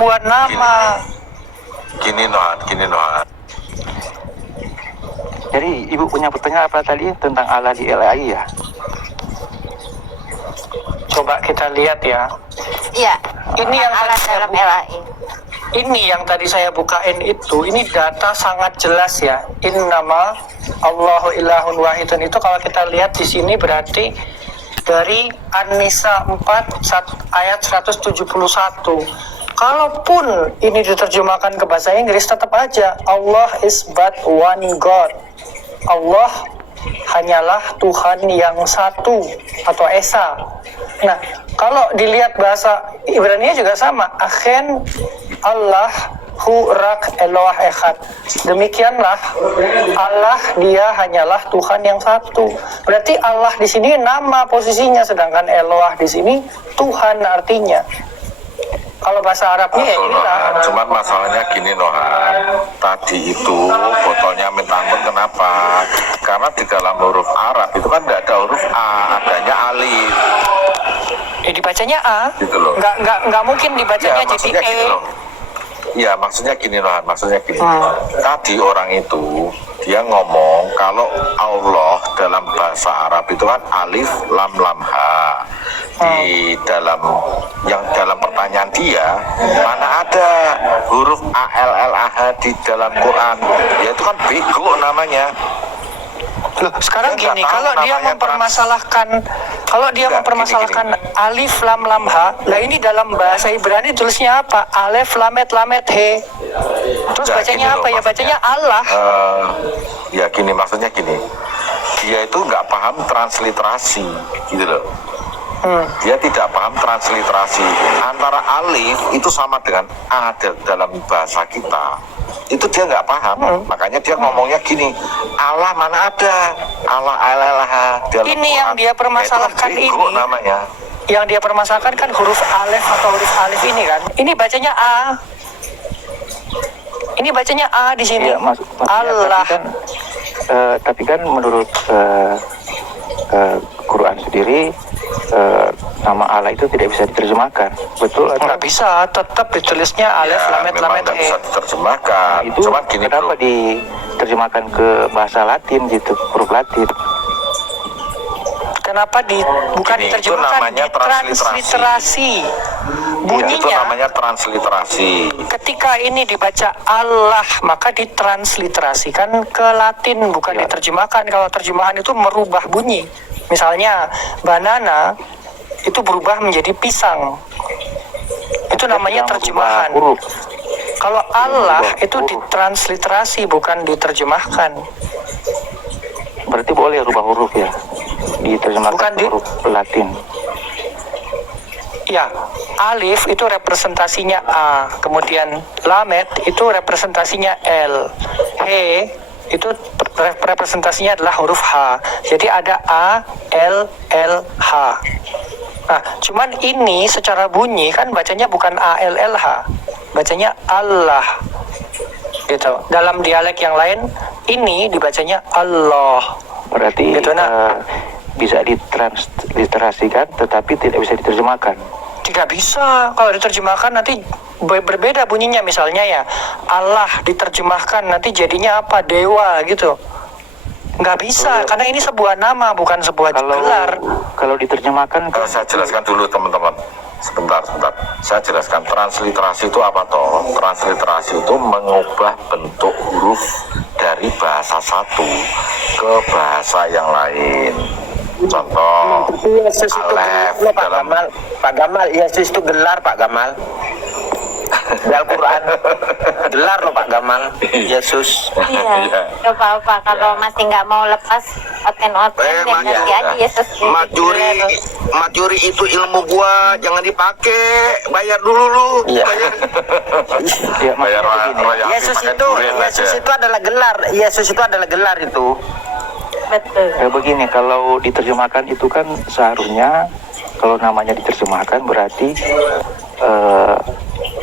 buat nama. Gini Nohan. Jadi ibu punya pertanyaan apa tadi tentang Allah di LAI ya? Coba kita lihat ya. Iya. Ini yang Allah dalam LAI. Ini yang tadi saya bukain itu, ini data sangat jelas ya. Innama Allahu ilahun wahidun itu kalau kita lihat di sini berarti dari An-Nisa 4 ayat 171. Kalaupun ini diterjemahkan ke bahasa Inggris tetap aja Allah is but one God. Allah hanyalah Tuhan yang satu atau Esa. Nah, kalau dilihat bahasa Ibrani juga sama. Akhen Allah hu rak Eloah echad. Demikianlah Allah dia hanyalah Tuhan yang satu. Berarti Allah di sini nama posisinya, sedangkan Eloah di sini Tuhan artinya. Kalau bahasa Arabnya ya inilah. Cuman masalahnya gini Nohan, tadi itu botolnya minta ampun kenapa? Karena di dalam huruf Arab itu kan tidak ada huruf A, adanya alif. Dibacanya A, gitu loh. Nggak mungkin dibacanya Ya, jadi E. Ya maksudnya gini Nohan, Tadi orang itu dia ngomong kalau Allah dalam bahasa Arab itu kan alif lam lam ha. Di dalam pertanyaan dia mana ada huruf a l l a h di dalam Quran, ya itu kan bego namanya. Loh, sekarang gini, kalau dia mempermasalahkan alif lam lam ha, lah ini dalam bahasa Ibrani tulisnya apa? Alif lamet lamet he. Terus bacanya apa ya? Bacanya Allah. Ya gini, maksudnya gini. Dia itu nggak paham transliterasi, gitu loh. Dia tidak paham transliterasi antara alif itu sama dengan a dalam bahasa kita. Itu dia nggak paham. Makanya dia ngomongnya gini, Allah mana ada, Allah Allah. Ini yang dia permasalahkan ini. Namanya. Yang dia permasalahkan kan huruf alif atau huruf alif ini kan. Ini bacanya A. Ini bacanya A di sini. Ya, Allah. Tapi kan menurut Quran sendiri nama Allah itu tidak bisa diterjemahkan, betul? Nggak bisa, tetap ditulisnya alif lamet lamet nggak bisa diterjemahkan. Itu Cuma gini, kenapa diterjemahkan ke bahasa Latin gitu, huruf Latin? Kenapa bukan Gini, diterjemahkan, ditransliterasi bunyinya? Itu namanya transliterasi. Ketika ini dibaca Allah, maka ditransliterasikan ke Latin, bukan diterjemahkan. Kalau terjemahan itu merubah bunyi. Misalnya banana itu berubah menjadi pisang. Itu namanya terjemahan. Kalau Allah itu ditransliterasi, bukan diterjemahkan. Berarti boleh rubah huruf ya, diterjemahkan ke huruf Latin. Ya, alif itu representasinya A, kemudian lamet itu representasinya L, he itu representasinya adalah huruf H. Jadi ada A, L, L, H. Nah, cuman ini secara bunyi kan bacanya bukan A, L, L, H, bacanya Allah. Gitu. Dalam dialek yang lain ini dibacanya Allah. Berarti gitu, bisa ditransliterasikan tetapi tidak bisa diterjemahkan. Tidak bisa. Kalau diterjemahkan nanti berbeda bunyinya. Misalnya ya Allah diterjemahkan nanti jadinya apa? Dewa gitu. Nggak bisa, karena ini sebuah nama, bukan sebuah gelar. Kalau diterjemahkan saya jelaskan dulu teman-teman. Sebentar. Saya jelaskan transliterasi itu apa toh? Transliterasi itu mengubah bentuk huruf dari bahasa satu ke bahasa yang lain. Contoh, Yesus itu gelar, Pak Gamal, Yesus itu gelar Pak Gamal. Di Al-Quran gelar loh Pak Gamal, Yesus. Iya, nggak apa-apa kalau masih nggak mau lepas oten-oten yang ganti aja Yesus. Majuri itu ilmu gua, jangan dipakai, bayar dulu lu. Iya. bayar Yesus itu adalah gelar, Yesus itu adalah gelar itu. Betul. Begini, kalau diterjemahkan itu kan seharusnya kalau namanya diterjemahkan berarti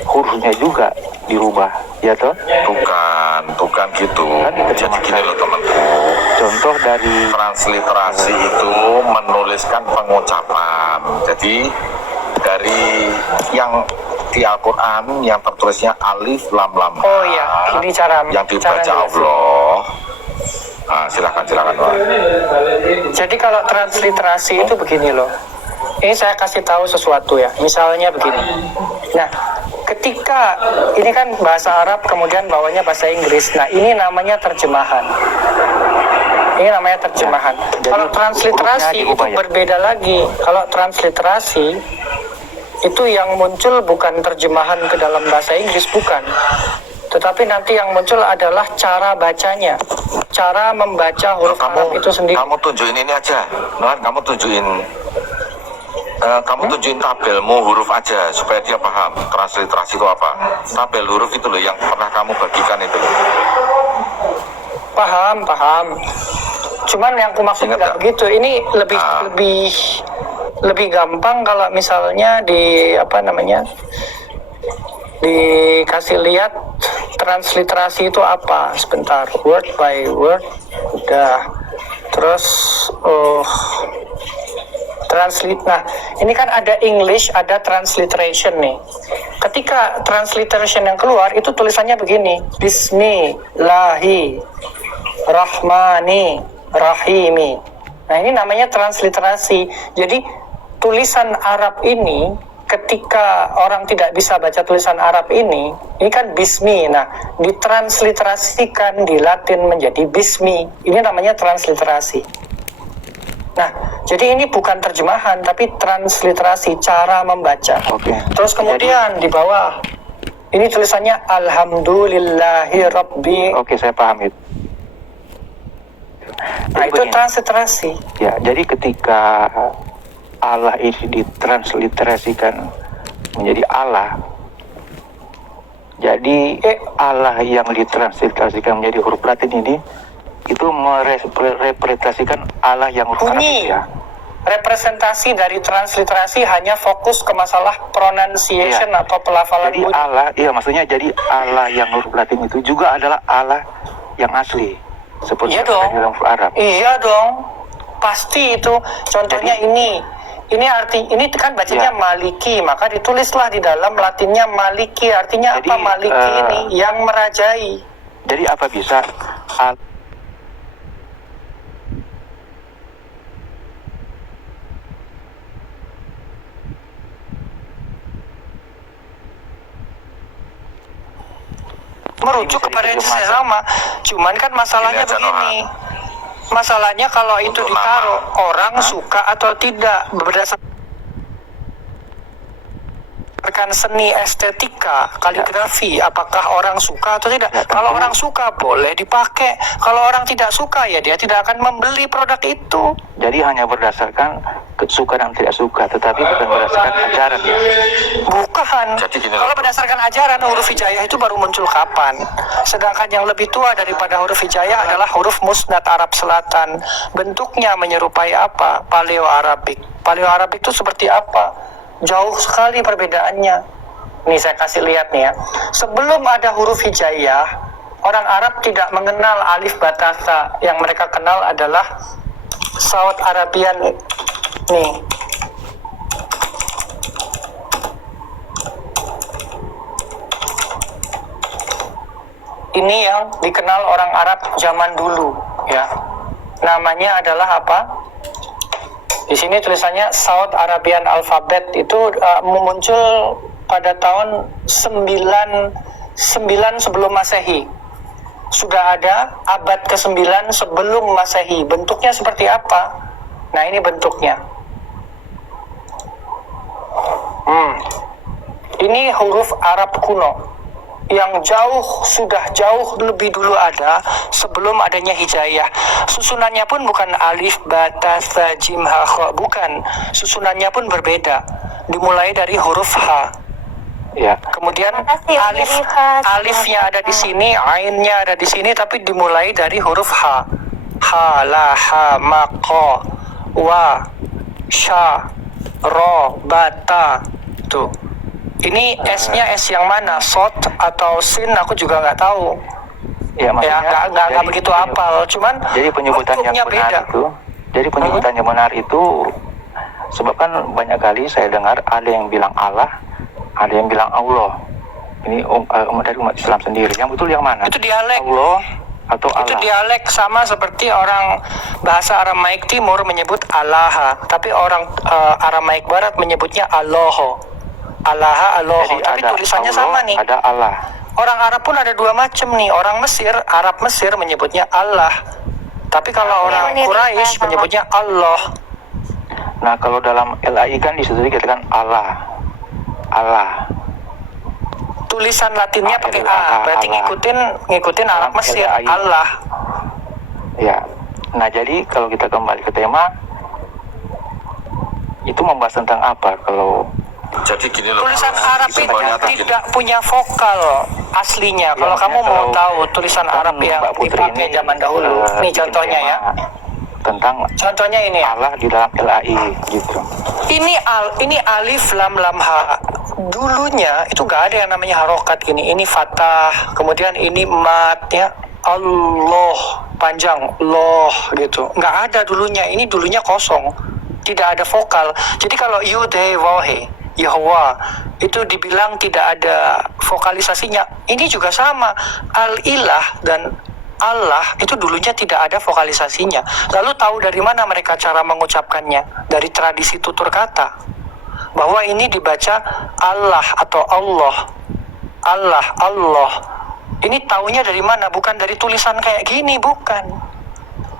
hurufnya juga dirubah, ya toh? Bukan gitu. Jadi gini loh temanku. Contoh dari transliterasi itu menuliskan pengucapan. Jadi dari yang di Al-Quran yang tertulisnya alif lam lam ha, Oh iya, ini cara yang dibaca jelasin. Allah. Nah, silakan Pak. Jadi kalau transliterasi itu begini loh. Ini saya kasih tahu sesuatu ya. Misalnya begini. Nah, ketika ini kan bahasa Arab kemudian bawahnya bahasa Inggris. Nah, ini namanya terjemahan. Ini namanya terjemahan. Kalau transliterasi itu berbeda lagi. Kalau transliterasi itu yang muncul bukan terjemahan ke dalam bahasa Inggris, bukan. Tetapi nanti yang muncul adalah cara bacanya, cara membaca huruf Arab itu sendiri. Kamu tunjukin ini aja, Nohan, kamu tunjukin tabelmu huruf aja supaya dia paham transliterasi itu apa. Tabel huruf itu loh yang pernah kamu bagikan itu loh. Paham. Cuman yang aku maksud nggak begitu. Ini lebih gampang kalau misalnya dikasih lihat transliterasi itu apa. Sebentar, word by word udah. Terus translate. Nah, ini kan ada English, ada transliteration nih. Ketika transliteration yang keluar itu tulisannya begini, Bismillahirrahmanirrahim. Nah, ini namanya transliterasi. Jadi tulisan Arab ini ketika orang tidak bisa baca tulisan Arab ini kan bismi. Nah, ditransliterasikan di Latin menjadi bismi. Ini namanya transliterasi. Nah, jadi ini bukan terjemahan, tapi transliterasi, cara membaca. Oke. Terus kemudian di bawah, ini tulisannya Alhamdulillahi Rabbi. Oke, saya paham itu. Nah, itu transliterasi. Ya, jadi ketika Allah ini ditransliterasikan menjadi Allah, jadi Allah yang ditransliterasikan menjadi huruf Latin ini itu merepresentasikan Allah yang huruf Arab ya. Representasi dari transliterasi hanya fokus ke masalah pronunciation atau pelafalan. Jadi Allah, maksudnya jadi Allah yang huruf Latin itu juga adalah Allah yang asli seperti iya dong. dalam huruf Arab. Iya dong, pasti itu. Contohnya ini kan bacanya Maliki, maka ditulislah di dalam Latinnya Maliki. Artinya jadi, apa Maliki ini? Yang merajai. Jadi apa bisa merujuk kepada yang sama. Cuman kan masalahnya begini. Masalahnya kalau itu ditaruh, orang suka atau tidak berdasarkan seni estetika, kaligrafi, apakah orang suka atau tidak. Kalau orang suka boleh dipakai. Kalau orang tidak suka ya dia tidak akan membeli produk itu. Jadi hanya berdasarkan suka dan tidak suka, tetapi bukan berdasarkan ajaran ya. Bukan. Kalau berdasarkan ajaran, huruf hijaiyah itu baru muncul kapan? Sedangkan yang lebih tua daripada huruf hijaiyah adalah huruf musnad Arab Selatan. Bentuknya menyerupai apa? Paleo-Arabik. Paleo-Arabik itu seperti apa? Jauh sekali perbedaannya. Nih saya kasih lihat nih ya. Sebelum ada huruf hijaiyah, orang Arab tidak mengenal alif batasa. Yang mereka kenal adalah Saud Arabian. Nih. Ini yang dikenal orang Arab zaman dulu, ya. Namanya adalah apa? Di sini tulisannya Saud Arabian Alphabet. Itu muncul pada tahun 9 sebelum Masehi. Sudah ada abad ke-9 sebelum Masehi. Bentuknya seperti apa? Nah, ini bentuknya. Ini huruf Arab kuno yang sudah jauh lebih dulu ada sebelum adanya hijaiyah. Susunannya pun bukan alif, ba, ta, sa, jim, ha, kha, bukan. Susunannya pun berbeda. Dimulai dari huruf H. Ya. Kemudian alifnya ada di sini, ainnya ada di sini, tapi dimulai dari huruf H. Ha, la, ha, ma, qa, wa, sha, ro, ba, ta. Tuh. Ini S-nya S yang mana? Sot atau sin? Aku juga nggak tahu. Ya, maksudnya nggak begitu apal. Cuman jadi penyebutan yang benar itu. Jadi penyebutan yang benar itu, sebab kan banyak kali saya dengar ada yang bilang Allah, ada yang bilang Allah. Ini dari umat Islam sendiri. Yang betul yang mana? Itu dialek. Allah atau Itu Allah? dialek, sama seperti orang bahasa Aramaik Timur menyebut Allah, tapi orang Aramaik Barat menyebutnya Allah. Allah, Jadi tapi ada tulisannya Allah, sama nih. ada Allah. Orang Arab pun ada dua macam nih. Orang Mesir, Arab Mesir menyebutnya Allah. Tapi kalau orang mirip, Quraisy sama. menyebutnya Allah. Nah, kalau dalam LAI kan di situ dikatakan Allah. Allah. Tulisan Latinnya pakai Allah, A, berarti Allah. ngikutin Arab Dalam Mesir, LAI. Allah. Ya. Nah, jadi kalau kita kembali ke tema, itu membahas tentang apa? Kalau Jadi gini loh. Tulisan Mas, Arab itu simpelnya tuh gini. tidak punya vokal aslinya. Kalau Ya, kamu mau kalau- tahu tulisan kan Arab yang Mbak Putri dipakai ini, zaman dahulu. Nih bikin contohnya tema ya. tentang Contohnya ini ya. Allah di dalam LAI gitu. Ini alif lam lam ha. Dulunya itu gak ada yang namanya harokat ini. Ini fathah, kemudian ini mat ya. Allah panjang loh gitu. Nggak ada dulunya. Ini dulunya kosong. Tidak ada vokal. Jadi kalau yudhe wahe Yahwa itu dibilang tidak ada vokalisasinya. Ini juga sama. Al-ilah dan Allah itu dulunya tidak ada vokalisasinya. Lalu tahu dari mana mereka cara mengucapkannya? Dari tradisi tutur kata. Bahwa ini dibaca Allah atau Allah. Allah, Allah. Ini taunya dari mana? Bukan dari tulisan kayak gini, bukan.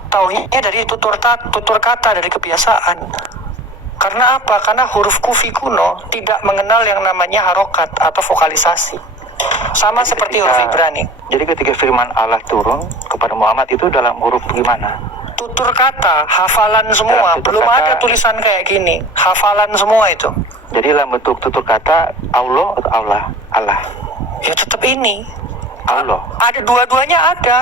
Taunya dari tutur kata, dari kebiasaan. Karena apa? Karena huruf kufi kuno tidak mengenal yang namanya harokat atau vokalisasi. Sama Jadi seperti ketika- huruf Ibrani. Jadi ketika firman Allah turun kepada Muhammad itu dalam huruf gimana? Tutur kata, hafalan semua. Dalam tutur Belum kata- ada tulisan kayak gini. Hafalan semua itu. Jadi dalam bentuk tutur kata Allah atau Allah? Allah. Ya tetap ini. Allah. Ada dua-duanya ada.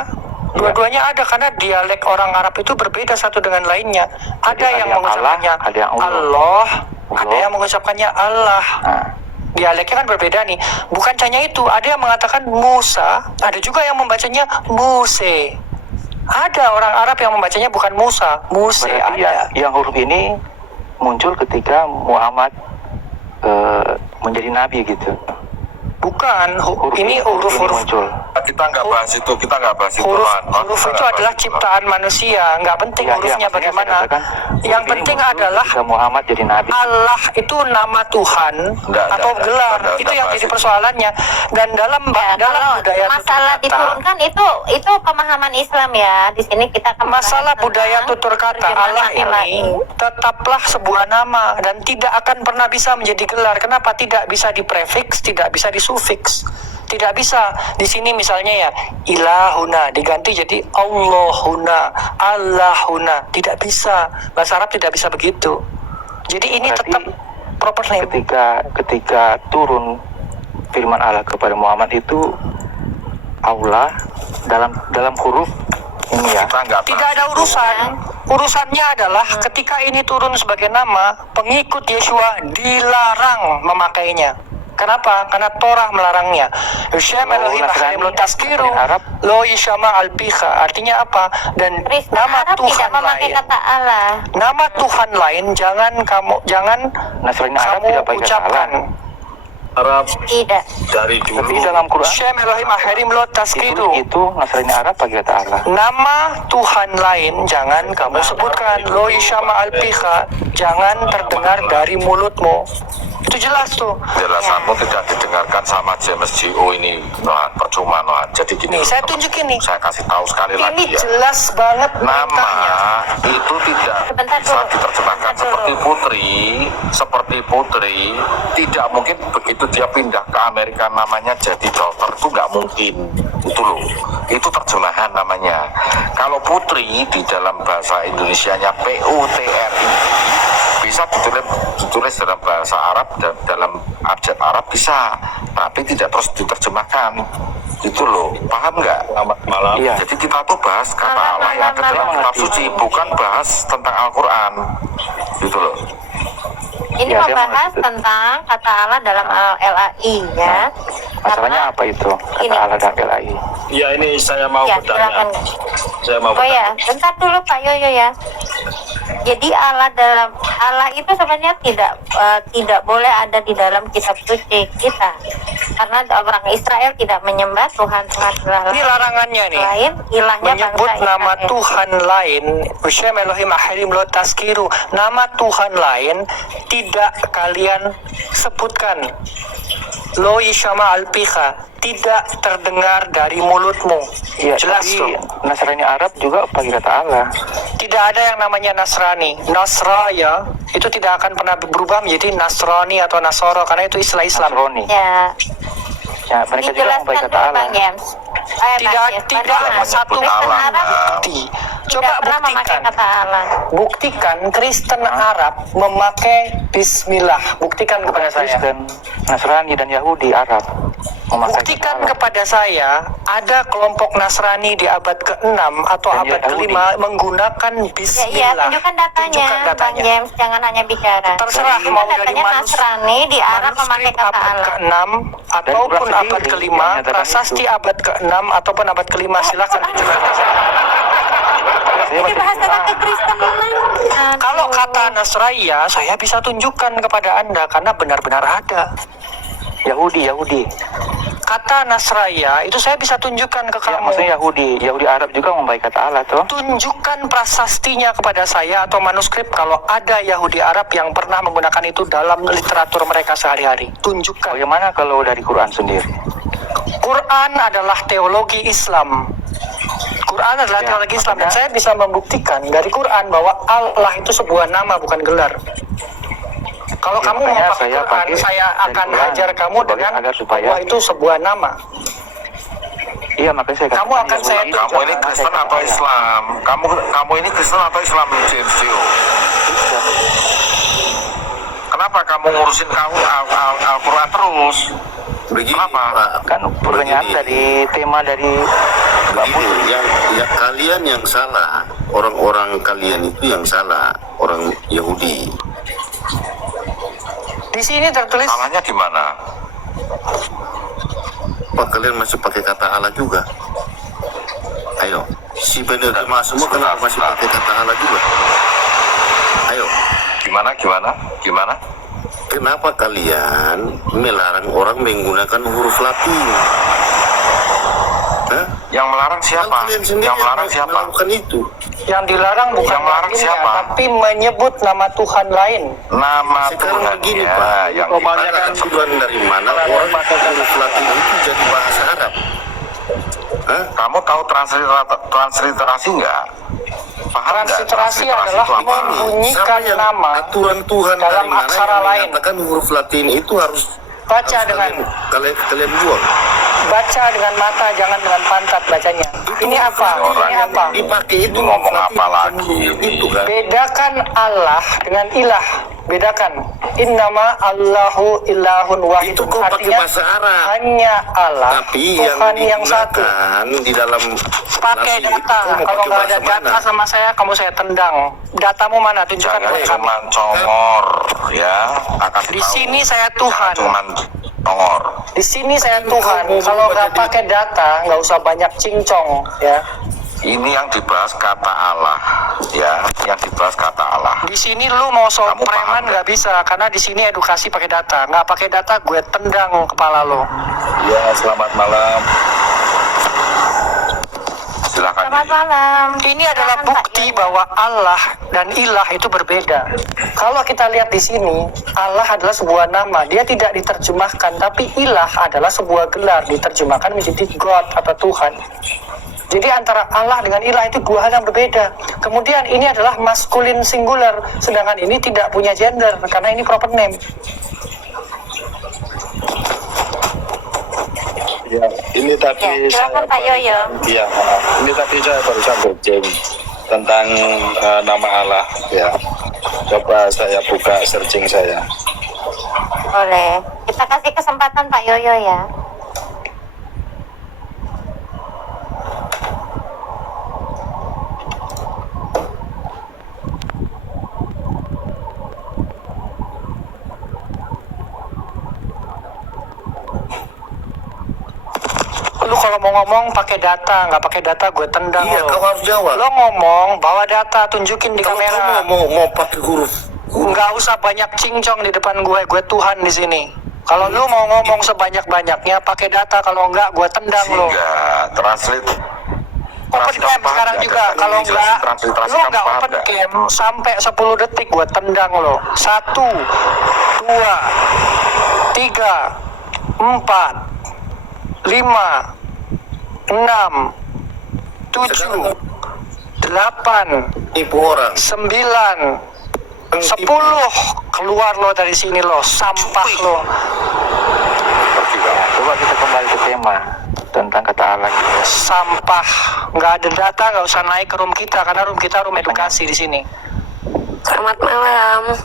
Dua-duanya ada karena dialek orang Arab itu berbeda satu dengan lainnya. Ada Jadi yang ada yang mengucapkannya Allah, ada yang Allah. Allah, ada Allah. yang mengucapkannya Allah. Nah, Dialeknya kan berbeda nih. Bukan hanya itu, ada yang mengatakan Musa, ada juga yang membacanya Muse. Ada orang Arab yang membacanya bukan Musa, Muse berarti ada. yang huruf ini muncul ketika Muhammad menjadi nabi gitu. Bukan, ini ini huruf-huruf. muncul. Kita nggak bahas itu, kita nggak bahas itu. Huruf Lohan. huruf Kita itu nggak adalah bahas itu. ciptaan manusia, nggak penting Iya, hurufnya maksudnya saya bagaimana. katakan, Yang huruf ini penting muncul adalah ketika Muhammad jadi nabi. Allah itu nama Tuhan atau gelar. Itu yang jadi persoalannya. Dan dalam Ya, dalam kalau budaya masalah tutur kata, diturunkan itu pemahaman Islam ya. Di sini kita akan masalah membahas budaya tentang tutur kata terjemahan Allah LAI. ini tetaplah sebuah nama dan tidak akan pernah bisa menjadi gelar. Kenapa? Tidak bisa diprefiks, tidak bisa disufiks. Tidak bisa. Di sini misalnya ya ilahuna diganti jadi Allahuna, Allahuna. Tidak bisa. Bahasa Arab tidak bisa begitu. Jadi ini Berarti tetap proper name. ketika turun firman Allah kepada Muhammad itu Allah dalam huruf ini ya. Kita nggak Tidak bahas ada itu. urusan. Urusannya adalah ketika ini turun sebagai nama, pengikut Yeshua dilarang memakainya. Kenapa? Karena Torah melarangnya. Yusham Kalau Elohim Nasrani, Achaim lo taskiru Nasrani Arab. lo yishama al-picha. Artinya apa? Dan Kristen nama Arab Tuhan tidak memakai lain. kata Allah. Nama Tuhan lain jangan Nasrani Arab kamu tidak pakai ucapkan. salah. Arab Tidak. dari Tapi dulu. dalam Quran Yusham Elohim Achaim lo taskiru. itu Nasrani Arab pakai kata Allah. Nama Tuhan lain jangan kamu sebutkan. Lo yishama al-picha. Jangan terdengar dari mulutmu. Itu jelas tuh. Penjelasanmu tidak didengarkan sama James G.O. ini, Nohan. Percuma, Nohan. Jadi gini. Nih, saya tunjukin nih. Saya kasih tahu sekali Ini lagi ya. jelas banget Nama perintahnya. itu tidak Sebentar bisa dulu. diterjemahkan Sebentar seperti putri. Tidak mungkin begitu dia pindah ke Amerika namanya jadi dokter, itu nggak mungkin. Itu loh. Itu terjemahan namanya. Kalau putri di dalam bahasa Indonesianya PUTRI bisa ditulis dalam bahasa Arab dan dalam abjad Arab bisa, tapi tidak terus diterjemahkan. Itu loh, paham nggak? Malam. Iya. Jadi kita tuh bahas kata Allah yang ada dalam kitab suci, bukan bahas tentang Al-Quran. Gitu loh. Ini Ya, saya membahas mengerti. tentang kata Allah dalam LAI ya. Masalahnya Karena- apa itu kata Ini. Allah dan LAI? Ya ini saya mau Ya, bertanya. silakan. Saya mau Oh ya, bertanya. bentar dulu Pak Yoyo ya. Jadi Allah itu sebenarnya tidak boleh ada di dalam kitab suci kita, karena orang Israel tidak menyembah Tuhan Ini larangannya nih. lain, ilahnya Menyebut bangsa nama Israel. Tuhan lain, Wasyam Elohim Ahirim Lo Taskiru, nama Tuhan lain tidak kalian sebutkan. Lo Ishama Alpiha, tidak terdengar dari mulutmu. Iya, Jelas tapi tuh. Nasrani Arab juga pakai kata Allah. Tidak ada yang namanya Nasrani. Nasraya itu tidak akan pernah berubah menjadi Nasrani atau Nasoro, karena itu istilah Islam. Nasrani. Ya, Ya, mereka juga dijelaskan memakai kata dulu Allah. Bang James. Tidak ada satu Allah. bukti. Coba Tidak pernah memakai buktikan. kata Allah. Buktikan Kristen Arab memakai Bismillah. Buktikan kepada saya. Kristen, Nasrani dan Yahudi Arab memakai Buktikan kata Allah. kepada saya ada kelompok Nasrani di abad ke-6 atau Dan abad Yahudi. ke-5 menggunakan Ya, iya, Bismillah. tunjukkan datanya, Tunjukkan Bang datanya. James. Jangan hanya bicara. Terserah Tunjukkan mau dari datanya Nasrani di Arab memakai manuskrip kata abad Allah. ke-6 ataupun Quran abad sendiri ke-5, yang menyatakan prasasti itu. abad ke-6 ataupun abad ke-5, silakan tunjukkan. Saya Ini masih bahasa Quran. kekristenan. Aduh. Kalau kata Nasraya, saya bisa tunjukkan kepada Anda karena benar-benar ada. Yahudi. Kata Nasraya itu saya bisa tunjukkan ke Ya, kamu. maksudnya Yahudi Arab juga memakai kata Allah toh. Tunjukkan prasastinya kepada saya atau manuskrip kalau ada Yahudi Arab yang pernah menggunakan itu dalam literatur mereka sehari-hari. Tunjukkan. Bagaimana kalau dari Quran sendiri? Quran adalah teologi Islam. Quran adalah Ya, teologi Islam dan makanya- saya bisa membuktikan dari Quran bahwa Allah itu sebuah nama bukan gelar. Kalau Ya, kamu mau makanya pakai saya Quran, pakai saya dari akan Quran hajar kamu sebagai- dengan agar supaya- bahwa itu sebuah nama. Iya, makanya saya Kamu katakan akan saya Yahudi, Kamu ini Kristen saya atau kata Islam? Kamu ini Kristen atau Islam, James Tio? Allah. Kenapa kamu ngurusin Al-Quran terus? Begini, Kenapa? Pak. Kan pertanyaan Begini. dari tema dari Begini, yang kalian yang salah, orang-orang kalian itu yang salah, orang Yahudi. Di sini tertulis Salahnya di mana? Pak, kalian masih pakai kata Allah juga. Ayo, si penerima semua kenapa masih pakai kata Allah juga? Ayo, Gimana? kenapa kalian melarang orang menggunakan huruf Latin? Hah? Yang melarang siapa? Kan kalian sendiri Yang melarang siapa? melakukan itu. yang dilarang bukan Yang melarang lainnya, siapa? tapi menyebut nama Tuhan lain. Nama Sekarang Tuhan begini, ya, Pak. yang Ada aturan dari mana orang pakai huruf Latin itu jadi bahasa Arab? Hah? kamu tahu transliterasi nggak? Paham nggak? Transliterasi adalah itu apa? membunyikan Siapa yang nama aturan Tuhan dalam dari mana aksara yang lain. menyatakan huruf Latin itu harus Baca dengan kalian buang. baca dengan mata, jangan dengan pantat bacanya. Ini apa? Orang Ini apa? Dipakai itu Ini ngomong huruf Latin, apa bukan lagi huruf ini? itu kan? Bedakan Allah dengan ilah. Bedakan. Innama Allahu ilahun wahid. Itu kok pakai bahasa Arab. hanya Allah, Tapi Tuhan yang yang satu. digunakan di dalam Pakai nasi itu data. kok mau Kalau pakai nggak ada bahasa data mana? sama saya, kamu saya tendang. Datamu mana? Tunjukkan Jangan kepada kami. cuman congor ya. Akan Di sini saya Tuhan. Cuman congor. Di sini saya Tuhan. Kalau nggak pakai data, nggak usah banyak cincong, ya. Ini yang dibahas kata Allah ya, yang dibahas kata Allah. Di sini lu mau sok Kamu preman paham nggak bisa, karena di sini edukasi pakai data. Nggak pakai data, gue tendang kepala lo. Ya, selamat malam. Silakan. Selamat malam. Ini adalah Silakan, Pak bukti Yoyo. bahwa Allah dan ilah itu berbeda. Kalau kita lihat di sini, Allah adalah sebuah nama. Dia tidak diterjemahkan, tapi ilah adalah sebuah gelar, diterjemahkan menjadi God atau Tuhan. Jadi antara Allah dengan ilah itu dua hal yang berbeda. Kemudian ini adalah maskulin singular, sedangkan ini tidak punya gender karena ini proper name. Ya, ini tadi Ya, silakan Pak Yoyo. Iya, ini tadi saya barusan searching tentang nama Allah. Ya, coba saya buka searching saya. Boleh. Kita kasih kesempatan Pak Yoyo ya. lu kalau mau ngomong pakai data, nggak pakai data gue tendang Iya, lo. kau harus jawab. Lo ngomong bawa data, tunjukin di Kalau kamera. kamu mau pakai huruf Nggak usah banyak cincong di depan gue Tuhan di sini. Kalau lu mau ngomong sebanyak-banyaknya pakai data, kalau enggak gue tendang lo. Sehingga translate Open cam sekarang juga, kalau enggak lu nggak open cam sampai 10 detik gue tendang lo. 1, 2, 3, 4, 5, 6, 7, 8, tipu orang. 9, 10. Keluar lo dari sini lo, sampah lo. Ya, coba kita kembali ke tema tentang kata Allah gitu. Sampah, nggak ada data, nggak usah naik ke room kita karena room kita room edukasi di sini. Selamat malam.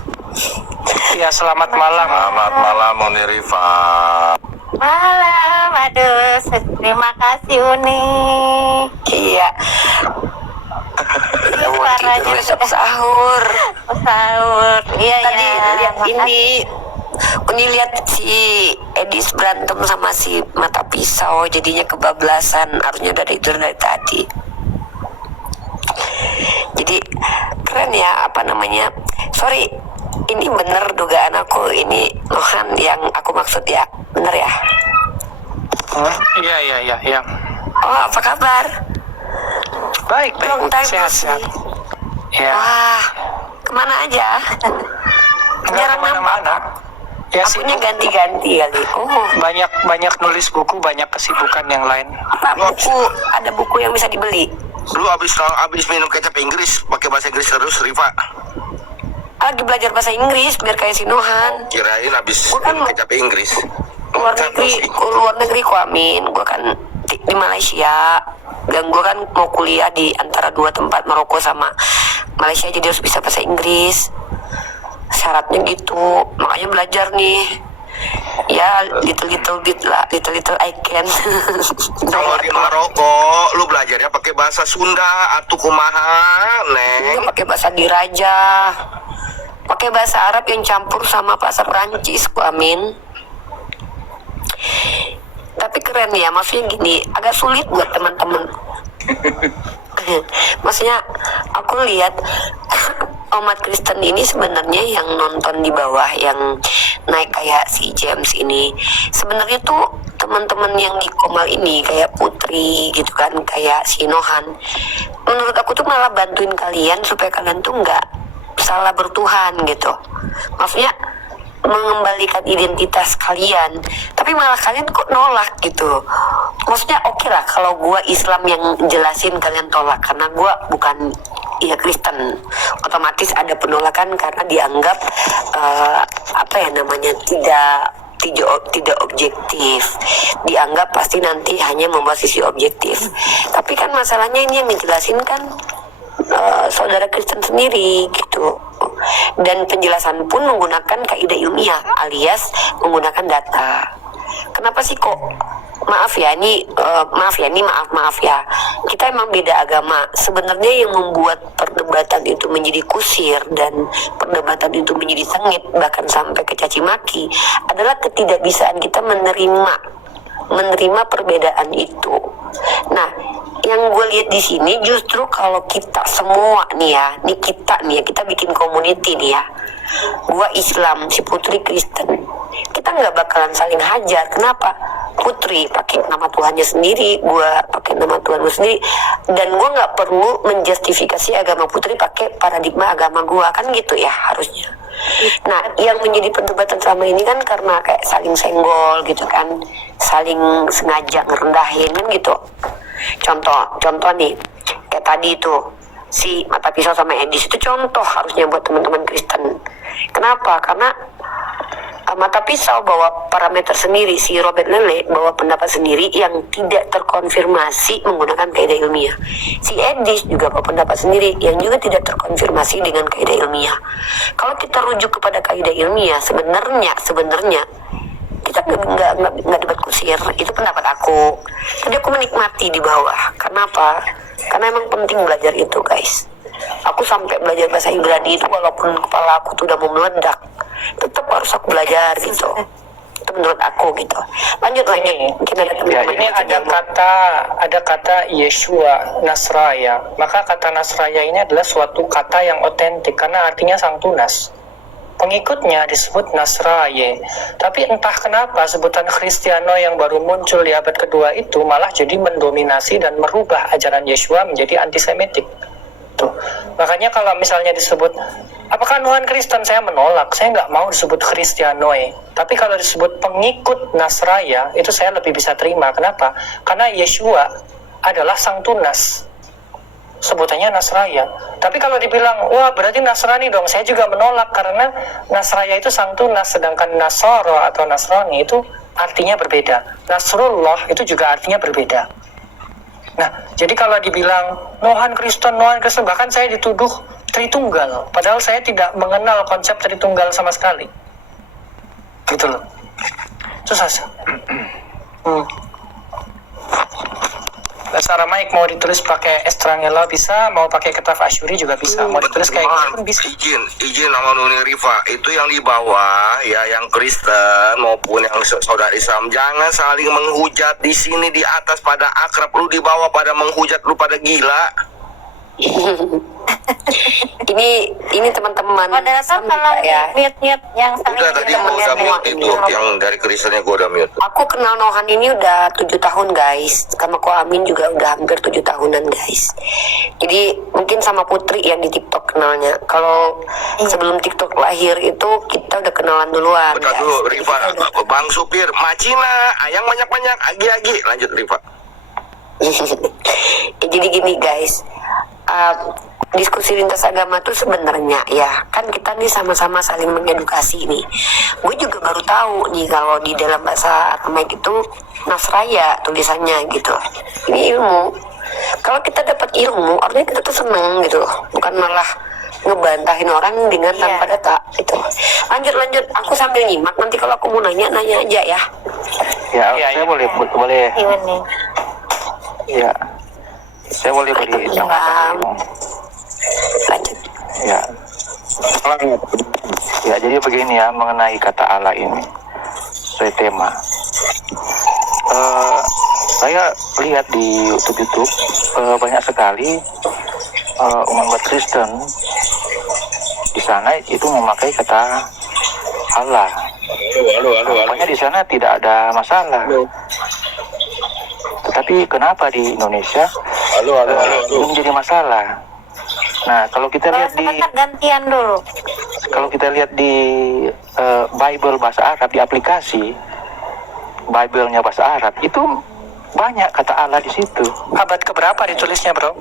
Ya, selamat malam. Selamat malam Unirifa. Malam, aduh, terima kasih Uni. Iya. Suaranya Besok sahur. sahur. Iya, Tadi ya. lihat Makasih. ini. Uni lihat si Edis berantem sama si Mata Pisau, jadinya kebablasan. Harusnya dari tidur dari tadi. Jadi keren ya, apa namanya? Sorry, ini bener dugaan aku. Ini Nohan yang aku maksud ya, bener ya? Iya. Oh, apa kabar? Baik, Long time no sehat. see. Ya, Wah, kemana aja? nggak Jarang nampak. kemana-mana. Ya sih, Akunya ganti-ganti kali. Oh, banyak nulis buku, banyak kesibukan yang lain. apa buku? Ada buku yang bisa dibeli? Lu abis minum kecap Inggris pakai bahasa Inggris terus, Rifa. Lagi belajar bahasa Inggris biar kayak si Nohan. Kirain abis Bukan. minum kecap Inggris. Luar negeri ku amin. Gue kan di Malaysia. Dan gue kan mau kuliah di antara dua tempat, Maroko sama Malaysia, jadi harus bisa bahasa Inggris. Syaratnya gitu, makanya belajar nih. Ya little bit lah, little I can. Kalau di Maroko, lu belajarnya pakai bahasa Sunda atau kumaha, Neng? Enggak, pakai bahasa Diraja, pakai bahasa Arab yang campur sama bahasa Perancis, ku amin. Tapi keren ya, maksudnya gini, agak sulit buat teman-teman. Maksudnya aku lihat umat Kristen ini sebenarnya yang nonton di bawah, yang naik kayak si James ini, sebenarnya tuh teman-teman yang di Komal ini kayak Putri gitu kan, kayak si Nohan. Menurut aku tuh malah bantuin kalian supaya kalian tuh nggak salah bertuhan gitu. Maksudnya mengembalikan identitas kalian, tapi malah kalian kok nolak gitu. Maksudnya oke lah kalau gua Islam yang jelasin kalian tolak karena gua bukan ya Kristen, otomatis ada penolakan karena dianggap apa ya namanya, tidak objektif, dianggap pasti nanti hanya membawa sisi objektif. Tapi kan masalahnya ini yang ngejelasin kan saudara Kristen sendiri gitu, dan penjelasan pun menggunakan kaidah ilmiah alias menggunakan data. Kenapa sih kok maaf ya, kita emang beda agama. Sebenarnya yang membuat perdebatan itu menjadi kusir dan perdebatan itu menjadi sengit bahkan sampai ke caci maki adalah ketidakbisaan kita menerima perbedaan itu. Nah, yang gue lihat di sini justru kalau kita semua nih ya, kita bikin community nih ya. Gua Islam, si Putri Kristen. Kita nggak bakalan saling hajar. Kenapa? Putri pakai nama Tuhannya sendiri, gua pakai nama Tuhan gue sendiri, dan gua nggak perlu menjustifikasi agama Putri pakai paradigma agama gua, kan gitu ya harusnya. Nah, yang menjadi perdebatan selama ini kan karena kayak saling senggol gitu kan, saling sengaja ngerendahin kan gitu. Contoh nih, kayak tadi itu si Mata Pisau sama Edis itu contoh harusnya buat teman-teman Kristen. Kenapa? Karena Mata Pisau bawa parameter sendiri, si Robert Lele bawa pendapat sendiri yang tidak terkonfirmasi menggunakan kaidah ilmiah. Si Edis juga bawa pendapat sendiri yang juga tidak terkonfirmasi dengan kaidah ilmiah. Kalau kita rujuk kepada kaidah ilmiah, sebenarnya kita nggak debat kusir. Itu pendapat aku. Jadi aku menikmati di bawah. Kenapa? Karena emang penting belajar itu, guys. Aku sampai belajar bahasa Ibrani itu walaupun kepala aku tuh udah mau meledak, tetap harus aku belajar gitu. itu menurut aku gitu. Lanjut. Mungkin ada teman-teman Ini yang ada kata Yeshua Nasraya. Maka kata Nasraya ini adalah suatu kata yang otentik karena artinya sang tunas. Pengikutnya disebut Nasraye. Tapi entah kenapa sebutan Kristiano yang baru muncul di abad kedua itu malah jadi mendominasi dan merubah ajaran Yeshua menjadi antisemitik. Tuh. Makanya kalau misalnya disebut apakah Nuhan Kristen, saya menolak. Saya nggak mau disebut Kristianoe. Tapi kalau disebut pengikut Nasraya, itu saya lebih bisa terima. Kenapa? Karena Yeshua adalah sang tunas. Sebutannya Nasraya. Tapi kalau dibilang, wah berarti Nasrani dong, saya juga menolak karena Nasraya itu sang tunas, sedangkan Nasoro atau Nasrani itu artinya berbeda. Nasrullah itu juga artinya berbeda. Nah, jadi kalau dibilang Nuhan Kristen, bahkan saya dituduh Tritunggal, padahal saya tidak mengenal konsep Tritunggal sama sekali. Gitu loh. Susah sih. Bahasa Aramaik mau ditulis pakai Estrangela bisa, mau pakai Ketaf Asyuri juga bisa, mau ditulis kayak gitu pun bisa. Izin sama Nuni Rifa, itu yang di bawah ya, yang Kristen maupun yang saudara Islam, jangan saling menghujat di sini, di atas pada akrab, lu di bawah pada menghujat, lu pada gila. ini teman-teman Moderator kalau mute yang saling Udah tadi gua udah mute itu, yang dari Kristennya gua udah mute. Aku kenal Nohan ini udah 7 tahun guys, sama Ko Amin juga udah hampir 7 tahunan guys. Jadi mungkin sama Putri yang di TikTok kenalnya. Kalau sebelum TikTok lahir itu kita udah kenalan duluan. Bentar guys. dulu Rifa, Bang Supir, Macina, ayang banyak-banyak, agi-agi. Lanjut Rifa. Ya, jadi gini guys, diskusi lintas agama tuh sebenarnya ya kan kita nih sama-sama saling mengedukasi nih. Gue juga baru tahu nih kalau di dalam bahasa Aramaik itu Nasraya tulisannya gitu. Ini ilmu. Kalau kita dapat ilmu, artinya kita tuh seneng gitu, bukan malah ngebantahin orang dengan tanpa data gitu. Lanjut, aku sambil nyimak. Nanti kalau aku mau nanya aja ya. Saya boleh. Ya, saya boleh beri tanggapan. Lanjut. Ya, jadi begini ya mengenai kata Allah ini, sesuai tema. Saya lihat di YouTube banyak sekali umat Kristen di sana itu memakai kata Allah. Makanya di sana tidak ada masalah. Tetapi kenapa di Indonesia ini menjadi masalah? Nah, kalau kita lihat di gantian dulu. Kalau kita lihat di Bible bahasa Arab, di aplikasi Bible-nya bahasa Arab, itu banyak kata Allah di situ. Abad keberapa ditulisnya, bro?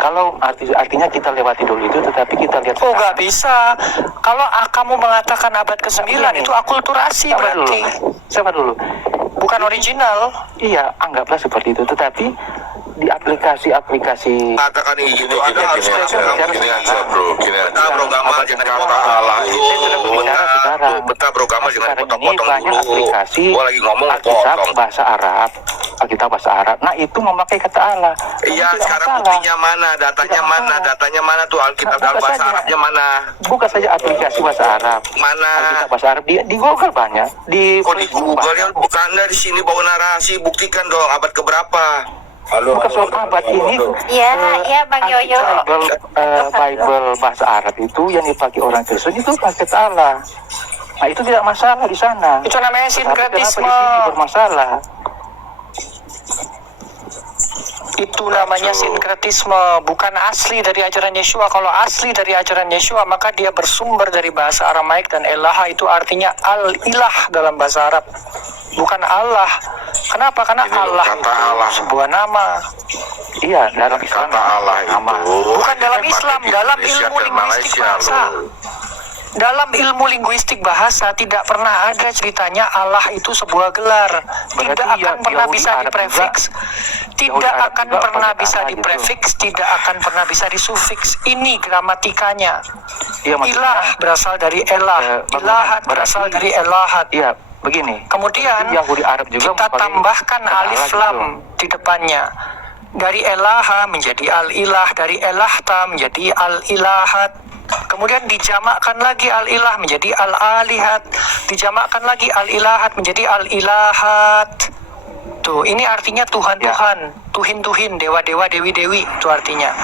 Kalau artinya kita lewati dulu itu, tetapi kita lihat. Oh, nggak bisa. Kalau kamu mengatakan abad ke-9 itu akulturasi berarti. Sabar dulu. Bukan original. Iya, anggaplah seperti itu. Tetapi di aplikasi Katakan ini gini aja bro, gini aja. Betah bro Gamal jangan kata Allah itu. Betah bro Gamal jangan potong-potong banyak dulu. aplikasi Gua lagi ngomong Alkitab potong. bahasa Arab. Nah, itu memakai kata Allah. Iya, Tidak sekarang masalah. buktinya mana, datanya Tidak mana, masalah. datanya mana tuh Alkitab dalam buka bahasa saja. Arabnya mana? Bukan saja aplikasi bahasa Arab. Mana? Alkitab bahasa Arab di Google banyak. Di Kok di Facebook Google ya? banyak. Bukan dari sini bawa narasi, buktikan dong abad keberapa? Bukan soal abad ini. Iya, Bang Yoyo. Bible bahasa Arab itu yang dipakai orang Kristen itu pakai kata Allah. Nah, itu tidak masalah di sana. Itu namanya Tapi kenapa sinkretisme. di sini bermasalah? Itu namanya sinkretisme, bukan asli dari ajaran Yeshua. Kalau asli dari ajaran Yeshua, maka dia bersumber dari bahasa Aramaik, dan Elah itu artinya al-ilah dalam bahasa Arab, bukan Allah. Kenapa? Karena Ini loh, Allah kata itu Allah. sebuah nama. Iya, dalam Islam Kata Allah itu Bukan dalam dipakai Islam, di dalam Indonesia ilmu dan linguistik Malaysia bahasa. loh. Dalam ilmu linguistik bahasa tidak pernah ada ceritanya Allah itu sebuah gelar. Tidak Berarti akan pernah Yahudi bisa Arab diprefiks. Yahudi Tidak Arab akan juga pernah pakai bisa Allah gitu. diprefiks, tidak akan pernah bisa disufiks. Ini gramatikanya. Iya, maksudnya, Ilah berasal dari elah, ilahat berasal dari elahat. Iya, begini. Kemudian Yahudi Arab juga kita memakai tambahkan kata alif Allah lam gitu. di depannya. Dari elaha menjadi al-ilah, dari elahta menjadi al-ilahat. Kemudian dijamakkan lagi al-ilah menjadi al-alihat, dijamakkan lagi al-ilahat menjadi al-ilahat. Tuh, ini artinya Tuhan-Tuhan, tuhin-tuhin, dewa-dewa, dewi-dewi, itu artinya.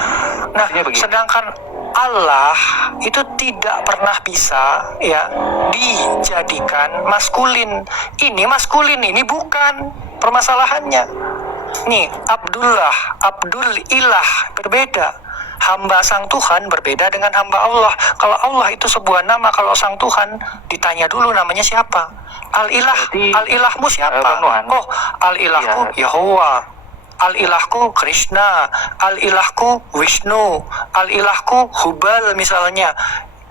Nah, sedangkan Allah itu tidak pernah bisa ya dijadikan maskulin. Ini maskulin, ini bukan permasalahannya. Nih, Abdullah, Abdul Ilah berbeda. Hamba sang Tuhan berbeda dengan hamba Allah. Kalau Allah itu sebuah nama, kalau sang Tuhan ditanya dulu namanya siapa. Al-ilah, al-ilahmu siapa? Oh, al-ilahku Yahwa, al-ilahku Krishna, al-ilahku Vishnu, al-ilahku Hubal misalnya.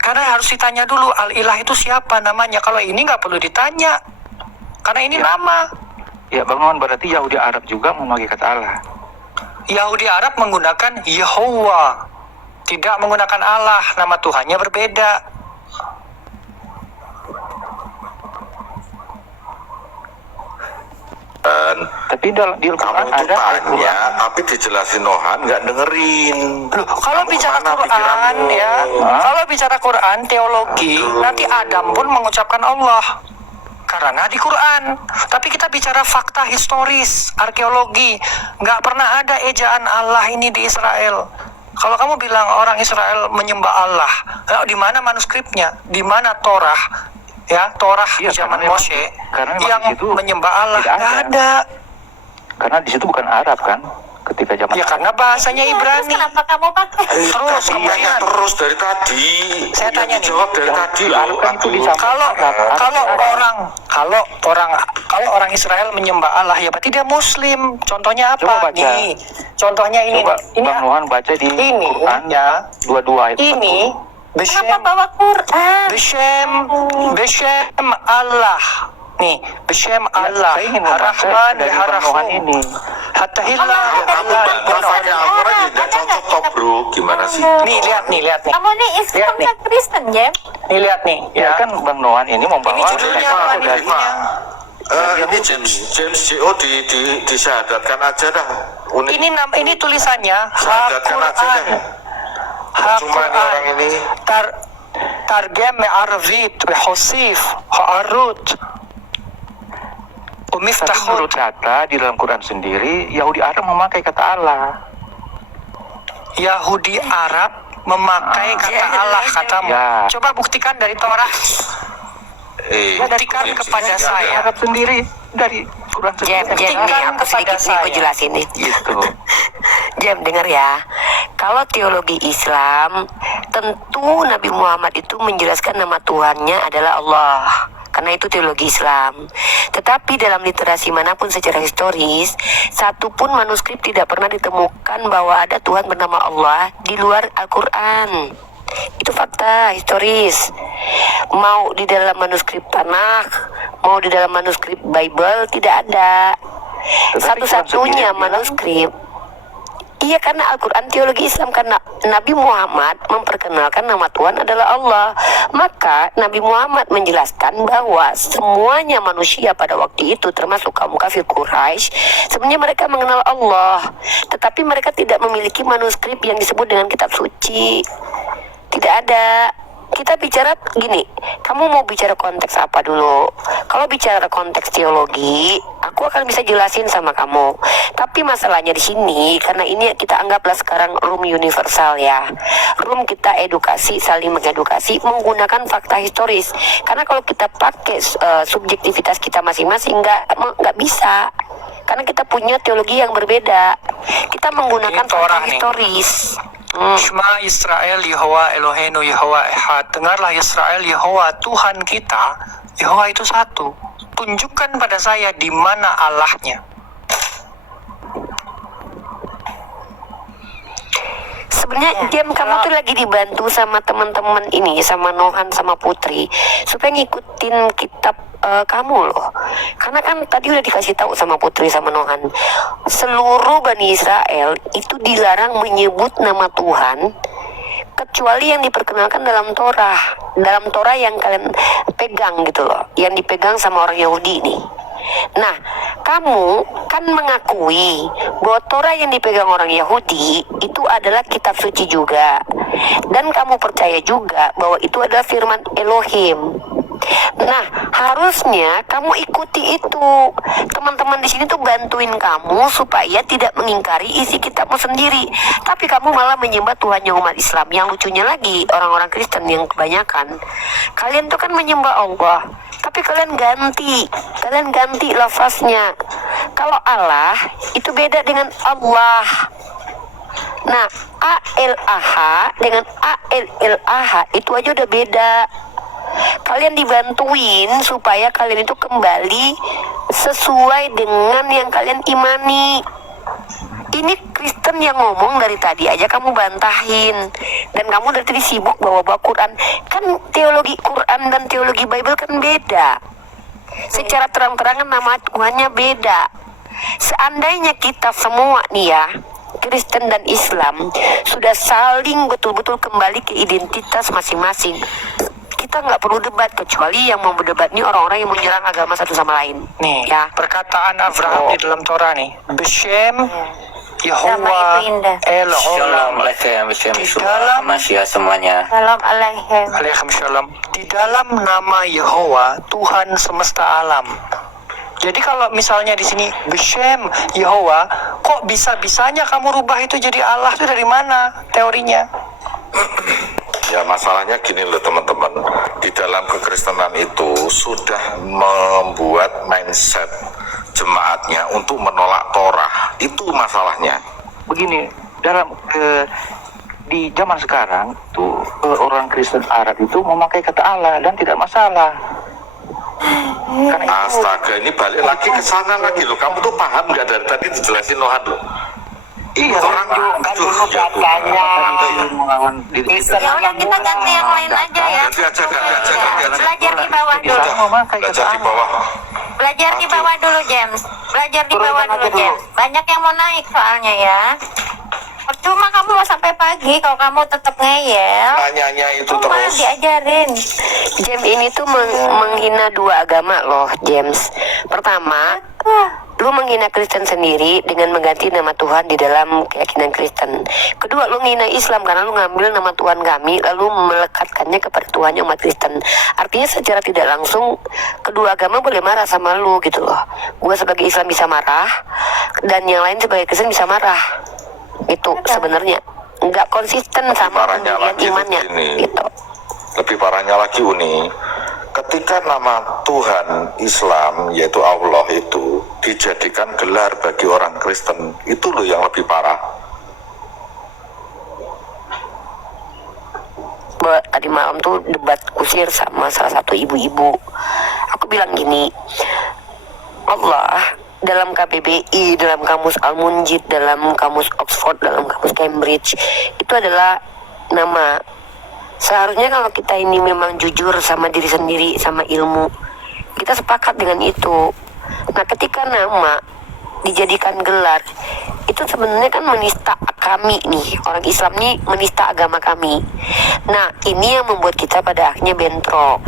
Karena harus ditanya dulu al-ilah itu siapa namanya. Kalau ini nggak perlu ditanya, karena ini nama. Ya, Bang Nohan, berarti Yahudi Arab juga memakai kata Allah. Yahudi Arab menggunakan Yehova, tidak menggunakan Allah, nama Tuhannya berbeda. Tapi di Al-Quran Kamu tuh ada tanya, tapi dijelasin Nohan nggak dengerin. Loh, kalau Kamu bicara kemana Quran pikiranmu? ya, kalau bicara Quran teologi, nanti Adam pun mengucapkan Allah karena di Quran. Tapi kita bicara fakta historis, arkeologi, nggak pernah ada ejaan Allah ini di Israel. Kalau kamu bilang orang Israel menyembah Allah, di mana manuskripnya? Di mana Torah? Ya, Torah di zaman Moshe yang menyembah Allah nggak ada. Karena di situ bukan Arab kan, ketika zaman. Ya karena bahasanya Ibrani. Terus kenapa kamu pakai? Terus Tanya kemudian terus dari tadi. Saya tanya nih. Jawab dari tadi loh. Kan itu Aduh. kalau orang Israel menyembah Allah ya berarti dia Muslim. Contohnya Coba apa? baca. Nih, contohnya ini. Coba Ini Bang Nohan baca di ini Quran ya. 22 ayat. Ini Kenapa bawa Quran? Beshem Allah. Nih, Beshem Allah. Saya ingin membaca Ar-Rahman dari Bang Nohan Ar-Rahim. ini. Hatta hilal. Kamu pakai Al-Quran tidak cocok bro. Gimana sih? Nih, lihat nih. Kamu nih Islam Lihat nih. kan Kristen, Jem? Nih, lihat nih. Ya kan Bang Nohan ini membawa Ini judulnya apa nih? dari Ini James Jo disyahadatkan aja dah. Unik. Ini tulisannya Syahadatkan aja Al-Quran. dah. Cuma ini orang ini. Targem Arvit, Hosif, Harut, Tapi Umiftahut. menurut data di dalam Quran sendiri, Yahudi Arab memakai kata Allah. Yahudi Arab memakai kata Allah katamu. Ya. Coba buktikan dari Torah. Buktikan kepada saya. Arab sendiri dari Quran Jem, sendiri. Jem, nih aku sedikit nih aku jelasin nih. Gitu. Jem, denger ya. Kalau teologi Islam, tentu Nabi Muhammad itu menjelaskan nama Tuhannya adalah Allah. Karena itu teologi Islam. Tetapi dalam literasi manapun secara historis, satupun manuskrip tidak pernah ditemukan bahwa ada Tuhan bernama Allah di luar Al-Quran. Itu fakta historis. Mau di dalam manuskrip Tanakh, mau di dalam manuskrip Bible, tidak ada. Satu-satunya manuskrip. Iya, karena Al-Quran teologi Islam, karena Nabi Muhammad memperkenalkan nama Tuhan adalah Allah. Maka Nabi Muhammad menjelaskan bahwa semuanya manusia pada waktu itu, termasuk kaum kafir Quraisy, sebenarnya mereka mengenal Allah. Tetapi mereka tidak memiliki manuskrip yang disebut dengan kitab suci. Tidak ada. Kita bicara gini, kamu mau bicara konteks apa dulu? Kalau bicara konteks teologi, aku akan bisa jelasin sama kamu. Tapi masalahnya di sini, karena ini kita anggaplah sekarang room universal ya. Room kita edukasi, saling mengedukasi, menggunakan fakta historis. Karena kalau kita pakai subjektivitas kita masing-masing, nggak bisa. Karena kita punya teologi yang berbeda. Kita menggunakan fakta historis. Shema Israel Yehova Eloheinu Yehova Ehad. Dengarlah Israel, Yehova Tuhan kita, Yehova itu satu. Tunjukkan pada saya di mana Allahnya. Sebenarnya Jem, kamu tuh lagi dibantu sama teman-teman ini, sama Nohan, sama Putri, supaya ngikutin kitab kamu loh. Karena kan tadi udah dikasih tahu sama Putri sama Nohan, seluruh Bani Israel itu dilarang menyebut nama Tuhan kecuali yang diperkenalkan dalam Torah yang kalian pegang gitu loh, yang dipegang sama orang Yahudi nih. Nah, kamu kan mengakui bahwa Torah yang dipegang orang Yahudi itu adalah kitab suci juga, dan kamu percaya juga bahwa itu adalah firman Elohim. Nah, harusnya kamu ikuti itu. Teman-teman di sini tuh bantuin kamu supaya tidak mengingkari isi kitabmu sendiri. Tapi kamu malah menyembah Tuhannya umat Islam. Yang lucunya lagi, orang-orang Kristen yang kebanyakan, kalian tuh kan menyembah Allah, tapi kalian ganti lafaznya. Kalau Allah itu beda dengan Allah. Nah, A-L-A-H dengan A-L-L-A-H itu aja udah beda. Kalian dibantuin supaya kalian itu kembali sesuai dengan yang kalian imani. Ini Kristen yang ngomong dari tadi aja kamu bantahin, dan kamu dari tadi sibuk bawa-bawa Quran. Kan teologi Quran dan teologi Bible kan beda. Secara terang-terangan nama Tuhannya beda. Seandainya kita semua nih ya, Kristen dan Islam, sudah saling betul-betul kembali ke identitas masing-masing, kita nggak perlu debat, kecuali yang mau berdebat ini orang-orang yang menyerang agama satu sama lain. Nih, Ya. perkataan Abraham di dalam Torah nih, Beshem Nama Yehovah itu indah. El Olam. Assalamualaikum. Di dalam Masya semuanya. Salam alaihim. Waalaikumsalam. Di dalam nama Yehovah, Tuhan semesta alam. Jadi kalau misalnya di sini Beshem Yehovah, kok bisa-bisanya kamu rubah itu jadi Allah itu dari mana teorinya? Ya masalahnya gini loh teman-teman, di dalam kekristenan itu sudah membuat mindset jemaatnya untuk menolak Torah. Itu masalahnya. Begini, di zaman sekarang tuh orang Kristen Arab itu memakai kata Allah dan tidak masalah. Karena itu, Astaga, ini balik lagi ke sana lagi loh. Kamu tuh paham nggak dari tadi dijelasin Nohan loh? iya, Orang kan dulu katanya melawan diri kita. Ya udah kita ganti yang lain aja ya. Ganti aja, ganti aja, ganti aja. Belajar di bawah Kita dulu. memakai kata Belajar di Allah. bawah. Belajar di bawah dulu, James. Belajar di bawah dulu, James. Banyak yang mau naik soalnya ya. Percuma kamu mau sampai pagi kalau kamu tetap ngeyel. Tanyanya itu Cuma terus. diajarin. James ini tuh menghina dua agama loh, James. Pertama, lu menghina Kristen sendiri dengan mengganti nama Tuhan di dalam keyakinan Kristen. Kedua, lu menghina Islam karena lu ngambil nama Tuhan kami lalu melekatkannya kepada Tuhannya umat Kristen. Artinya secara tidak langsung kedua agama boleh marah sama lu gitu loh. Gua sebagai Islam bisa marah, dan yang lain sebagai Kristen bisa marah. Itu sebenarnya nggak konsisten sama parahnya pendirian lagi imannya begini. gitu. Lebih parahnya lagi Uni, ketika nama Tuhan Islam yaitu Allah itu dijadikan gelar bagi orang Kristen, itu loh yang lebih parah. Tadi malam tuh debat kusir sama salah satu ibu-ibu. Aku bilang gini, Allah dalam KBBI, dalam kamus Al-Munjid, dalam kamus Oxford, dalam kamus Cambridge, itu adalah nama. Seharusnya kalau kita ini memang jujur sama diri sendiri, sama ilmu, kita sepakat dengan itu. Nah, ketika nama dijadikan gelar, itu sebenarnya kan menista kami nih, orang Islam nih menista agama kami. Nah, ini yang membuat kita pada akhirnya bentrok.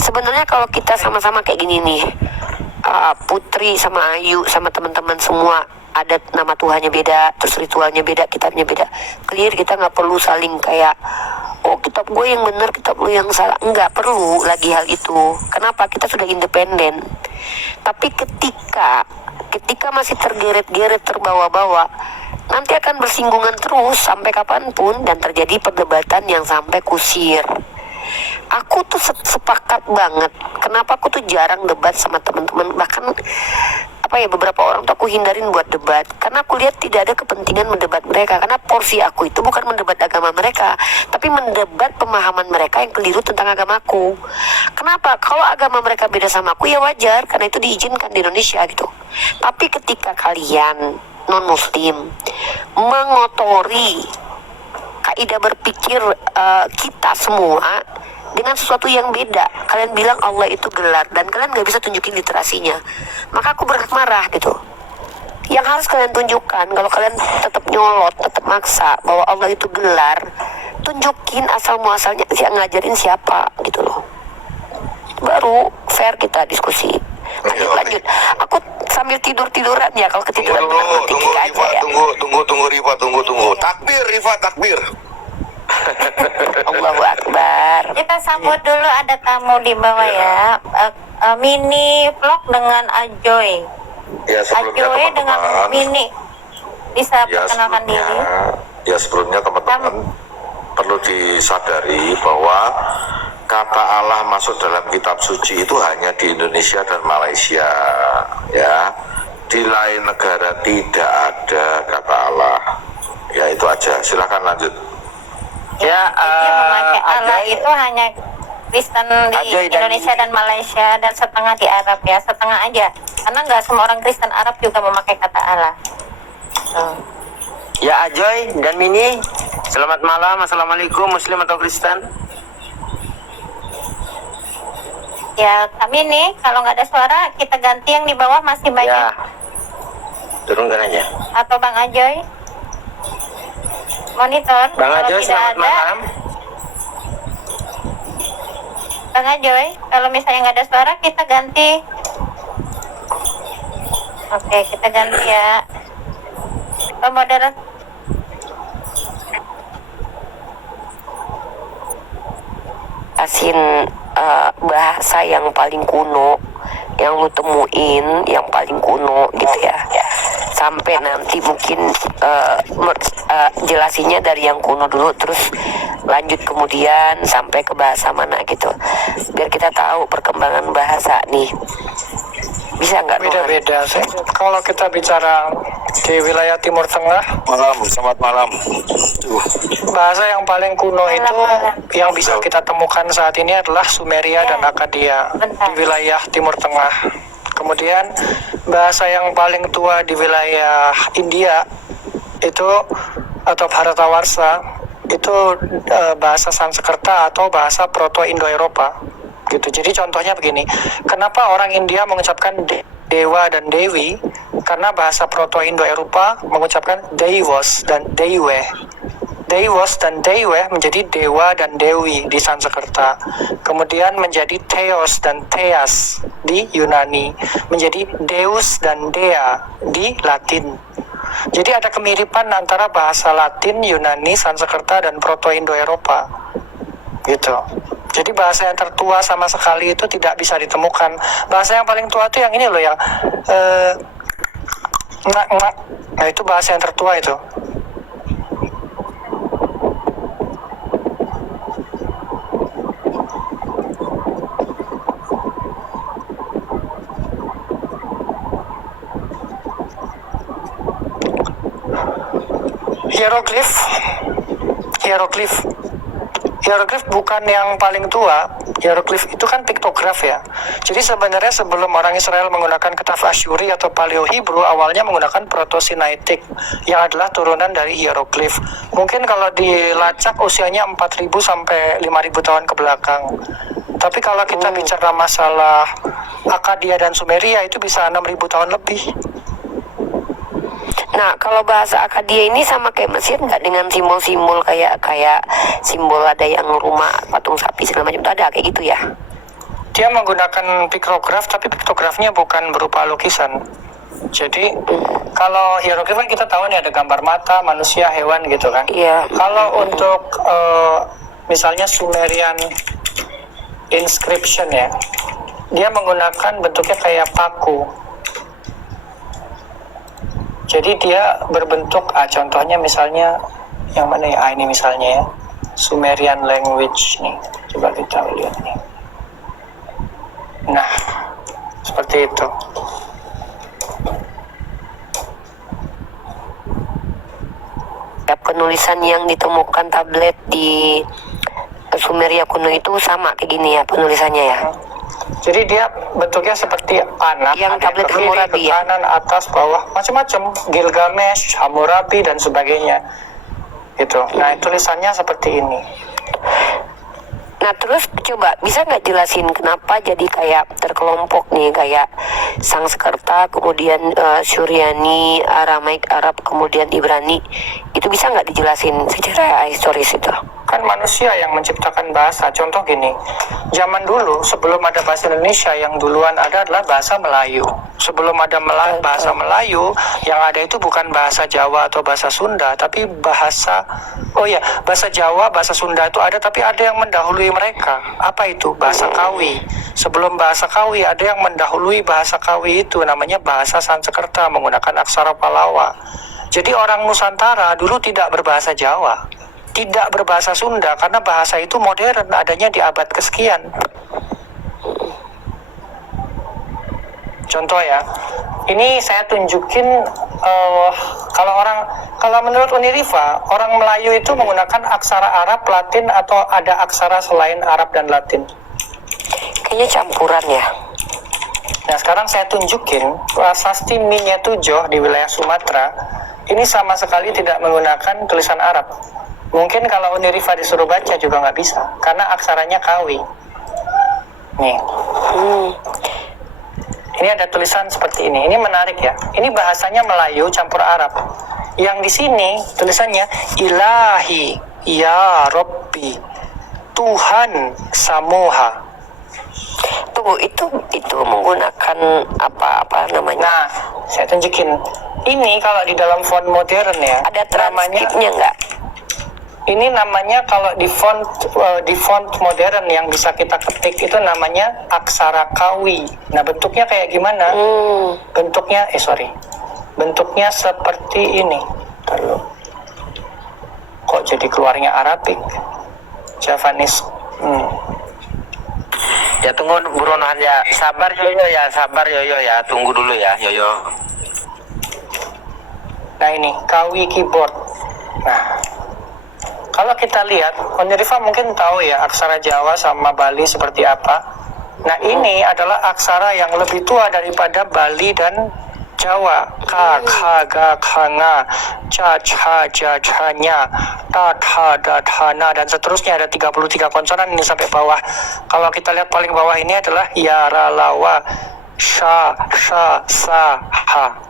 Sebenarnya kalau kita sama-sama kayak gini nih, Putri sama Ayu sama teman-teman semua ada nama Tuhannya beda, terus ritualnya beda, kitabnya beda, clear, kita nggak perlu saling kayak, oh kitab gue yang benar, kitab lu yang salah. Nggak perlu lagi hal itu. Kenapa? Kita sudah independen. Tapi ketika masih tergeret-geret, terbawa-bawa, nanti akan bersinggungan terus sampai kapanpun, dan terjadi perdebatan yang sampai kusir. Aku tuh sepakat banget. Kenapa aku tuh jarang debat sama teman-teman, bahkan beberapa orang tuh aku hindarin buat debat, karena aku lihat tidak ada kepentingan mendebat mereka, karena porsi aku itu bukan mendebat agama mereka, tapi mendebat pemahaman mereka yang keliru tentang agamaku. Kenapa? Kalau agama mereka beda sama aku ya wajar, karena itu diizinkan di Indonesia gitu. Tapi ketika kalian non-muslim mengotori kaidah berpikir kita semua dengan sesuatu yang beda, kalian bilang Allah itu gelar dan kalian gak bisa tunjukin literasinya, maka aku berhak marah gitu. Yang harus kalian tunjukkan, kalau kalian tetap nyolot, tetap maksa bahwa Allah itu gelar, tunjukin asal muasalnya, ngajarin siapa gitu loh, baru fair kita diskusi. Lanjut. Aku sambil tidur-tiduran ya, kalau ketiduran Tunggu dulu, nanti tunggu kick aja Rifa, ya. tunggu Rifa, tunggu. Takbir Rifa, takbir. Allahu Akbar. Kita sambut dulu, ada tamu di bawah ya. Mini vlog dengan Ajoy. Ya sebelumnya Ajoy dengan teman-teman, Mini. Bisa ya perkenalkan diri. sebelumnya teman-teman perlu disadari bahwa kata Allah masuk dalam kitab suci itu hanya di Indonesia dan Malaysia, ya. Di lain negara tidak ada kata Allah. Ya itu aja. Silakan lanjut. Ya, Jadi memakai Allah Ajoy, itu hanya Kristen di Ajoy dan- Indonesia dan Malaysia dan setengah di Arab ya, setengah aja. Karena nggak semua orang Kristen Arab juga memakai kata Allah. ya Ajoy dan Mini, selamat malam. Assalamualaikum, Muslim atau Kristen? Ya kami nih kalau nggak ada suara kita ganti yang di bawah masih banyak. Ya, turunkan aja. Atau Bang Ajoy monitor. Bang Kalau Ajoy, tidak selamat ada, malam. Bang Ajoy, kalau misalnya nggak ada suara kita ganti. Oke, kita ganti ya. Moderator. Asin bahasa yang paling kuno yang lu temuin, yang paling kuno gitu ya, sampai nanti mungkin jelasinya dari yang kuno dulu, terus lanjut kemudian sampai ke bahasa mana gitu, biar kita tahu perkembangan bahasa nih. Bisa nggak? Nohan? Beda-beda sih. Kalau kita bicara di wilayah Timur Tengah, Selamat malam. bahasa yang paling kuno itu yang bisa kita temukan saat ini adalah Sumeria dan Akkadia di wilayah Timur Tengah. Kemudian bahasa yang paling tua di wilayah India itu atau Bharatawarsha itu bahasa Sanskerta atau bahasa Proto-Indo-Eropa gitu. Jadi contohnya begini, kenapa orang India mengucapkan dewa dan dewi? Karena bahasa Proto-Indo-Eropa mengucapkan deivos dan deiwe. Deivos dan deiwe menjadi dewa dan dewi di Sanskerta. Kemudian menjadi theos dan theas di Yunani, menjadi deus dan dea di Latin. Jadi ada kemiripan antara bahasa Latin, Yunani, Sanskerta dan Proto-Indo-Eropa gitu. Jadi bahasa yang tertua sama sekali itu tidak bisa ditemukan. Bahasa yang paling tua itu yang ini loh, yang ngak. Nah itu bahasa yang tertua itu. Hieroglif bukan yang paling tua. Hieroglif itu kan piktograf ya. Jadi sebenarnya sebelum orang Israel menggunakan kitab Asyuri atau Paleo Hebrew, awalnya menggunakan Proto-Sinaitik yang adalah turunan dari hieroglif. Mungkin kalau dilacak usianya 4.000 sampai 5.000 tahun ke belakang. Tapi kalau kita bicara masalah Akkadia dan Sumeria itu bisa 6.000 tahun lebih. Nah, kalau bahasa Akkadia ini sama kayak Mesir nggak, dengan simbol-simbol kayak simbol ada yang rumah patung sapi segala macam, itu ada kayak gitu ya? Dia menggunakan piktograf, tapi piktografnya bukan berupa lukisan. Jadi kalau hieroglif kan kita tahu nih ada gambar mata, manusia, hewan gitu kan. Iya. Kalau untuk misalnya Sumerian inscription ya, dia menggunakan bentuknya kayak paku. Jadi dia berbentuk, contohnya misalnya yang mana ya? Ini misalnya ya, Sumerian language nih. Coba kita lihat nih. Nah, seperti itu. Ya, penulisan yang ditemukan tablet di Sumeria kuno itu sama kayak gini ya penulisannya ya? Jadi dia bentuknya seperti anak, Yang ada tablet ke kiri, Hammurabi ke ya? kanan, atas, bawah, macam-macam. Gilgamesh, Hammurabi dan sebagainya. Itu. Nah, tulisannya seperti ini. Nah terus coba bisa nggak jelasin kenapa jadi kayak terkelompok nih, kayak Sanskerta, kemudian Suryani, Aramaik Arab, kemudian Ibrani, itu bisa nggak dijelasin secara historis itu? Kan manusia yang menciptakan bahasa. Contoh gini, zaman dulu sebelum ada bahasa Indonesia, yang duluan ada adalah bahasa Melayu. Sebelum ada bahasa Melayu, yang ada itu bukan bahasa Jawa atau bahasa Sunda, tapi bahasa Jawa, bahasa Sunda itu ada, tapi ada yang mendahului mereka. Apa itu? Bahasa Kawi. Sebelum bahasa Kawi, ada yang mendahului bahasa Kawi itu, namanya bahasa Sanskerta menggunakan aksara Pallawa. Jadi orang Nusantara dulu tidak berbahasa Jawa, tidak berbahasa Sunda, karena bahasa itu modern, adanya di abad kesekian. Contoh ya, ini saya tunjukin kalau menurut Uniriva, orang Melayu itu menggunakan aksara Arab, Latin, atau ada aksara selain Arab dan Latin? Kayaknya campuran ya. Nah sekarang saya tunjukin prasasti Minyetujoh di wilayah Sumatera, ini sama sekali tidak menggunakan tulisan Arab. Mungkin kalau Uniriva disuruh baca juga nggak bisa, karena aksaranya Kawi. Nih. Ini ada tulisan seperti ini. Ini menarik ya. Ini bahasanya Melayu campur Arab. Yang di sini tulisannya Ilahi ya Rabbi, Tuhan Samoha. Tunggu, itu menggunakan apa namanya? Nah, saya tunjukin. Ini kalau di dalam font modern ya. Ada transkripnya nggak? Ini namanya kalau di font modern yang bisa kita ketik itu namanya aksara Kawi. Nah bentuknya kayak gimana? Bentuknya seperti ini. Lalu, kok jadi keluarnya Arabik? Javanese. Ya tunggu buronan ya, sabar Yoyo ya, tunggu dulu ya Yoyo. Nah ini Kawi keyboard. Nah, kalau kita lihat, Uniriva mungkin tahu ya aksara Jawa sama Bali seperti apa. Nah ini adalah aksara yang lebih tua daripada Bali dan Jawa. Ka, kha, ga, kha, nga, ca, cha, ja, cha, nya, ta, tha, da, tha, na, dan seterusnya. Ada 33 konsonan ini sampai bawah. Kalau kita lihat paling bawah ini adalah ya, ra, la, wa, sha, sha, sa, ha.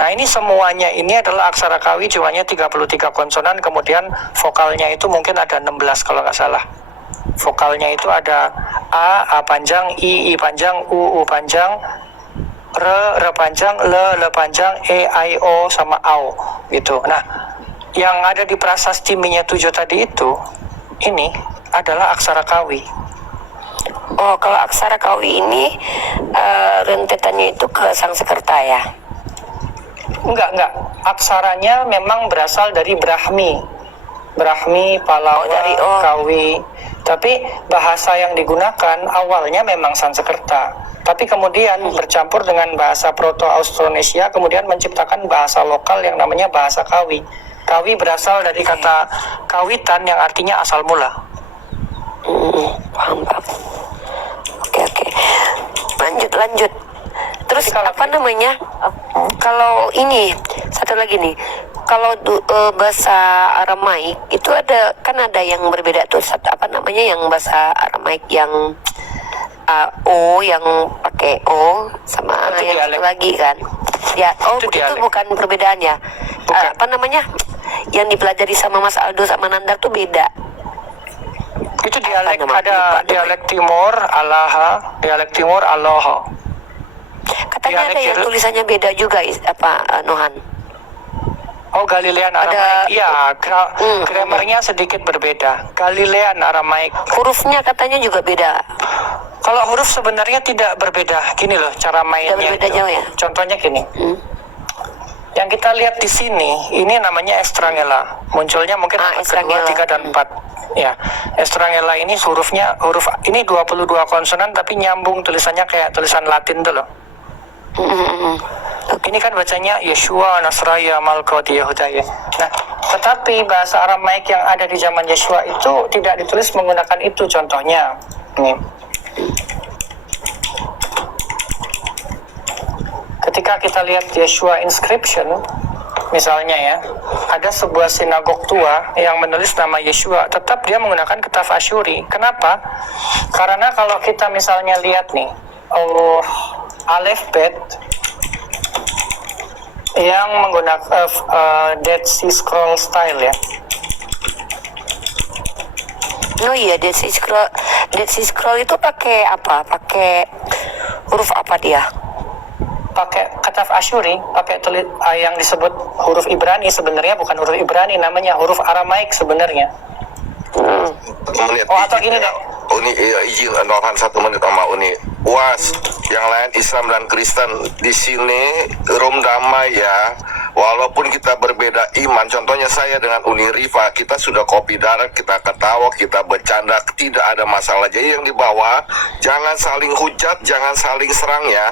Nah ini semuanya ini adalah aksara Kawi, jumlahnya 33 konsonan, kemudian vokalnya itu mungkin ada 16 kalau nggak salah. Vokalnya itu ada A panjang, I panjang, U panjang, R panjang, L panjang, E, I, O, sama AU gitu. Nah yang ada di prasasti Minyetujoh tadi itu, ini adalah aksara Kawi. Oh, kalau aksara Kawi ini rentetannya itu ke Sanskerta ya? Enggak. Aksaranya memang berasal dari Brahmi, Pallawa, Kawi. Tapi bahasa yang digunakan awalnya memang Sanskerta. Tapi kemudian bercampur dengan bahasa Proto-Austronesia, kemudian menciptakan bahasa lokal yang namanya bahasa Kawi. Kawi berasal dari kata kawitan yang artinya asal mula. Paham. Oke. Lanjut. Terus apa namanya? Kalau ini satu lagi nih, kalau bahasa Aramaik itu ada yang berbeda tuh. Apa namanya yang bahasa Aramaik yang O yang pakai O sama itu yang dialek. satu lagi kan? Ya, itu bukan perbedaannya. Apa namanya? Yang dipelajari sama Mas Aldo sama Nandar tuh beda. Itu dialek, ada dialek Timur Alaha, dialek Timur Aloha. Katanya ada yang tulisannya beda juga, Nohan. Oh, Galilean Aramaik. Iya, grammarnya sedikit berbeda. Galilean Aramaik. Hurufnya katanya juga beda. Kalau huruf sebenarnya tidak berbeda. Gini loh cara mainnya. Tidak berbeda jauh ya? Contohnya gini. Yang kita lihat di sini, ini namanya Estrangela. Munculnya mungkin kedua, 3, dan 4. Ya, Estrangela ini huruf ini 22 konsonan tapi nyambung tulisannya kayak tulisan Latin tuh loh. Ini kan bacanya Yeshua, Nasraya, Malkoti, Yahudaya. Nah, tetapi bahasa Aramaik yang ada di zaman Yeshua itu tidak ditulis menggunakan itu. Contohnya, ini. Ketika kita lihat Yeshua inscription, misalnya ya, ada sebuah sinagog tua yang menulis nama Yeshua, tetap dia menggunakan Ketaf Asyuri. Kenapa? Karena kalau kita misalnya lihat nih, Aleph Bet yang menggunakan Dead Sea Scroll style ya. Oh iya, Dead Sea Scroll itu pakai apa? Pakai huruf apa dia? Pakai Ketaf Asyuri, pakai yang disebut huruf Ibrani, sebenarnya bukan huruf Ibrani, namanya huruf Aramaik sebenarnya. Menit, Oh, atau gini deh. Uni izin Norhan 1 menit sama Uni. Was, yang lain Islam dan Kristen di sini room damai ya. Walaupun kita berbeda iman, contohnya saya dengan Uni Rifa, kita sudah kopi darat, kita ketawa, kita bercanda, tidak ada masalah. Jadi yang di bawah jangan saling hujat, jangan saling serang ya.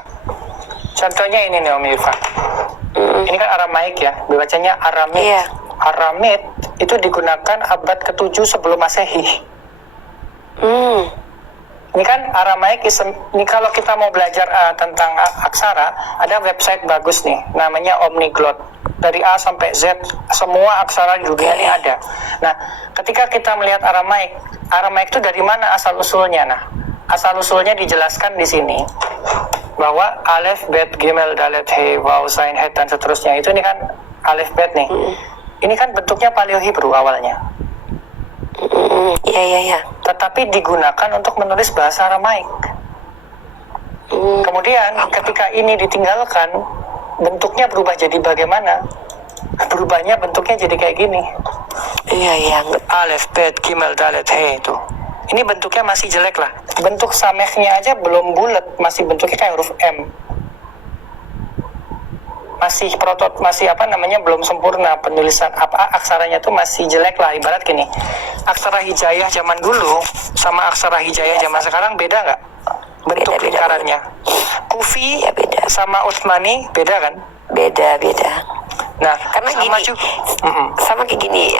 Contohnya ini nih Om Irfan. Ini kan Aramaik ya, bacanya Aramid. Iya. Aramid itu digunakan abad ke-7 sebelum Masehi. Ini kan Aramaik, ini kalau kita mau belajar tentang aksara, ada website bagus nih, namanya Omniglot. Dari A sampai Z, semua aksara di dunia ini ada. Nah, ketika kita melihat Aramaik, Aramaik itu dari mana asal-usulnya? Nah, asal-usulnya dijelaskan di sini. Bahwa Aleph, Bet, Gimel, Dalet, He, Waw, Zain, Het, dan seterusnya. Itu ini kan Aleph, Bet nih. Ini kan bentuknya Paleo Hebrew awalnya. Iya. Tetapi digunakan untuk menulis bahasa Aramaik. Kemudian ketika ini ditinggalkan, bentuknya berubah jadi bagaimana? Berubahnya bentuknya jadi kayak gini. Iya. Aleph, Bet, Gimel, Dalet, He itu. Ini bentuknya masih jelek lah. Bentuk samehnya aja belum bulat, masih bentuknya kayak huruf M. Masih belum sempurna penulisan aksaranya tuh masih jelek lah. Ibarat gini, aksara hijayah zaman dulu sama aksara hijayah zaman sekarang beda nggak? Bentuk lingkarannya. Kufi ya, beda. sama Utsmani beda kan? Beda. Nah, Karena sama gini, juga. sama kayak gini,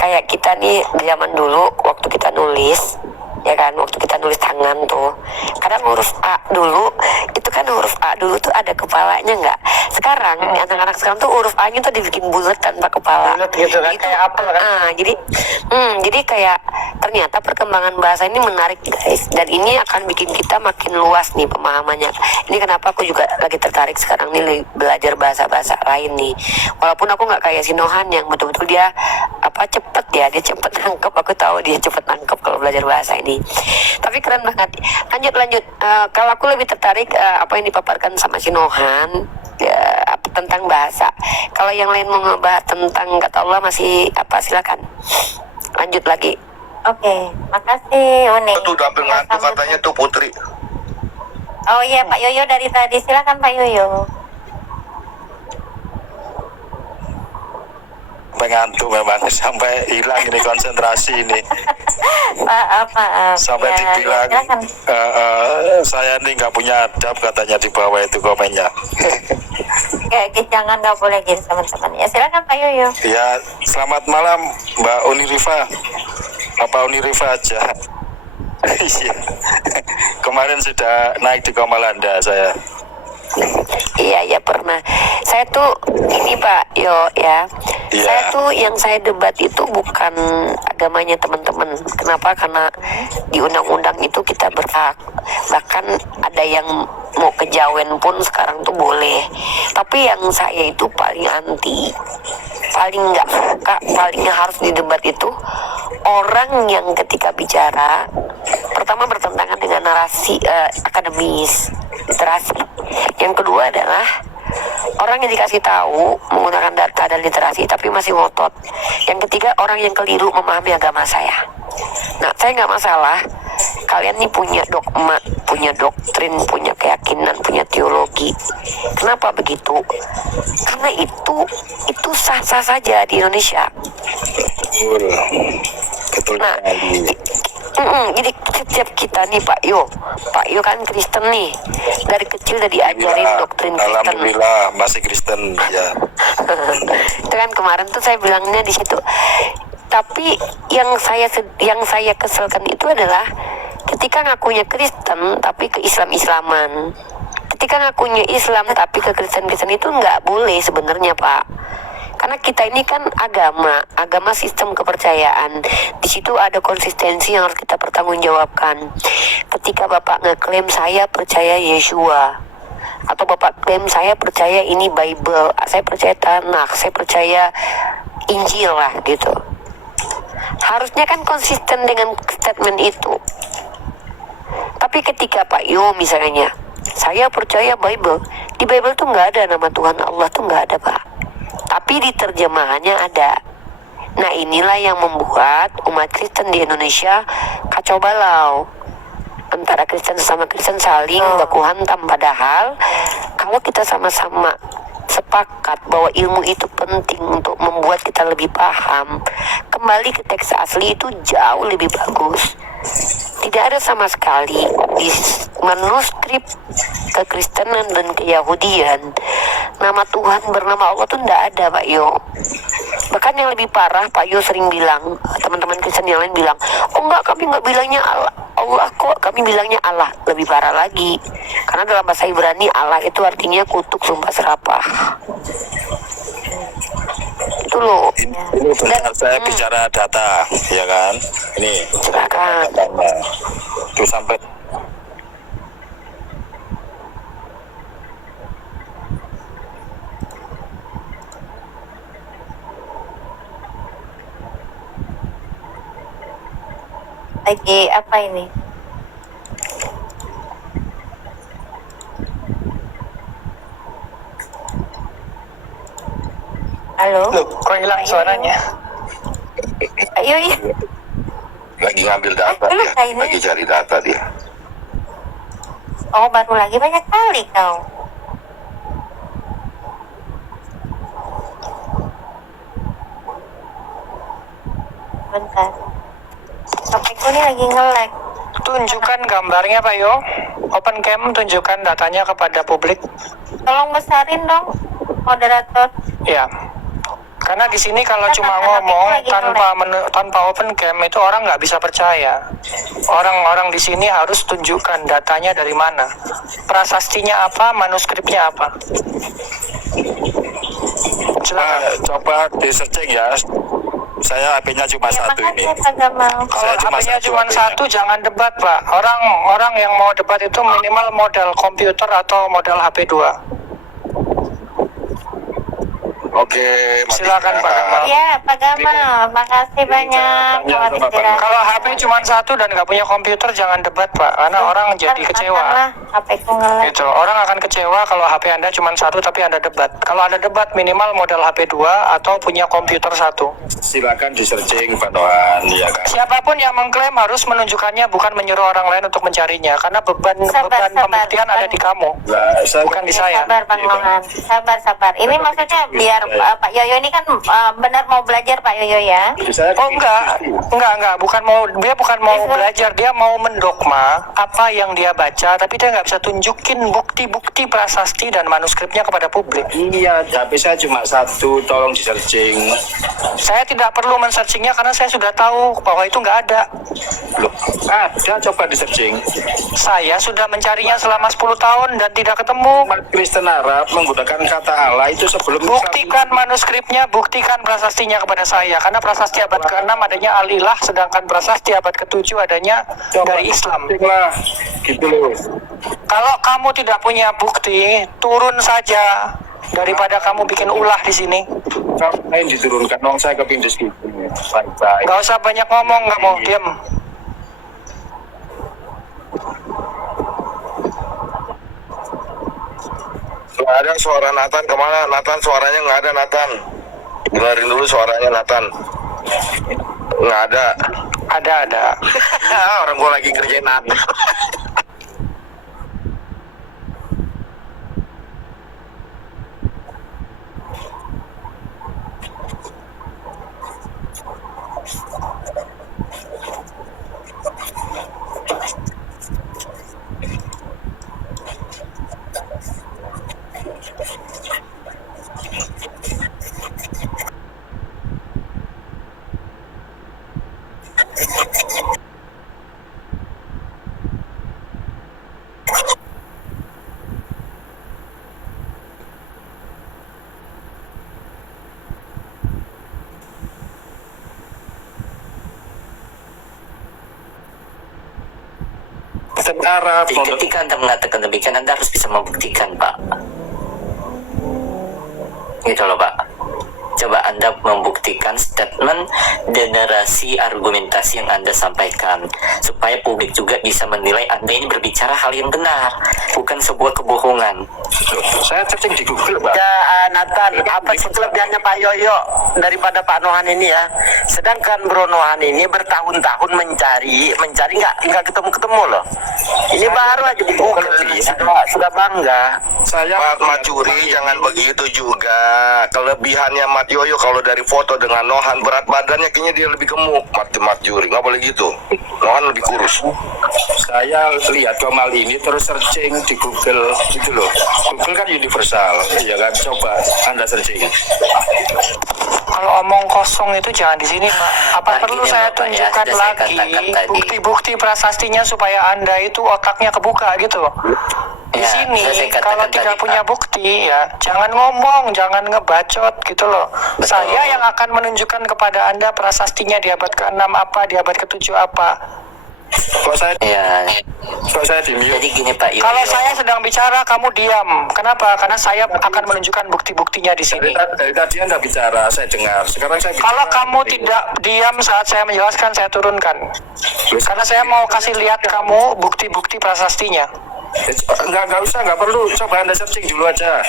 kayak kita nih zaman dulu waktu kita nulis, ya kan, waktu kita nulis tangan tuh, kadang huruf A dulu, itu kan huruf A dulu tuh ada kepalanya nggak? Sekarang anak-anak sekarang tuh huruf A-nya tuh dibikin bulat tanpa kepala. Bulat gitu kan, Itu, kayak apel kan? jadi kayak ternyata perkembangan bahasa ini menarik guys, dan ini akan bikin kita makin luas nih pemahamannya. Ini kenapa aku juga lagi tertarik sekarang nih belajar bahasa-bahasa lain nih. Walaupun aku nggak kayak si Nohan yang betul-betul dia cepet ya, dia cepet nangkep. Aku tahu dia cepet nangkep kalau belajar bahasa ini. Tapi keren banget. Lanjut. Kalau aku lebih tertarik apa yang dipaparkan sama si Nohan tentang bahasa. Kalau yang lain mau ngebahas tentang kata Allah masih silakan. Lanjut lagi. Oke, makasih Uni. Itu udah ambil ngantuk katanya tuh Putri. Oh iya, Pak Yoyo dari tadi. Silakan Pak Yoyo. Mengantuk memang sampai hilang ini konsentrasi ini. Maaf. Sampai Ya, dibilang silakan. saya ini nggak punya adab katanya di bawah itu komennya. Jangan nggak boleh gitu teman-teman. Ya silakan Pak Yoyo. Ya, selamat malam Mbak Uni Rifa. Apa Uni Rifa aja? Iya. Kemarin sudah naik di Komalanda saya. Iya pernah. Saya tuh ini Pak Yo ya. Iya. Saya tuh yang saya debat itu bukan agamanya teman-teman. Kenapa? Karena di undang-undang itu kita berhak. Bahkan ada yang mau kejawen pun sekarang tuh boleh. Tapi yang saya itu paling anti, paling nggak suka, paling harus didebat itu orang yang ketika bicara pertama bertentangan dengan narasi akademis, literasi. Yang kedua adalah orang yang dikasih tahu menggunakan data dan literasi tapi masih ngotot. Yang ketiga orang yang keliru memahami agama saya. Nah, saya nggak masalah kalian nih punya dogma, punya doktrin, punya keyakinan, punya teologi. Kenapa begitu? Karena itu sah-sah saja di Indonesia. Betul. Nah, jadi setiap kita nih Pak Yo kan Kristen nih, dari kecil udah diajarin doktrin Kristen. Alhamdulillah masih Kristen ya. Itu kan kemarin tuh saya bilangnya di situ. Tapi yang saya keselkan itu adalah ketika ngakunya Kristen tapi ke Islam-Islaman. ketika ngakunya Islam tapi ke Kristen itu nggak boleh sebenarnya, Pak. Karena kita ini kan agama sistem kepercayaan. Di situ ada konsistensi yang harus kita pertanggungjawabkan. Ketika Bapak ngeklaim saya percaya Yeshua, atau Bapak klaim saya percaya ini Bible, saya percaya Tanakh, saya percaya Injil lah gitu. Harusnya kan konsisten dengan statement itu. Tapi ketika Pak Yo misalnya, saya percaya Bible, di Bible tuh nggak ada nama Tuhan Allah tuh nggak ada, Pak. Tapi di terjemahannya ada. Nah inilah yang membuat umat Kristen di Indonesia kacau balau. Antara Kristen sama Kristen saling baku hantam. Padahal kalau kita sama-sama sepakat bahwa ilmu itu penting untuk membuat kita lebih paham, kembali ke teks asli itu jauh lebih bagus. Tidak ada sama sekali di manuskrip kekristenan dan keyahudian nama Tuhan bernama Allah tuh tidak ada, Pak Yo. Bahkan yang lebih parah, Pak Yo sering bilang, teman-teman Kristen yang lain bilang, oh enggak, kami enggak bilangnya Allah kok, kami bilangnya Allah. Lebih parah lagi, karena dalam bahasa Ibrani Allah itu artinya kutuk, sumpah serapah. Itu loh. Ini benar, saya bicara data, ya kan? Ini Silakan. datanya. Itu sampai Lagi apa ini? Halo? Loh, kok hilang suaranya? Ayo, iya. Lagi ngambil data Lu dia, kayaknya- lagi cari data dia. Oh, baru lagi banyak kali kau. Bentar. HP-ku ini lagi nge-lag. Tunjukkan gambarnya Pak Yo. Open cam, tunjukkan datanya kepada publik. Tolong besarin dong, moderator. Ya. Karena di sini kalau Karena cuma HP-ku ngomong lagi tanpa open cam itu orang nggak bisa percaya. Orang-orang di sini harus tunjukkan datanya dari mana, prasastinya apa, manuskripnya apa. Silakan. coba di searching ya. Saya HP-nya cuma Ya, satu ini. makasih Pak Gamal. Kalau Saya cuma HP-nya satu cuma HP-nya. satu, jangan debat, Pak. Orang yang mau debat itu minimal modal komputer atau modal HP 2. Oke, mati Silakan, Pak Gamal. Ya, Pak Gamal, makasih banyak. Selamat istirahat. Kalau HP cuma satu dan nggak punya komputer, jangan debat, Pak. Karena orang jadi kecewa. HP-ku nge-lag. Gitu. Orang akan kecewa kalau HP Anda cuma satu tapi Anda debat. Kalau Anda debat minimal modal HP 2 atau punya komputer satu. Silakan di searching Pak Nohan, ya kan? Siapapun yang mengklaim harus menunjukkannya, bukan menyuruh orang lain untuk mencarinya. Karena beban Sabar. pembuktian ada di kamu, Nah, saya bukan di saya. Sabar, Bang Nohan. Sabar. Ini maksudnya biar Pak Yoyo ini kan benar mau belajar, Pak Yoyo ya. saya Oh enggak, bukan mau belajar, dia mau mendogma apa yang dia baca, tapi dia nggak bisa tunjukin bukti-bukti prasasti dan manuskripnya kepada publik. Iya, HP saya cuma satu, tolong di searching. Saya tidak perlu men-searchingnya karena saya sudah tahu bahwa itu nggak ada. Loh, ada, coba di searching. Saya sudah mencarinya selama 10 tahun dan tidak ketemu. Umat Kristen Arab menggunakan kata Allah itu sebelum Buktikan manuskripnya, buktikan prasastinya kepada saya. Karena prasasti abad ke-6 adanya Al-Ilah, sedangkan prasasti abad ke-7 adanya dari Islam. lah, gitu loh. Kalau kamu tidak punya bukti, turun saja daripada kamu bikin ulah di sini. Ngapain diturunkan? Nong saya kepingin diskusi. Baik-baik. Gak usah banyak ngomong, nggak mau diam. Nggak ada suara Nathan, kemana Nathan? Suaranya nggak ada, Nathan. Dengerin dulu suaranya Nathan. Nggak ada. Ada. Orang gua lagi kerjain Nathan. Arab. Jadi ketika Anda mengatakan demikian, Anda harus bisa membuktikan, Pak. Gitu loh, Pak. Coba Anda membuktikan statement dan narasi argumentasi yang Anda sampaikan, supaya publik juga bisa menilai Anda ini berbicara hal yang benar, bukan sebuah kebohongan. Saya searching di Google, Pak. Ya, Nathan, apa sih kelebihannya Pak Yoyo daripada Pak Nohan ini ya? Sedangkan Bro Nohan ini bertahun-tahun mencari nggak ketemu loh. Ini baru aja di Google, sudah bangga. Saya Mat Macuri, jangan begitu juga. Kelebihannya Mat Yoyo kalau dari foto dengan Nohan, berat badannya kayaknya dia lebih gemuk. Mat Macuri, nggak boleh gitu. Nohan lebih kurus. saya lihat Kamal ini terus searching di Google gitu loh. Google kan universal, ya kan? Coba Anda searching. Kalau omong kosong itu jangan di sini, Pak. Apa Nah, perlu ini, saya Bapak, ya, tunjukkan sudah saya lagi katakan tadi. bukti-bukti prasastinya supaya Anda itu otaknya kebuka gitu? Di Ya, sini sudah saya katakan kalau tadi, tidak punya Pak. bukti ya jangan ngomong, jangan ngebacot gitu loh. Betul. Saya yang akan menunjukkan kepada Anda prasastinya di abad ke-6 apa, di abad ke-7 apa. Kok saya Ya, di mute? jadi gini Pak Yoyo. Kalau saya sedang bicara, kamu diam. Kenapa? Karena saya akan menunjukkan bukti-buktinya di sini. Dari tadi Anda bicara, saya dengar. Sekarang saya bicara. Kalau kamu tidak diam saat saya menjelaskan, saya turunkan. Karena saya mau kasih lihat kamu bukti-bukti prasastinya. Nggak usah, nggak perlu. Coba Anda searching dulu aja.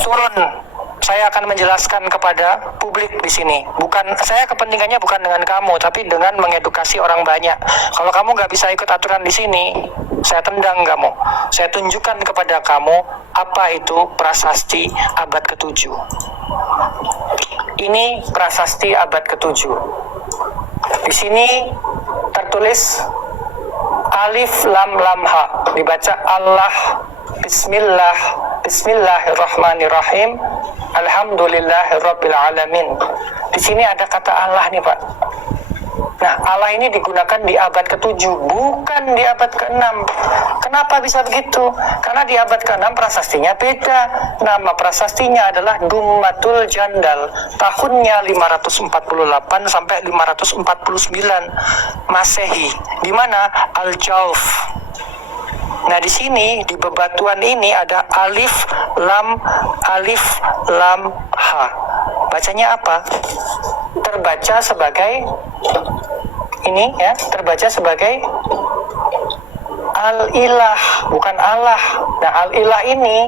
Turun. Saya akan menjelaskan kepada publik di sini. Saya kepentingannya bukan dengan kamu, tapi dengan mengedukasi orang banyak. Kalau kamu nggak bisa ikut aturan di sini, saya tendang kamu. Saya tunjukkan kepada kamu apa itu prasasti abad ke-7. Ini prasasti abad ke-7. Di sini tertulis alif lam lam ha, dibaca Allah, bismillah, bismillahirrahmanirrahim, alhamdulillahirabbil alamin. Di sini ada kata Allah nih, Pak. Nah, Allah ini digunakan di abad ke-7, bukan di abad ke-6. Kenapa bisa begitu? Karena di abad ke-6 prasastinya beda. Nama prasastinya adalah Dummatul Jandal. Tahunnya 548 sampai 549 Masehi. Di mana? Al-Jauf. Nah, di sini di bebatuan ini ada alif lam ha. Bacanya apa? Terbaca sebagai ini ya, terbaca sebagai Al-Ilah, bukan Allah. Nah, Al-Ilah ini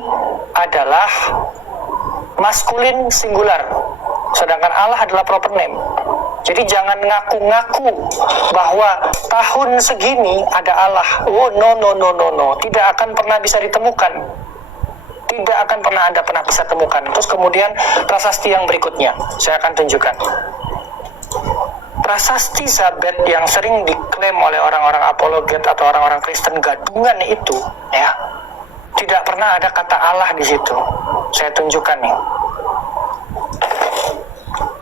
adalah maskulin singular, sedangkan Allah adalah proper name. Jadi jangan ngaku-ngaku bahwa tahun segini ada Allah. Oh, no. Tidak akan pernah bisa ditemukan. Tidak akan pernah Anda bisa temukan. Terus kemudian prasasti yang berikutnya saya akan tunjukkan. Prasasti Zabet yang sering diklaim oleh orang-orang apologet atau orang-orang Kristen gadungan itu, ya, tidak pernah ada kata Allah di situ. Saya tunjukkan nih.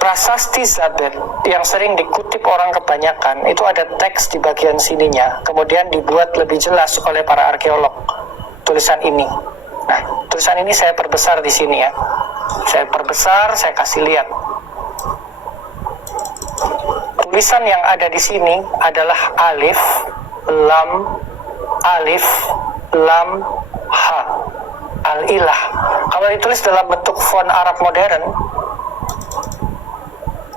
Prasasti Zabet yang sering dikutip orang kebanyakan itu ada teks di bagian sininya, kemudian dibuat lebih jelas oleh para arkeolog. Tulisan ini. Nah, tulisan ini saya perbesar di sini ya. Saya perbesar, saya kasih lihat. Tulisan yang ada di sini adalah alif lam ha, Al-Ilah. Kalau ditulis dalam bentuk font Arab modern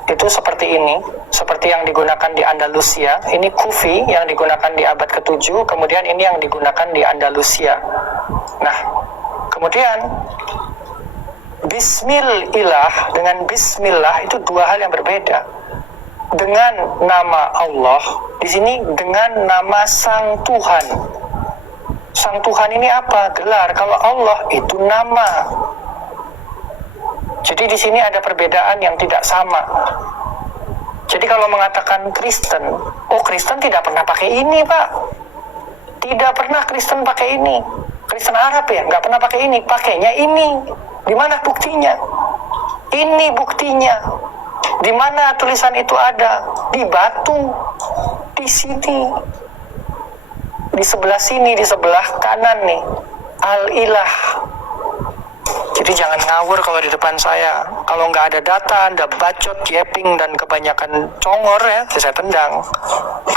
itu seperti ini, seperti yang digunakan di Andalusia. Ini Kufi yang digunakan di abad ke-7, kemudian ini yang digunakan di Andalusia. Nah, kemudian Bismillah dengan Bismillah itu dua hal yang berbeda. Dengan nama Allah, di sini dengan nama Sang Tuhan. Sang Tuhan ini apa? Gelar. Kalau Allah itu nama. Jadi di sini ada perbedaan yang tidak sama. Jadi kalau mengatakan Kristen, oh Kristen tidak pernah pakai ini, Pak. Tidak pernah Kristen pakai ini. Kristen Arab ya, nggak pernah pakai ini. Pakainya ini. Di mana buktinya? Ini buktinya. Di mana tulisan itu ada? Di batu. Di sini. Di sebelah sini, di sebelah kanan nih. Al-Ilah. Jadi jangan ngawur kalau di depan saya. Kalau nggak ada data, Anda bacot, yapping, dan kebanyakan congor ya saya tendang.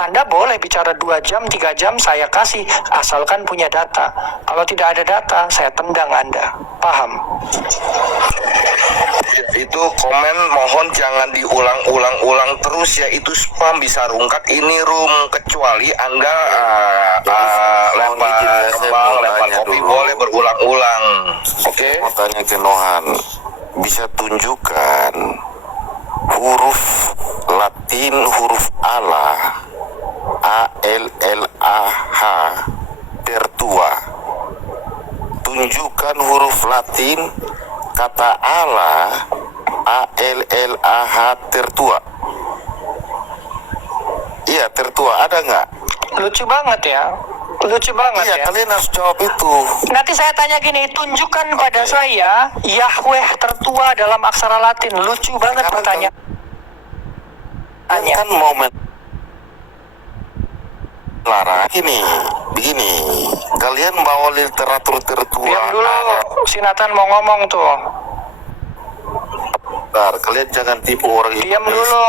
Anda boleh bicara 2 jam, 3 jam, saya kasih, asalkan punya data. Kalau tidak ada data, saya tendang Anda. Paham? Itu komen mohon jangan diulang-ulang terus ya, itu spam bisa rungkat ini kecuali Anda lempar kembang, lempar kopi boleh berulang-ulang. Oke? Mau tanya ke Nohan, bisa tunjukkan huruf Latin, huruf Allah, ALLAH tertua. Tunjukkan huruf Latin kata Allah, ALLAH tertua. Iya, tertua, ada nggak? Lucu banget ya. Lucu banget Iya, ya. kalian harus jawab itu. Nanti saya tanya gini, tunjukkan pada saya Yahweh tertua dalam aksara Latin. Lucu banget pertanyaan. Kan momen larang ini, begini, kalian bawa literatur tertua. Diam dulu, si Nathan mau ngomong tuh. Bentar, kalian jangan tipu orang Diam Indonesia. dulu.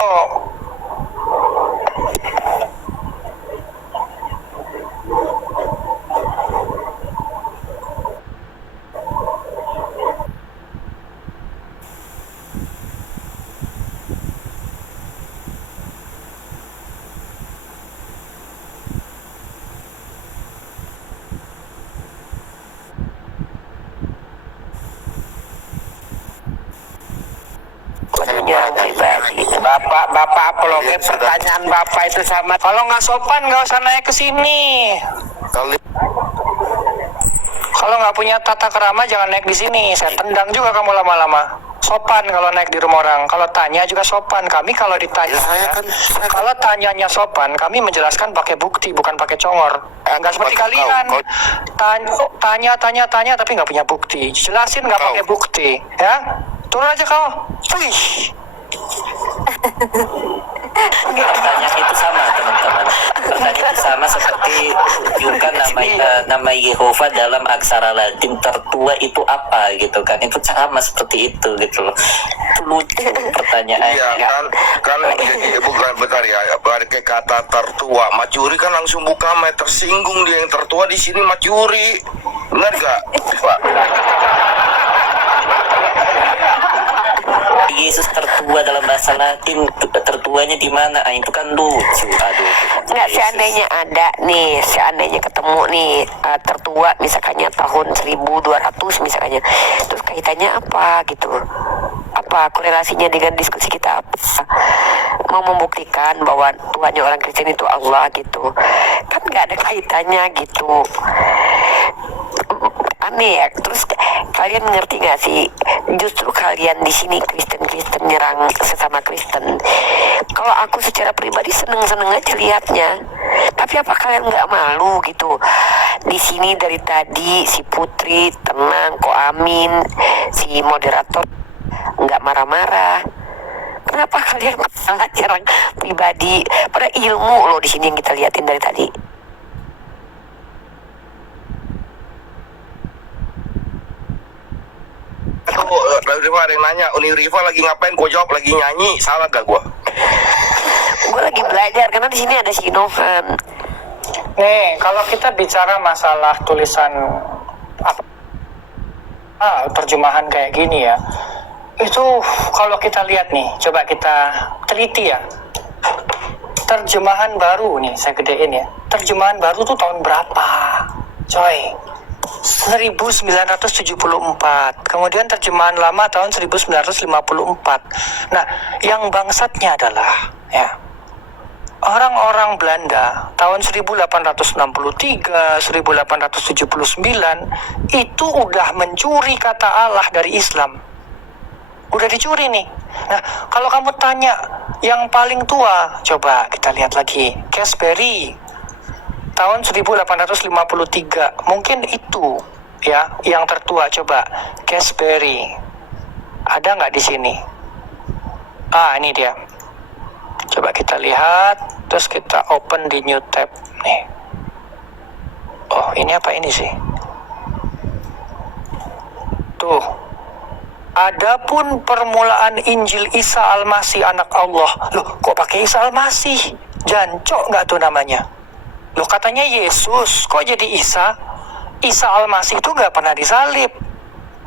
Bapak apologi, pertanyaan Bapak itu sama. Kalau nggak sopan nggak usah naik ke sini. Kalau nggak punya tata kerama jangan naik di sini. Saya tendang juga kamu lama-lama. Sopan kalau naik di rumah orang. Kalau tanya juga sopan. Kami kalau ditanya, kalau tanyanya sopan, kami menjelaskan pakai bukti bukan pakai congor. Nggak seperti kalian. Tanya tapi nggak punya bukti. Jelasin nggak pakai bukti, ya? Turun aja kau. Wih. Pertanyaan itu sama teman-teman. Pertanyaan itu sama seperti tunjukkan nama Yehova dalam aksara Latin tertua itu apa gitu kan. Itu sama seperti itu gitu loh. Itu lucu pertanyaannya. Iya kan bukan bentar ya, pakai kata tertua. Macuri kan langsung buka tersinggung dia yang tertua di sini Macuri. Benar gak, Pak? Yesus tertua dalam bahasa Latin, tertuanya di mana? Itu kan lucu. Aduh. Nggak, seandainya ada nih, seandainya ketemu nih tertua misalkannya tahun 1200 misalkannya, terus kaitannya apa gitu? Apa korelasinya dengan diskusi kita? Apa? Mau membuktikan bahwa Tuhannya orang Kristen itu Allah gitu, kan nggak ada kaitannya gitu. Aneh ya. Terus kalian ngerti nggak sih, justru kalian di sini Kristen nyerang sesama Kristen. Kalau aku secara pribadi seneng aja lihatnya, tapi apa kalian nggak malu gitu? Di sini dari tadi si Putri tenang, kok Amin, si moderator nggak marah-marah. Kenapa kalian sangat nyerang pribadi? Pada ilmu loh di sini yang kita liatin dari tadi. Rifa ada yang nanya, Uni Rifa lagi ngapain? Gue jawab lagi nyanyi, salah gak gue? Gue lagi belajar karena di sini ada si Nohan. Nih, kalau kita bicara masalah tulisan terjemahan kayak gini ya, itu kalau kita lihat nih, coba kita teliti ya. Terjemahan baru nih, saya gedein ya. Terjemahan baru tuh tahun berapa, coy? 1974. Kemudian terjemahan lama tahun 1954. Nah, yang bangsatnya adalah ya, orang-orang Belanda tahun 1863, 1879 itu udah mencuri kata Allah dari Islam. Udah dicuri nih. Nah, kalau kamu tanya yang paling tua, coba kita lihat lagi. Casperi tahun 1853, mungkin itu ya yang tertua. Coba Casperi, ada nggak di sini? Ini dia. Coba kita lihat, terus kita open di new tab nih. Oh, ini apa ini sih? Tuh, adapun permulaan Injil Isa Al-Masih anak Allah. Loh, kok pakai Isa Al-Masih? Jancok nggak tuh namanya? Loh, katanya Yesus, kok jadi Isa? Isa Al-Masih itu nggak pernah disalib.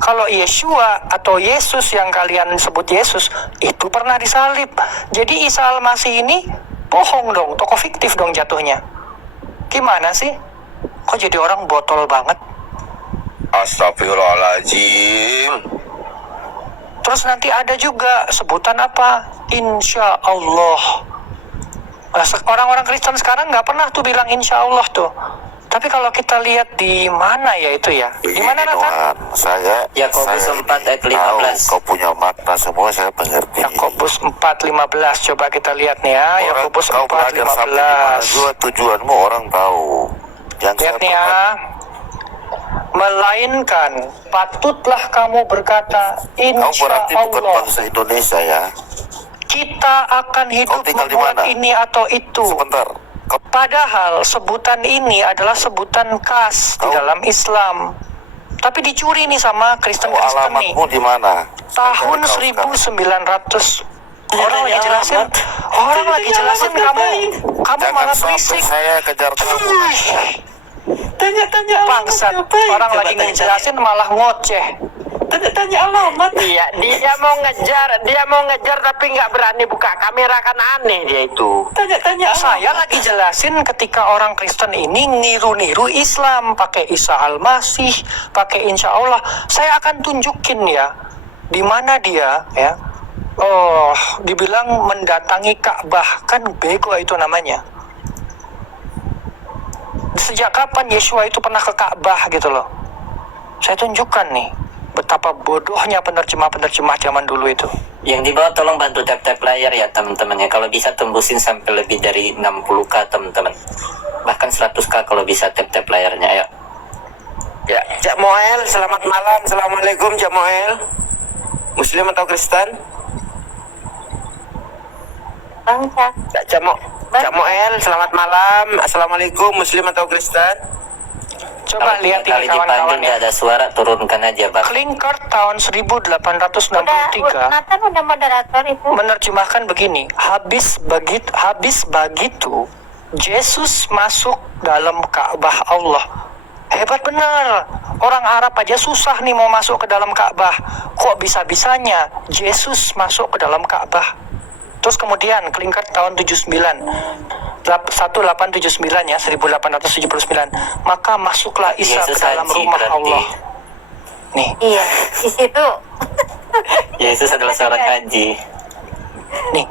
Kalau Yeshua atau Yesus yang kalian sebut Yesus, itu pernah disalib. Jadi Isa Al-Masih ini bohong dong, tokoh fiktif dong jatuhnya. Gimana sih? Kok jadi orang botol banget? Astagfirullahaladzim. Terus nanti ada juga sebutan apa? Insya Allah. Orang-orang Kristen sekarang nggak pernah tuh bilang insya Allah tuh. Tapi kalau kita lihat di mana ya itu ya? Di mana Nathan? Saya Yakobus 4 ayat 15. kau punya makna semua, saya mengerti. Yakobus 4:15. Coba kita lihat nih ya. Orang Yakobus kau belajar sampai di mana 4:15. juga tujuanmu orang tahu. Yang Lihat saya nih ya. Melainkan patutlah kamu berkata kau insya berarti bukan Allah bangsa Indonesia ya. kita akan hidup tinggal di membuat mana? ini atau itu. Sebentar. Padahal sebutan ini adalah sebutan khas di dalam Islam. Tapi dicuri nih sama Kristen-Kristen nih. Alamatmu di mana? Tahun 1900 orang lagi jelasin, kamu malah berisik. Saya kejar kamu. Tanya Bangsat, orang lagi ngejelasin malah ngoceh. tanya alamat. Iya, dia mau ngejar tapi nggak berani buka kamera, kan aneh dia itu. Tanya Saya lagi jelasin ketika orang Kristen ini niru-niru Islam, pakai Isa Al-Masih, pakai Insya Allah. Saya akan tunjukin ya, di mana dia ya. Oh, dibilang mendatangi Ka'bah, kan bego itu namanya. Sejak kapan Yeshua itu pernah ke Ka'bah gitu loh? Saya tunjukkan nih betapa bodohnya penerjemah-penerjemah zaman dulu itu. Yang di bawah tolong bantu tap-tap layar ya teman-teman ya. Kalau bisa tembusin sampai lebih dari 60k teman-teman. Bahkan 100k kalau bisa tap-tap layarnya, ayo. Ya, Cak Moel, selamat malam. Assalamualaikum, Cak Moel. Muslim atau Kristen? Bangsa. Cak Moel, selamat malam. Assalamualaikum, Muslim atau Kristen? Coba Kalau lihat kali ini kawan-kawan dipanggil ya. nggak ada suara, turunkan aja bang. Klinkert tahun 1863 Nathan udah moderator itu. menerjemahkan begini, habis begitu Yesus masuk dalam Ka'bah Allah. Hebat benar, orang Arab aja susah nih mau masuk ke dalam Ka'bah. Kok bisa-bisanya Yesus masuk ke dalam Ka'bah? Terus kemudian Klinkert tahun 1879 ya, 1879, maka masuklah Isa Yesus ke dalam haji rumah berarti. Allah. Nih, Iya, di situ. Yesus adalah seorang haji. nih,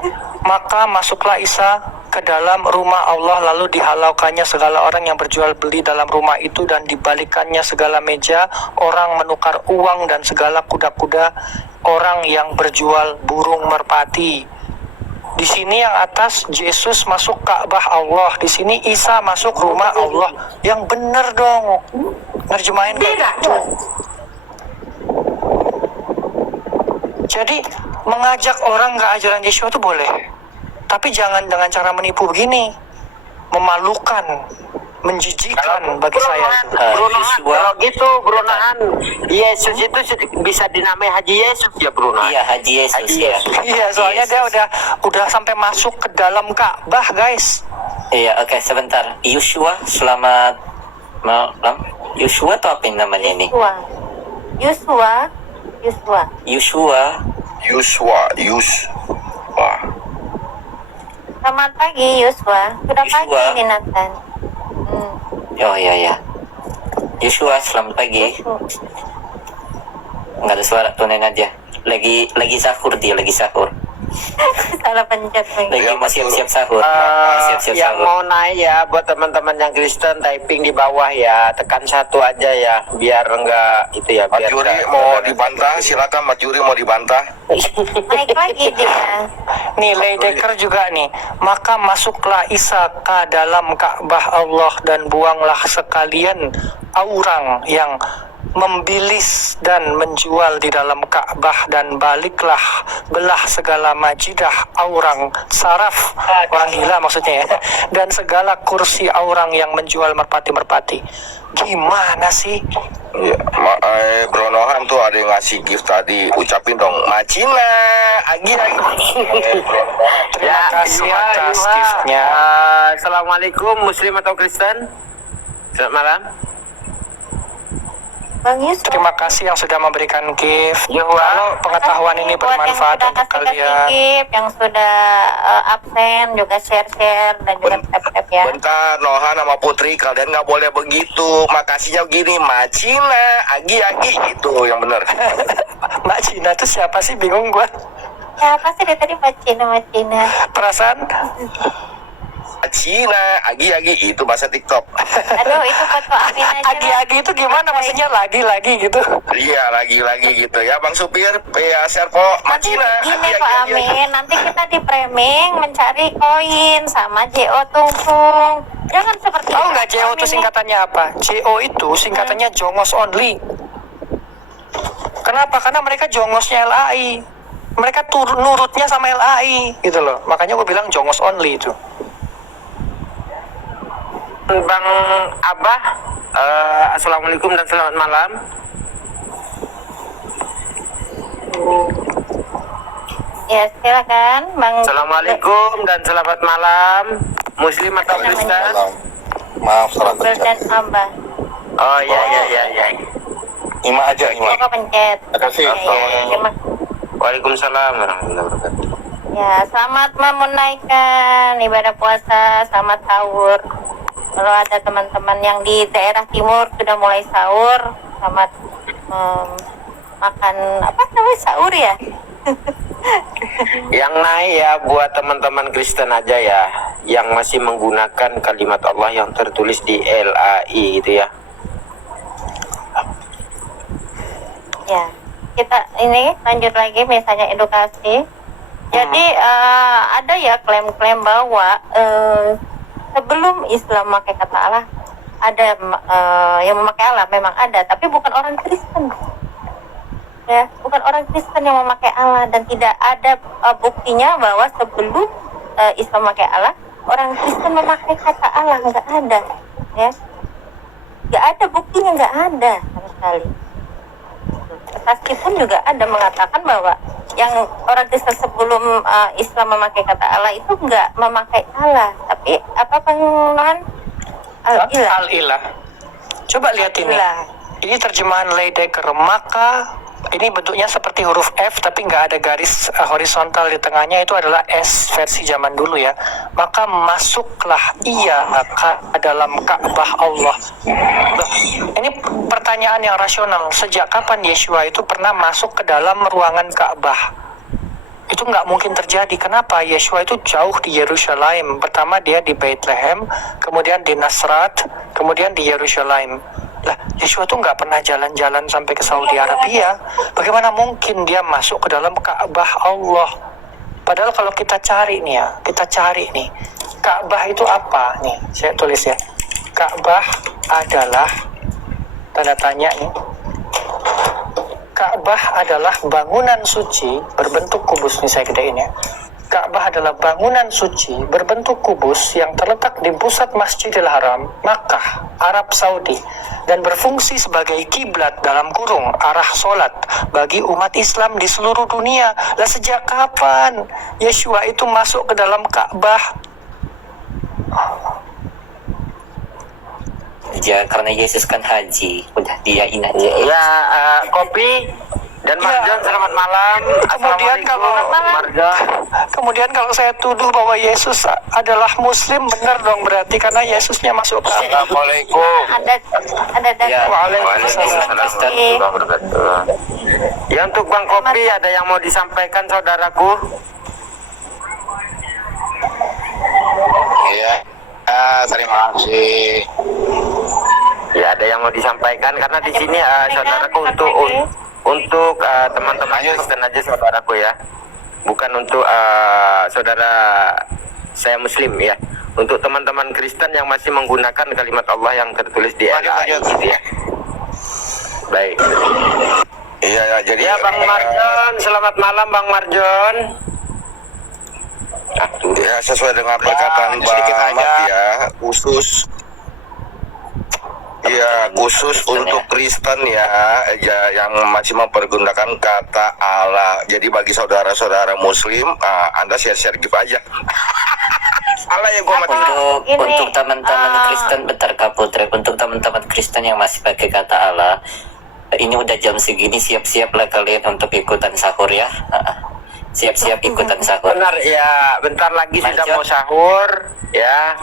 maka masuklah Isa ke dalam rumah Allah, lalu dihalaukannya segala orang yang berjual beli dalam rumah itu, dan dibalikannya segala meja orang menukar uang dan segala kuda-kuda orang yang berjual burung merpati. Di sini yang atas Yesus masuk Ka'bah Allah, di sini Isa masuk rumah Allah. Yang bener dong, nerjemahin kayak gitu. Jadi mengajak orang ke ajaran Yeshua itu boleh, tapi jangan dengan cara menipu begini, memalukan, menjijikan bagi saya itu. Kalau gitu, Brunohan, Yesus itu bisa dinamai Haji Yesus ya, Brunohan. Iya, Haji Yesus ya. Iya, soalnya dia udah sampai masuk ke dalam Ka'bah, guys. Iya, oke, sebentar. Yeshua, selamat malam. Yeshua atau apa yang namanya ini? Yuswa. Yeshua. Selamat pagi Yuswa. Sudah pagi Yuswa. ini Nathan. Oh iya ya. Yeshua, selamat pagi. Nggak ada suara, tunin aja. Lagi sahur dia, lagi sahur. Salah pencet lagi. Lagi mau siap-siap sahur. Siap-siap Yang sahur. mau naik ya, buat teman-teman yang Kristen, typing di bawah ya, tekan 1 aja ya, biar enggak itu ya. Mas Biar Yuri enggak- mau dibantah, silakan Mas Yuri mau dibantah. Naik lagi dia. Nih, Leidecker juga nih. Maka masuklah Isa ke dalam Ka'bah Allah, dan buanglah sekalian orang yang membilis dan menjual di dalam Ka'bah, dan baliklah belah segala majidah orang saraf, orang gila maksudnya ya, dan segala kursi orang yang menjual merpati-merpati. Gimana sih? Iya, Bro Nohan tuh ada yang ngasih gift tadi. Ucapin dong, Macina, Agi. Terima kasih atas giftnya. Assalamualaikum Muslim atau Kristen. Selamat malam. Bang Yusuf. Terima kasih yang sudah memberikan gift. Ya, Kalau pengetahuan ini Buat bermanfaat yang untuk sudah kasih kalian. gift, yang sudah absen juga share dan juga tap ya. Bentar, Nohan sama Putri, kalian nggak boleh begitu. Makasihnya gini, Macina, Agi itu yang benar. Mbak Cina tuh siapa sih? Bingung gua. Siapa sih dari tadi Macina? Perasaan Macina, Agi itu bahasa TikTok. Aduh, itu foto Amin aja. agi-agi itu gimana? Maksudnya lagi-lagi gitu. Iya, lagi gitu ya, Bang Supir. Ya, Serpo, Nanti Macina, gini Pak Amin, nanti kita di framing mencari koin sama JO tungtung. Jangan seperti Tahu itu, nggak JO Pak itu Amin. singkatannya apa? JO itu singkatannya Jongos Only. Kenapa? Karena mereka jongosnya LAI. Mereka nurutnya sama LAI gitu loh. Makanya gue bilang Jongos Only itu. Bang Abah, assalamualaikum dan selamat malam. Ya silakan Bang. Assalamualaikum dan selamat malam. Muslim atau Kristen? Maaf, salah Bel dan Abah. Oh iya. Ima aja, Ima. Kok pencet. Terima kasih. Terima Waalaikumsalam warahmatullahi wabarakatuh. Ya, selamat menunaikan ibadah puasa, selamat sahur. Kalau ada teman-teman yang di daerah timur sudah mulai sahur, selamat makan apa namanya sahur ya? Yang naik ya buat teman-teman Kristen aja ya, yang masih menggunakan kalimat Allah yang tertulis di LAI itu ya. Ya, kita ini lanjut lagi misalnya edukasi. Jadi ada ya klaim-klaim bahwa sebelum Islam memakai kata Allah ada yang memakai Allah, memang ada, tapi bukan orang Kristen. Ya, bukan orang Kristen yang memakai Allah, dan tidak ada buktinya bahwa sebelum Islam memakai Allah, orang Kristen memakai kata Allah, nggak ada, ya, nggak ada buktinya, nggak ada sama sekali. Saksi pun juga ada mengatakan bahwa yang orang Kristen sebelum Islam memakai kata Allah itu nggak memakai Allah, tapi apa penggunaan al-ilah. Al-ilah. Coba lihat ini. Al-ilah. Ini terjemahan Leidecker. Maka ini bentuknya seperti huruf F tapi nggak ada garis horizontal di tengahnya, itu adalah S versi zaman dulu ya. Maka masuklah ia ke dalam Ka'bah Allah. Loh, ini pertanyaan yang rasional. Sejak kapan Yeshua itu pernah masuk ke dalam ruangan Ka'bah? Itu nggak mungkin terjadi. Kenapa? Yeshua itu jauh di Yerusalem. Pertama dia di Bethlehem, kemudian di Nasrat, kemudian di Yerusalem. Lah, Yeshua tuh nggak pernah jalan-jalan sampai ke Saudi Arabia. Bagaimana mungkin dia masuk ke dalam Ka'bah Allah? Padahal kalau kita cari nih ya, Ka'bah itu apa? Nih, saya tulis ya. Ka'bah adalah, tanda tanya nih. Ka'bah adalah bangunan suci berbentuk kubus. Nih saya gedein ya. Ka'bah adalah bangunan suci berbentuk kubus yang terletak di pusat Masjidil Haram, Makkah, Arab Saudi, dan berfungsi sebagai kiblat dalam kurung arah solat bagi umat Islam di seluruh dunia. Lah sejak kapan Yeshua itu masuk ke dalam Ka'bah? Ya, karena Yesus kan haji, udah diain aja. Ya, kopi dan Marjon, selamat malam. Kemudian kalau saya tuduh bahwa Yesus adalah Muslim, benar dong berarti karena Yesusnya masuk ke Assalamualaikum. Ada Ya, Waalaikumsalam. Ya, untuk Bang Kopi ada yang mau disampaikan saudaraku? Iya. Terima kasih. Ya, ada yang mau disampaikan karena di sini saudaraku untuk teman-teman Kristen aja saudaraku ya, bukan untuk saudara saya Muslim ya, untuk teman-teman Kristen yang masih menggunakan kalimat Allah yang tertulis di LAI gitu ya. Baik. Iya, ya, jadi Ya, Bang Marjon, selamat malam Bang Marjon. ya sesuai dengan perkataan Bang Ahmad ya, khusus Ya, khusus Kristen untuk Kristen ya, yang masih mempergunakan kata Allah. Jadi bagi saudara-saudara Muslim, Anda share-share gift aja. Salah ya gue mati. Untuk teman-teman Kristen, bentar Kak Putri, untuk teman-teman Kristen yang masih pakai kata Allah, ini udah jam segini, siap-siap lah kalian untuk ikutan sahur ya. Siap-siap ikutan sahur. Benar ya, bentar lagi sudah mau sahur ya.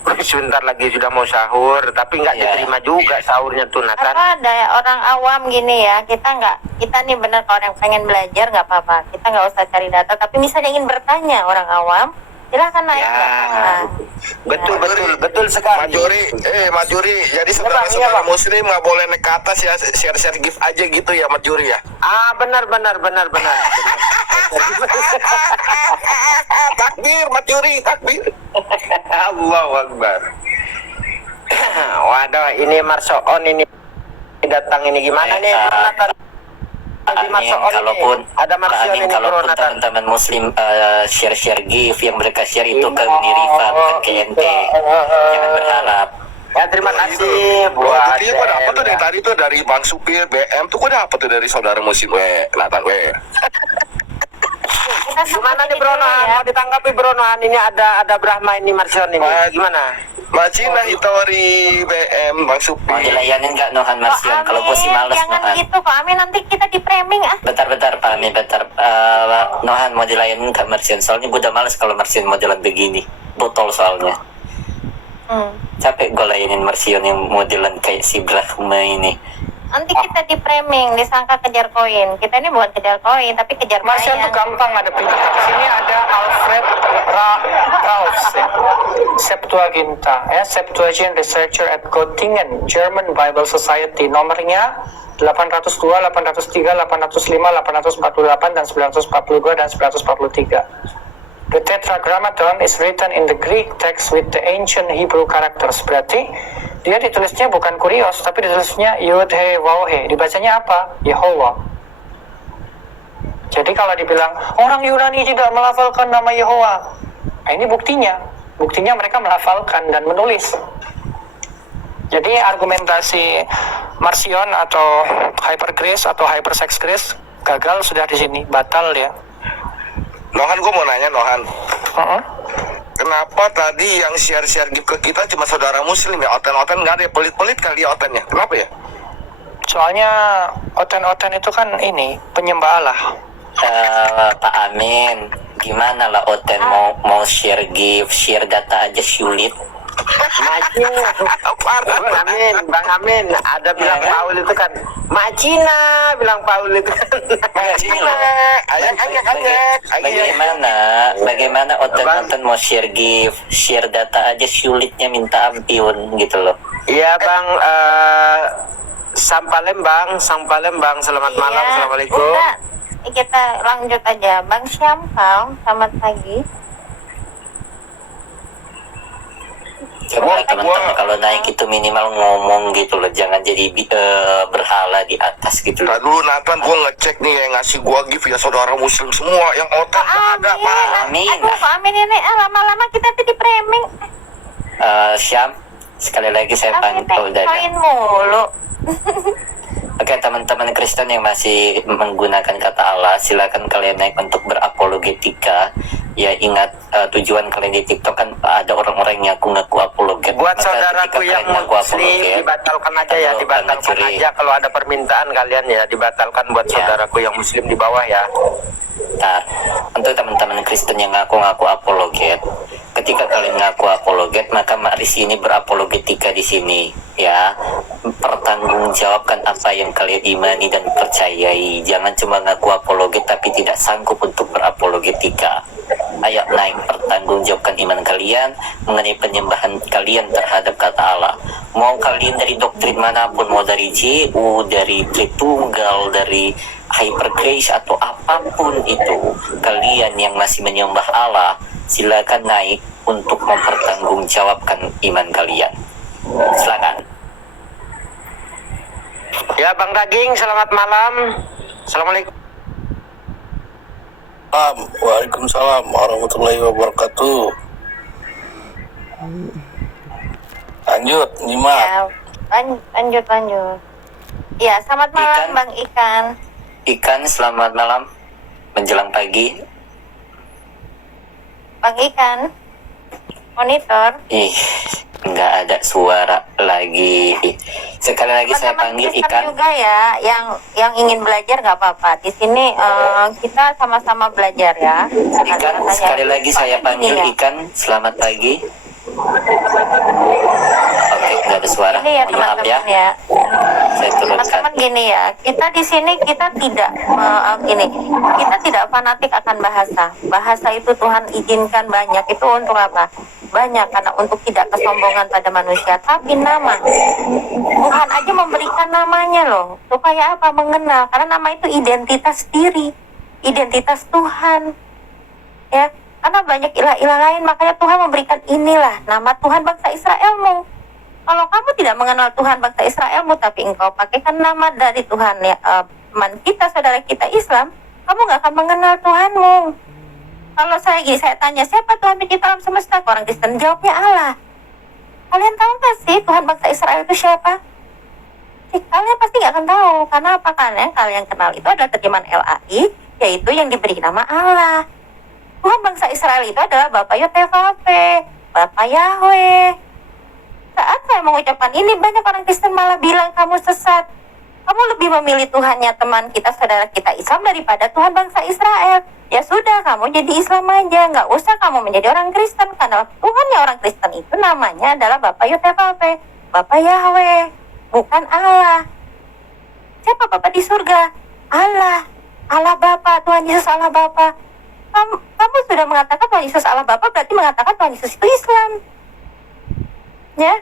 Sebentar lagi sudah mau sahur, tapi nggak diterima juga sahurnya tuh Nathan. Apa ada orang awam gini ya, kita nih bener kalau yang pengen belajar nggak apa-apa, kita nggak usah cari data, tapi misalnya ingin bertanya orang awam, silahkan naik ke atas. Betul sekali. Majuri, jadi saudara-saudara Muslim nggak boleh naik ke atas ya, share-share gift aja gitu ya Majuri ya. Benar. Takbir Majuri, takbir. Allahu Akbar. Waduh, ini Marsoon ini datang ini gimana nih Nathan? Kalaupun ada Marsoon ini kalaupun teman-teman Muslim share-share gift yang mereka share itu ke Unirifa bukan ke NT, jangan berharap. Ya terima kasih buat Buktinya gue dapet tuh dari tadi tuh dari Bang Supir BM tuh gue dapet tuh dari saudara Muslim Nathan Gimana nih Bro Nohan? Mau ditanggapi Bro Nohan, ini ada Brahma ini Marsion ini. Gimana? Macina Hitori BM Bang Supir. Mau dilayanin nggak Nohan Marsion? Kalau gue sih males jangan Nohan. gitu Pak Amin, nanti kita di framing Bentar Pak Amin, bentar. Nohan mau dilayanin nggak Marsion? Soalnya gue udah males kalau Marsion modelan begini. Botol soalnya. Capek gue layanin Marsion yang modelan kayak si Brahma ini. Nanti kita di framing, disangka kejar koin. Kita ini bukan kejar koin, tapi kejar Martian tuh gampang ngadepinnya. Di sini ada Alfred Raus, ya. Septuaginta, ya, Septuagint Researcher at Göttingen, German Bible Society. Nomornya 802, 803, 805, 848, dan 942, dan 943. The Tetragrammaton is written in the Greek text with the ancient Hebrew characters. Berarti dia ditulisnya bukan kurios, tapi ditulisnya Yud He Waw He. Dibacanya apa? Yehova. Jadi kalau dibilang orang Yunani tidak melafalkan nama Yehova, nah ini buktinya. Buktinya mereka melafalkan dan menulis. Jadi argumentasi Marcion atau Hypergrace atau Hypersex Grace gagal sudah di sini, batal ya. Nohan, gue mau nanya Nohan. Kenapa tadi yang share-share gift ke kita cuma saudara Muslim ya? Oten-oten nggak ada ya? Pelit-pelit kali ya otennya. Kenapa ya? Soalnya oten-oten itu kan ini penyembah Allah. Pak Amin, gimana lah Oten mau share gift, share data aja sulit. Bang Amin, ada bilang Paul itu kan Macina, bilang Paul itu kan Macina. Bagaimana Oten mau share gift, share data aja sulitnya minta ampun gitu loh. Iya Bang, Sampalembang, selamat malam, assalamualaikum. Kita lanjut aja, Bang Syampal, selamat pagi. Coba teman-teman kalau naik itu minimal ngomong gitu loh, jangan jadi berhala di atas gitu loh. Dulu Nathan, gue ngecek nih yang ngasih gue gift ya saudara Muslim semua, yang otak ada Pak Amin. Aduh Pak Amin ini lama-lama kita tuh di framing. Syam, sekali lagi saya pantau dan Koin mulu. Oke, teman-teman Kristen yang masih menggunakan kata Allah, silakan kalian naik untuk berapologetika. Ya ingat tujuan kalian di TikTok kan ada orang-orang yang ngaku apologet. Buat Maka saudaraku yang Muslim dibatalkan aja ya, dibatalkan aja kalau ada permintaan kalian ya, dibatalkan buat saudaraku yang Muslim di bawah ya. Nah, untuk teman-teman Kristen yang ngaku apologet, ketika kalian ngaku apologet, maka mari sini berapologetika di sini, ya. Pertanggungjawabkan apa yang kalian imani dan percayai. Jangan cuma ngaku apologet tapi tidak sanggup untuk berapologetika. Ayo naik, pertanggungjawabkan iman kalian mengenai penyembahan kalian terhadap kata Allah. Mau kalian dari doktrin manapun, mau dari JU, dari Tritunggal, dari Hypergrace atau apapun itu, kalian yang masih menyembah Allah, silakan naik untuk mempertanggungjawabkan iman kalian. Silakan. Ya Bang Daging, selamat malam. Assalamualaikum. Waalaikumsalam warahmatullahi wabarakatuh. Lanjut, nyimak. Ya, Lanjut. Ya, selamat malam Ikan. Bang Ikan. Ikan, selamat malam menjelang pagi. Bang Ikan, monitor. Ih, nggak ada suara lagi. Sekali lagi saya Teman-teman panggil Kristen Ikan. juga ya, yang ingin belajar nggak apa-apa. Di sini kita sama-sama belajar ya. Ikan, sekali lagi saya panggil Gini ya. Ikan. Selamat pagi. Oke, nggak ada suara. Ini ya Mohon maaf ya. teman-teman ya. Saya turunkan. Teman-teman gini ya, kita di sini kita tidak kita tidak fanatik akan bahasa. Bahasa itu Tuhan izinkan banyak itu untuk apa? Banyak karena untuk tidak kesombongan pada manusia. Tapi nama Tuhan aja memberikan namanya loh, supaya apa? Mengenal. Karena nama itu identitas diri, identitas Tuhan. Ya, karena banyak ilah-ilah lain, makanya Tuhan memberikan inilah nama Tuhan bangsa Israelmu. Kalau kamu tidak mengenal Tuhan bangsa Israelmu, tapi engkau pakaikan nama dari Tuhan ya, teman kita, saudara kita Islam, kamu nggak akan mengenal Tuhanmu. Kalau saya tanya siapa Tuhan pencipta alam semesta, orang Kristen jawabnya Allah. Kalian tahu nggak sih Tuhan bangsa Israel itu siapa? Kalian pasti nggak akan tahu. Karena apa? Karena yang kalian kenal itu adalah terjemahan LAI, yaitu yang diberi nama Allah. Tuhan bangsa Israel itu adalah Bapak Yotevave, Bapak Yahweh. Saat saya mengucapkan ini, banyak orang Kristen malah bilang kamu sesat. Kamu lebih memilih Tuhannya teman kita, saudara kita Islam daripada Tuhan bangsa Israel. Ya sudah, kamu jadi Islam aja. Nggak usah kamu menjadi orang Kristen. Karena Tuhannya orang Kristen itu namanya adalah Bapak Yotevave, Bapak Yahweh, bukan Allah. Siapa Bapak di surga? Allah. Allah Bapa, Tuhan Yesus Allah Bapa. Kamu sudah mengatakan Tuhan Yesus Allah Bapa, berarti mengatakan Tuhan Yesus itu Islam. Ya,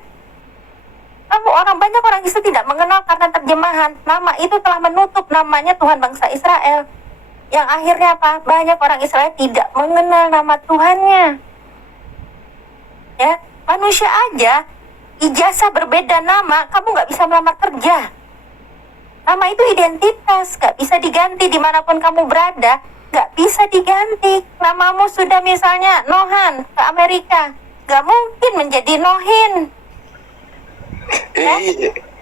banyak orang Kristen tidak mengenal karena terjemahan. Nama itu telah menutup namanya Tuhan bangsa Israel. Yang akhirnya apa? Banyak orang Israel tidak mengenal nama Tuhannya. Ya, manusia aja ijazah berbeda nama, kamu nggak bisa melamar kerja. Nama itu identitas, nggak bisa diganti dimanapun kamu berada, nggak bisa diganti. Namamu sudah misalnya Nohan ke Amerika, nggak mungkin menjadi Nohin.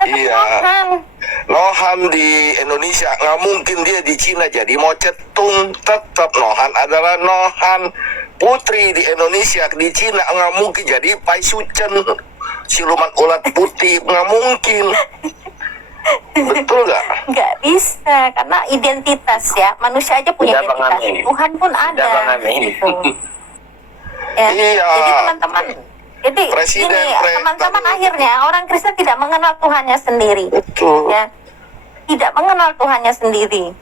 Iya. Nohan di Indonesia nggak mungkin dia di Cina jadi mau cetung, tetap Nohan adalah Nohan. Putri di Indonesia di Cina nggak mungkin jadi Pai Sucen, siluman ulat putih, nggak mungkin. Betul nggak? Nggak bisa, karena identitas ya, manusia aja punya identitas, Tuhan pun ada gitu. Ya, Iya. jadi teman-teman, jadi teman-teman akhirnya orang Kristen tidak mengenal Tuhannya sendiri. Betul. Ya, tidak mengenal Tuhannya sendiri.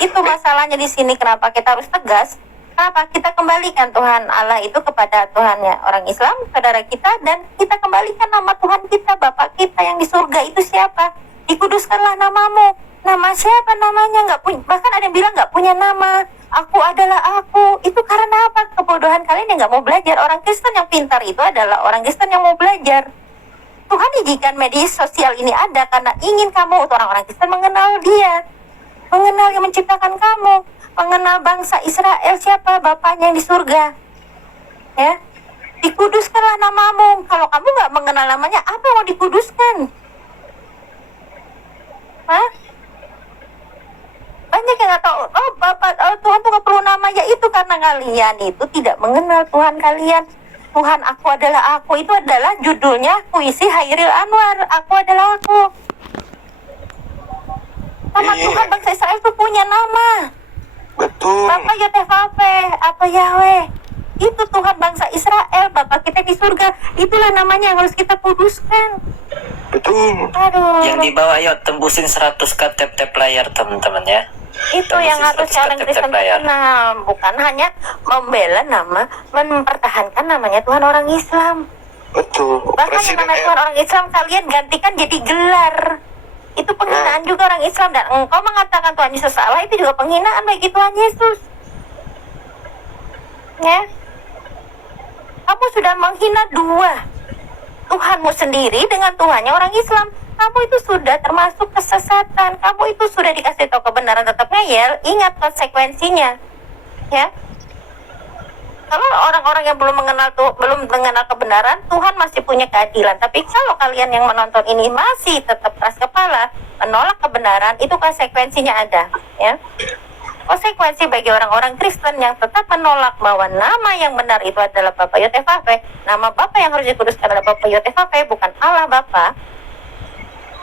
Itu masalahnya di sini. Kenapa kita harus tegas? Kenapa kita kembalikan Tuhan Allah itu kepada Tuhannya orang Islam, saudara kita, dan kita kembalikan nama Tuhan kita, Bapak kita yang di surga itu siapa? Dikuduskanlah namamu. Nama siapa namanya? Nggak punya. Bahkan ada yang bilang nggak punya nama. Aku adalah aku. Itu karena apa? Kebodohan kalian yang nggak mau belajar. Orang Kristen yang pintar itu adalah orang Kristen yang mau belajar. Tuhan izinkan media sosial ini ada karena ingin kamu, orang-orang Kristen, mengenal Dia, mengenal yang menciptakan kamu, mengenal bangsa Israel siapa Bapaknya yang di surga. Ya, dikuduskanlah namamu. Kalau kamu nggak mengenal namanya, apa yang mau dikuduskan? Hah? Banyak yang nggak tahu. Oh, Bapak, Tuhan tuh nggak perlu nama. Ya itu karena kalian itu tidak mengenal Tuhan kalian. Tuhan aku adalah aku itu adalah judulnya puisi Hairil Anwar. Aku adalah aku. Nama Tuhan bangsa Israel itu punya nama. Betul. Bapak Yotevave, apa Yahweh. Itu Tuhan bangsa Israel, Bapak kita di surga. Itulah namanya yang harus kita kuduskan. Betul. Aduh. Yang di bawah, ayo tembusin 100k tap layar teman-teman ya. Itu Tembusin yang harus 100K orang Kristen layar. kenal, bukan hanya membela nama, mempertahankan namanya Tuhan orang Islam. Betul. Bahkan yang namanya Tuhan orang Islam kalian gantikan jadi gelar. Itu penghinaan juga orang Islam, dan engkau mengatakan Tuhan Yesus Allah itu juga penghinaan bagi Tuhan Yesus. Ya. Kamu sudah menghina dua, Tuhanmu sendiri dengan Tuhannya orang Islam. Kamu itu sudah termasuk kesesatan. Kamu itu sudah dikasih tahu kebenaran tetap ngeyel. Ingat konsekuensinya. Ya. Kalau orang-orang yang belum mengenal kebenaran, Tuhan masih punya keadilan. Tapi kalau kalian yang menonton ini masih tetap keras kepala, menolak kebenaran, itu konsekuensinya ada, ya. Konsekuensi bagi orang-orang Kristen yang tetap menolak bahwa nama yang benar itu adalah Bapak YTVP, nama Bapak yang harus dikuduskan adalah Bapak YTVP, bukan Allah Bapa.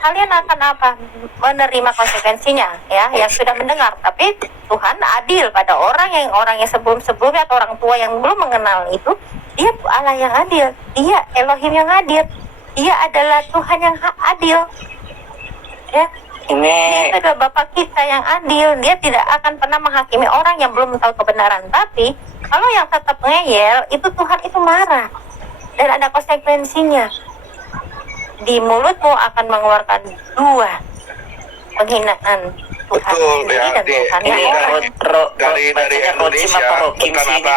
Kalian akan apa? Menerima konsekuensinya, ya, yang sudah mendengar. Tapi Tuhan adil pada orang yang sebelum-sebelumnya atau orang tua yang belum mengenal itu. Dia Allah yang adil, Dia Elohim yang adil, Dia adalah Tuhan yang adil, ya. Dia itu adalah Bapak kita yang adil. Dia tidak akan pernah menghakimi orang yang belum tahu kebenaran. Tapi kalau yang tetap ngeyel, itu Tuhan itu marah dan ada konsekuensinya. Di mulutmu akan mengeluarkan 2 penghinaan Tuhan sendiri dan Tuhan yang orang. Dari Indonesia,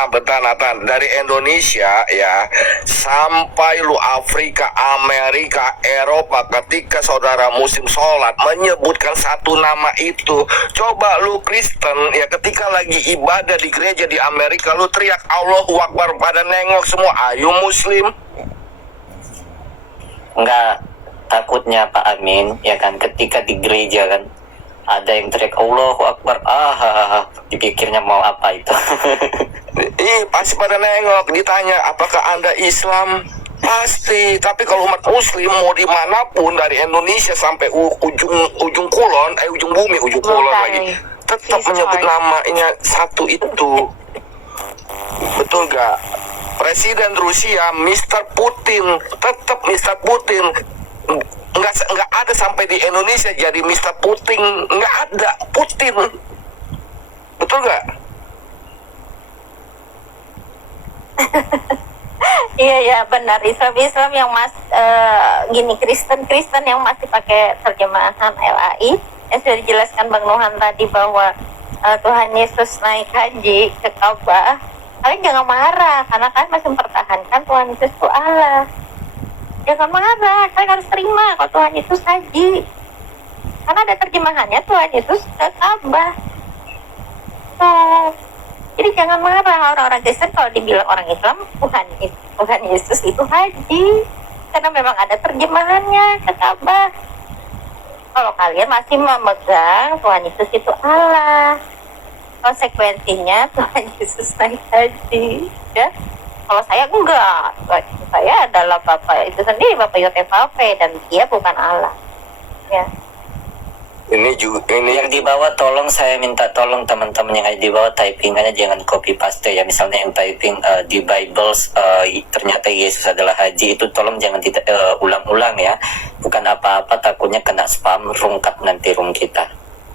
betan dari Indonesia ya sampai lu Afrika, Amerika, Eropa, ketika saudara muslim sholat menyebutkan satu nama itu, coba lu Kristen ya ketika lagi ibadah di gereja di Amerika lu teriak Allahu Akbar pada nengok semua, ayo muslim. Enggak, takutnya Pak Amin ya kan, ketika di gereja kan ada yang teriak Allahu Akbar, dipikirnya mau apa itu. Pasti pada nengok, ditanya apakah Anda Islam? Pasti. Tapi kalau umat muslim mau dimanapun dari Indonesia sampai ujung kulon, ujung bumi, ujung kulon lagi, tetap menyebut namanya satu itu. Betul gak? Presiden Rusia Mr. Putin, tetap Mr. Putin. Nggak ada sampai di Indonesia jadi Mr. Putin, nggak ada Putin. Betul nggak? Iya benar. Islam yang Kristen yang masih pakai terjemahan LAI yang sudah dijelaskan Bang Nohan tadi bahwa Tuhan Yesus naik haji ke Ka'bah. Kalian jangan marah karena kalian masih mempertahankan Tuhan Yesus itu Allah. Jangan marah, kalian harus terima kalau Tuhan Yesus haji. Karena ada terjemahannya Tuhan Yesus ke Ka'bah. Jadi jangan marah orang-orang Kristen kalau dibilang orang Islam Tuhan Yesus itu haji. Karena memang ada terjemahannya ke Ka'bah. Kalau kalian masih memegang Tuhan Yesus itu Allah, konsekuensinya Tuhan Yesus naik haji, ya. Kalau saya enggak, saya adalah Bapak itu sendiri, Bapak YTVP, dan Dia bukan Allah, ya. Ini yang di bawah tolong saya minta tolong teman-teman yang ada di bawah typingannya jangan copy paste ya. Misalnya yang typing di Bible ternyata Yesus adalah haji, itu tolong jangan ulang-ulang ya. Bukan apa-apa, takutnya kena spam, rungkat nanti room kita.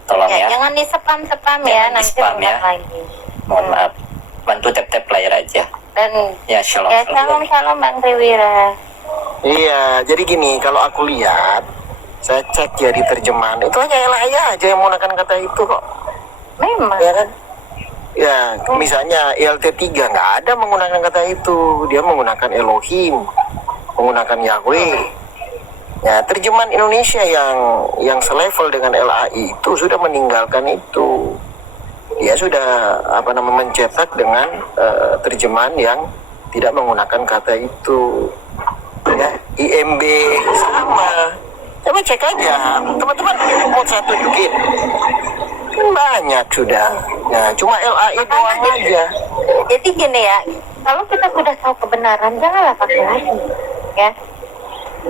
Tolong ya. Jangan di spam ya, nanti spam ya. lagi. Mohon maaf. Bantu tap-tap layar aja. Dan ya shalom. Ya shalom Bang Triwira. Iya, jadi gini, kalau aku lihat, saya cek ya di terjemahan, itu hanya LAI aja yang menggunakan kata itu kok. Memang. Ya kan? Ya, misalnya ILT3 nggak ada menggunakan kata itu, dia menggunakan Elohim, menggunakan Yahweh. Ya, terjemahan Indonesia yang selevel dengan LAI itu sudah meninggalkan itu. Dia sudah mencetak dengan terjemahan yang tidak menggunakan kata itu. Ya, IMB sama. Coba cek aja, teman-teman mau saya tunjukin. Kan banyak sudah. Ya, cuma LAI doang aja. Jadi gini ya, kalau kita sudah tahu kebenaran, janganlah pakai lagi, ya.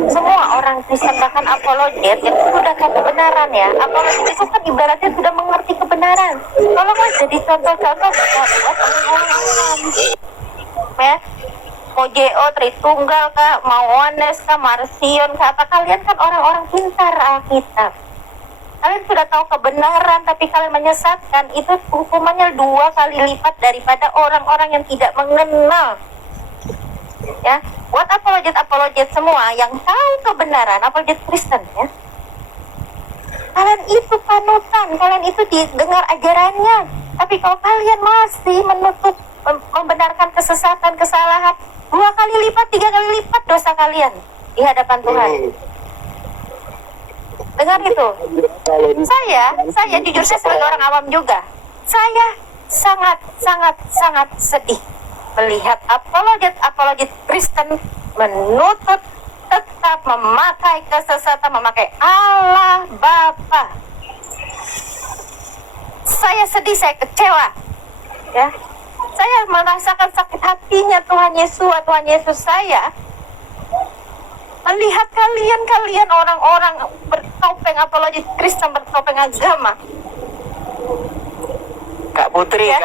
Semua orang Kristen bahkan apologet itu sudah tahu kebenaran ya. Apologet itu kan ibaratnya sudah mengerti kebenaran. Kalau kan jadi contoh-contoh buat orang-orang, ya. Mau JO, Tritunggal kah, mau Ones kah, Marsion kah, apa kalian kan orang-orang pintar Alkitab. Kalian sudah tahu kebenaran tapi kalian menyesatkan, itu hukumannya 2 kali lipat daripada orang-orang yang tidak mengenal. Ya, buat apologet semua yang tahu kebenaran, apologet Kristen ya. Kalian itu panutan, kalian itu didengar ajarannya. Tapi kalau kalian masih membenarkan kesesatan, kesalahan, 2 kali lipat, 3 kali lipat dosa kalian di hadapan Tuhan. Dengar itu. Saya jujur saya sebagai orang awam juga. Saya sangat sedih melihat apologet Kristen menuntut tetap memakai kesesatan, memakai Allah Bapa. Saya sedih, saya kecewa, ya. Saya merasakan sakit hatinya Tuhan Yesus saya melihat kalian orang-orang bertopeng apologet Kristen, bertopeng agama. Kak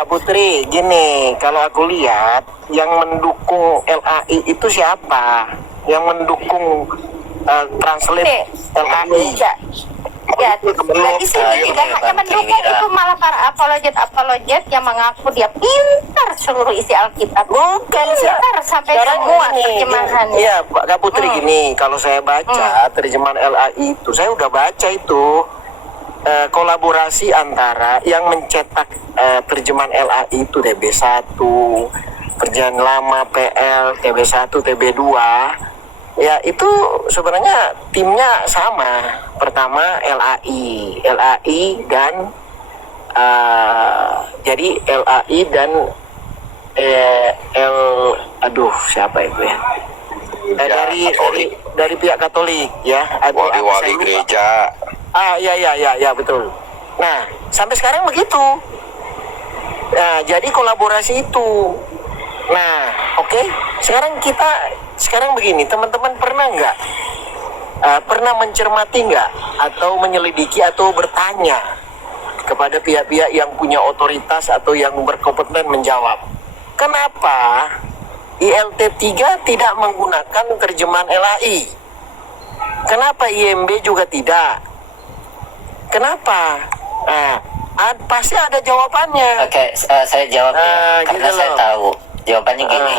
Putri, gini, kalau aku lihat yang mendukung LAI itu siapa? Yang mendukung translate LAI? Ya, di sini tidak hanya mendukung, itu malah para apologet yang mengaku dia pintar seluruh isi Alkitab. Bukan, pintar sampai semua terjemahan. Iya, Kak Putri, gini, kalau saya baca terjemahan LAI itu, saya udah baca itu kolaborasi antara yang mencetak terjemahan LAI itu TB1, Perjanjian Lama, PL, TB1, TB2. Ya, itu sebenarnya timnya sama. Pertama LAI dan jadi LAI dan siapa itu ya? Dari pihak Katolik ya. Wali gereja. Ya betul. Nah, sampai sekarang begitu. Nah, jadi kolaborasi itu. Nah, oke. Sekarang begini, teman-teman pernah mencermati nggak, atau menyelidiki atau bertanya kepada pihak-pihak yang punya otoritas atau yang berkompeten menjawab, kenapa ILT 3 tidak menggunakan terjemahan LAI? Kenapa IMB juga tidak? Kenapa? Nah, pasti ada jawabannya. Oke, saya jawab ya, karena gitu saya loh. tahu. Jawabannya gini,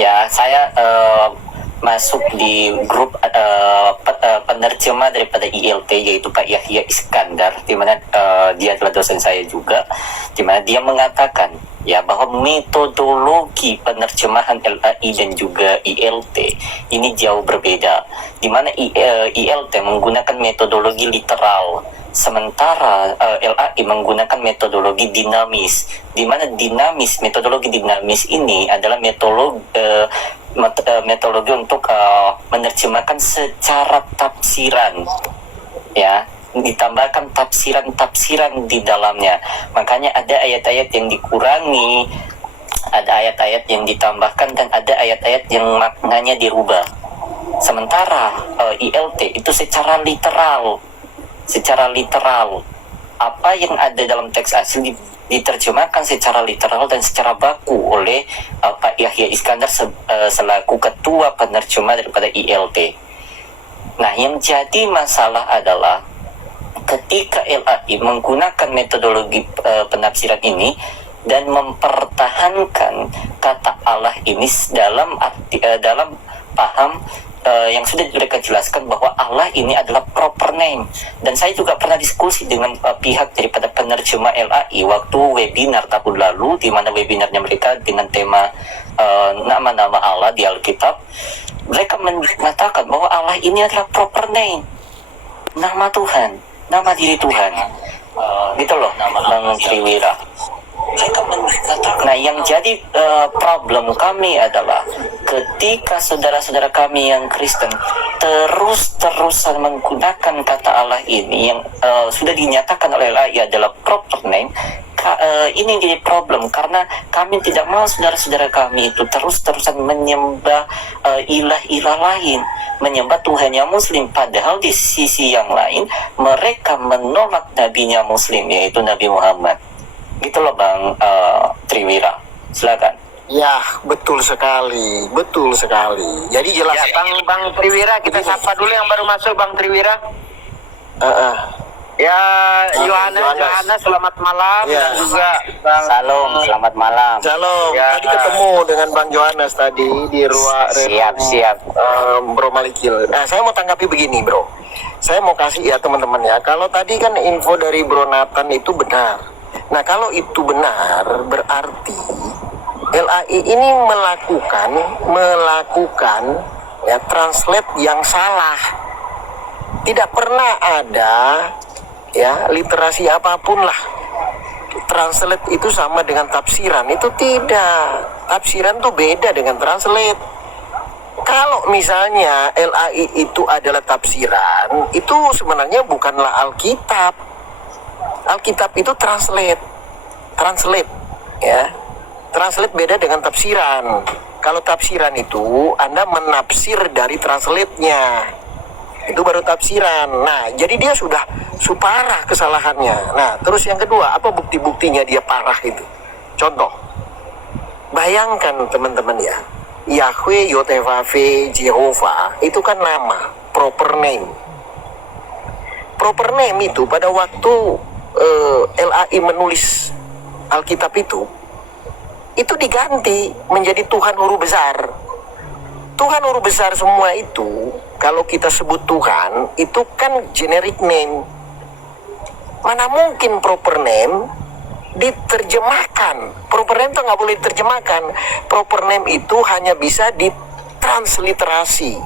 ya saya masuk di grup penerjemah daripada ILT, yaitu Pak Yahya Iskandar, di mana dia adalah dosen saya juga, di mana dia mengatakan ya bahwa metodologi penerjemahan LAI dan juga ILT ini jauh berbeda, di mana ILT menggunakan metodologi literal, sementara LAI menggunakan metodologi dinamis, di mana metodologi dinamis ini adalah metodologi untuk menerjemahkan secara tafsiran, ya, ditambahkan tafsiran di dalamnya. Makanya ada ayat-ayat yang dikurangi, ada ayat-ayat yang ditambahkan, dan ada ayat-ayat yang maknanya dirubah. Sementara ILT itu secara literal apa yang ada dalam teks asli diterjemahkan secara literal dan secara baku oleh Pak Yahya Iskandar selaku ketua penerjemah daripada ILT. Nah, yang jadi masalah adalah ketika LAI menggunakan metodologi penafsiran ini dan mempertahankan kata Allah ini dalam paham yang sudah mereka jelaskan bahwa Allah ini adalah proper name. Dan saya juga pernah diskusi dengan pihak daripada penerjemah LAI waktu webinar tahun lalu, di mana webinarnya mereka dengan tema nama-nama Allah di Alkitab. Mereka mengatakan bahwa Allah ini adalah proper name, nama Tuhan, nama diri Tuhan, gitu loh, Bang Triwira. Nah, yang jadi problem kami adalah ketika saudara-saudara kami yang Kristen terus-terusan menggunakan kata Allah ini yang sudah dinyatakan oleh Allah adalah proper name. Ini jadi problem karena kami tidak mau saudara-saudara kami itu terus-terusan menyembah ilah-ilah lain, menyembah Tuhan yang Muslim, padahal di sisi yang lain mereka menolak nabinya Muslim, yaitu Nabi Muhammad. Gitu loh, Bang Triwira, silakan. Ya, betul sekali. Jadi jelas. Ya, Bang Triwira, kita sapa dulu yang baru masuk, Bang Triwira. Ya, Yohanes, selamat malam. Ya. Dan juga Bang Salam, selamat malam. Shalom. Ya. Tadi ketemu dengan Bang Johannes tadi di ruang Siap. Bro Malikil. Nah, saya mau tanggapi begini, Bro. Saya mau kasih ya teman-teman ya. Kalau tadi kan info dari Bro Nathan itu benar. Nah, kalau itu benar, berarti LAI ini melakukan ya translate yang salah. Tidak pernah ada ya literasi apapun lah translate itu sama dengan tafsiran, itu Tafsiran tuh beda dengan translate. Kalau misalnya LAI itu adalah tafsiran, itu sebenarnya bukanlah Alkitab. Alkitab itu translate, ya. Translate beda dengan tafsiran. Kalau tafsiran itu Anda menafsir dari translate-nya, itu baru tafsiran. Nah, jadi dia sudah parah kesalahannya. Nah, terus yang kedua, apa bukti-buktinya dia parah itu? Contoh, bayangkan teman-teman ya, Yahweh, Yotevave, Jehovah, itu kan nama, proper name. Proper name itu pada waktu LAI menulis Alkitab itu diganti menjadi Tuhan huruf besar. Tuhan huruf besar semua itu, kalau kita sebut Tuhan, itu kan generic name. Mana mungkin proper name diterjemahkan? Proper name itu nggak boleh diterjemahkan. Proper name itu hanya bisa ditransliterasi.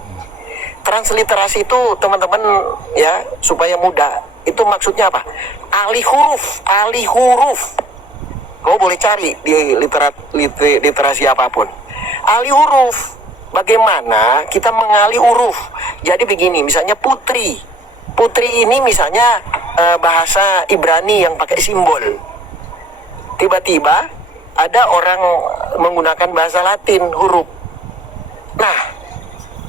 Transliterasi itu teman-teman ya, supaya mudah. Itu maksudnya apa? Alih huruf. Kau boleh cari di literasi apapun. Alih huruf. Bagaimana kita mengalih huruf? Jadi begini, misalnya putri. Putri ini misalnya bahasa Ibrani yang pakai simbol. Tiba-tiba ada orang menggunakan bahasa Latin huruf. Nah,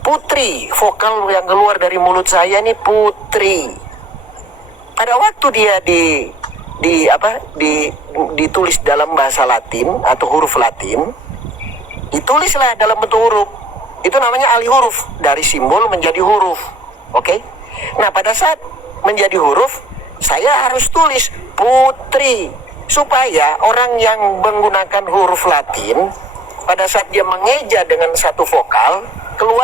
putri, vokal yang keluar dari mulut saya ini putri. Pada waktu dia ditulis dalam bahasa Latin atau huruf Latin, ditulislah dalam bentuk huruf. Itu namanya alih huruf, dari simbol menjadi huruf. Oke? Nah, pada saat menjadi huruf, saya harus tulis putri, supaya orang yang menggunakan huruf Latin pada saat dia mengeja dengan satu vokal,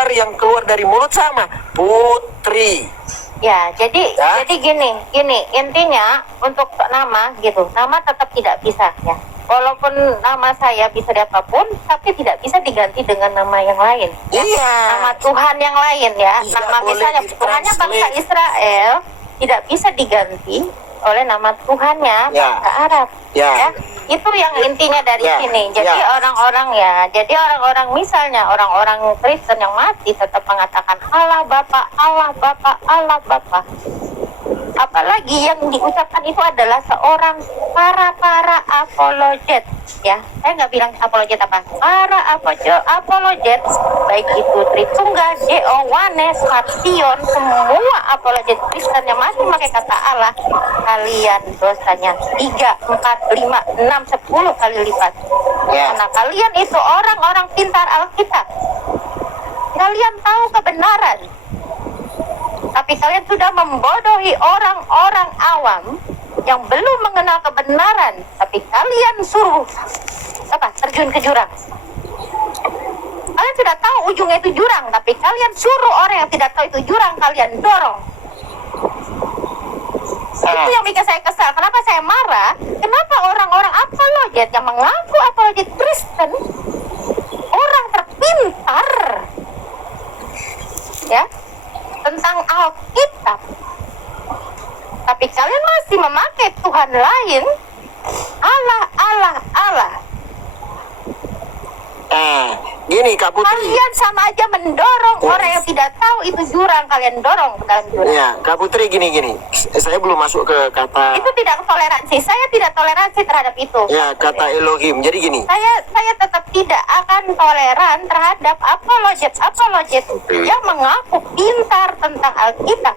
yang keluar dari mulut sama, putri. Ya, jadi gini, intinya untuk nama gitu, nama tetap tidak bisa ya. Walaupun nama saya bisa di apapun, tapi tidak bisa diganti dengan nama yang lain. Ya. Iya. Nama Tuhan yang lain ya. Tidak Nama boleh misalnya Tuhannya bangsa Israel tidak bisa diganti oleh nama Tuhannya bangsa Arab. Ya. Itu yang intinya dari sini. Jadi orang-orang misalnya orang-orang Kristen yang mati tetap mengatakan Allah Bapa, Allah Bapa, Allah Bapa. Apalagi yang diucapkan itu adalah seorang para apologet, ya. Saya nggak bilang apologet apa, para apologet, baik itu Tritunggal, Jehowanes, Martion, semua apologet Kristen yang masih memakai kata Allah, kalian dosanya 3, 4, 5, 6, 10 kali lipat. Karena kalian itu orang-orang pintar Alkitab. Kalian tahu kebenaran, tapi kalian sudah membodohi orang-orang awam yang belum mengenal kebenaran, tapi kalian suruh terjun ke jurang. Kalian sudah tahu ujungnya itu jurang, tapi kalian suruh orang yang tidak tahu itu jurang, kalian dorong. Itu yang bikin saya kesal. Kenapa saya marah? Kenapa orang-orang apologet yang mengaku apologet Kristen, orang terpintar ya tentang Alkitab, tapi kalian masih memakai Tuhan lain, Allah. Gini Kak Putri, Kalian sama aja mendorong orang yang tidak tahu itu jurang, kalian dorong ke dalam jurang. ya Kak Putri, gini. Saya belum masuk ke kata. Itu tidak toleransi. Saya tidak toleransi terhadap itu. Ya, kata Elohim. Jadi gini. Saya tetap tidak akan toleran terhadap apologet yang mengaku pintar tentang Alkitab,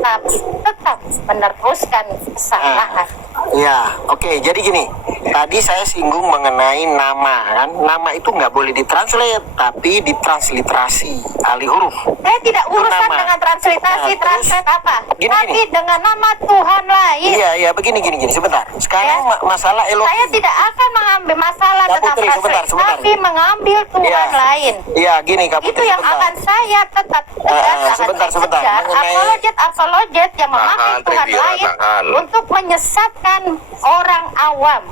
tapi tetap meneruskan kesalahan. Ya, oke. Jadi gini. Tadi saya singgung mengenai nama kan. Nama itu nggak boleh ditranslate, tapi ditransliterasi, alih huruf. Saya tidak urusan nama. dengan translitasi, translate apa. Gini. Tapi dengan nama Tuhan lain. Iya, begini. Sebentar. Sekarang masalah Elohim. Saya tidak akan mengambil masalah Kak tentang Putri, translate, sebentar. tapi mengambil Tuhan lain. Iya, gini Kak Putri. Itu yang sebentar. akan saya tetap tegas, sebentar. kejar apologet yang memakai Tuhan lain untuk menyesatkan orang awam.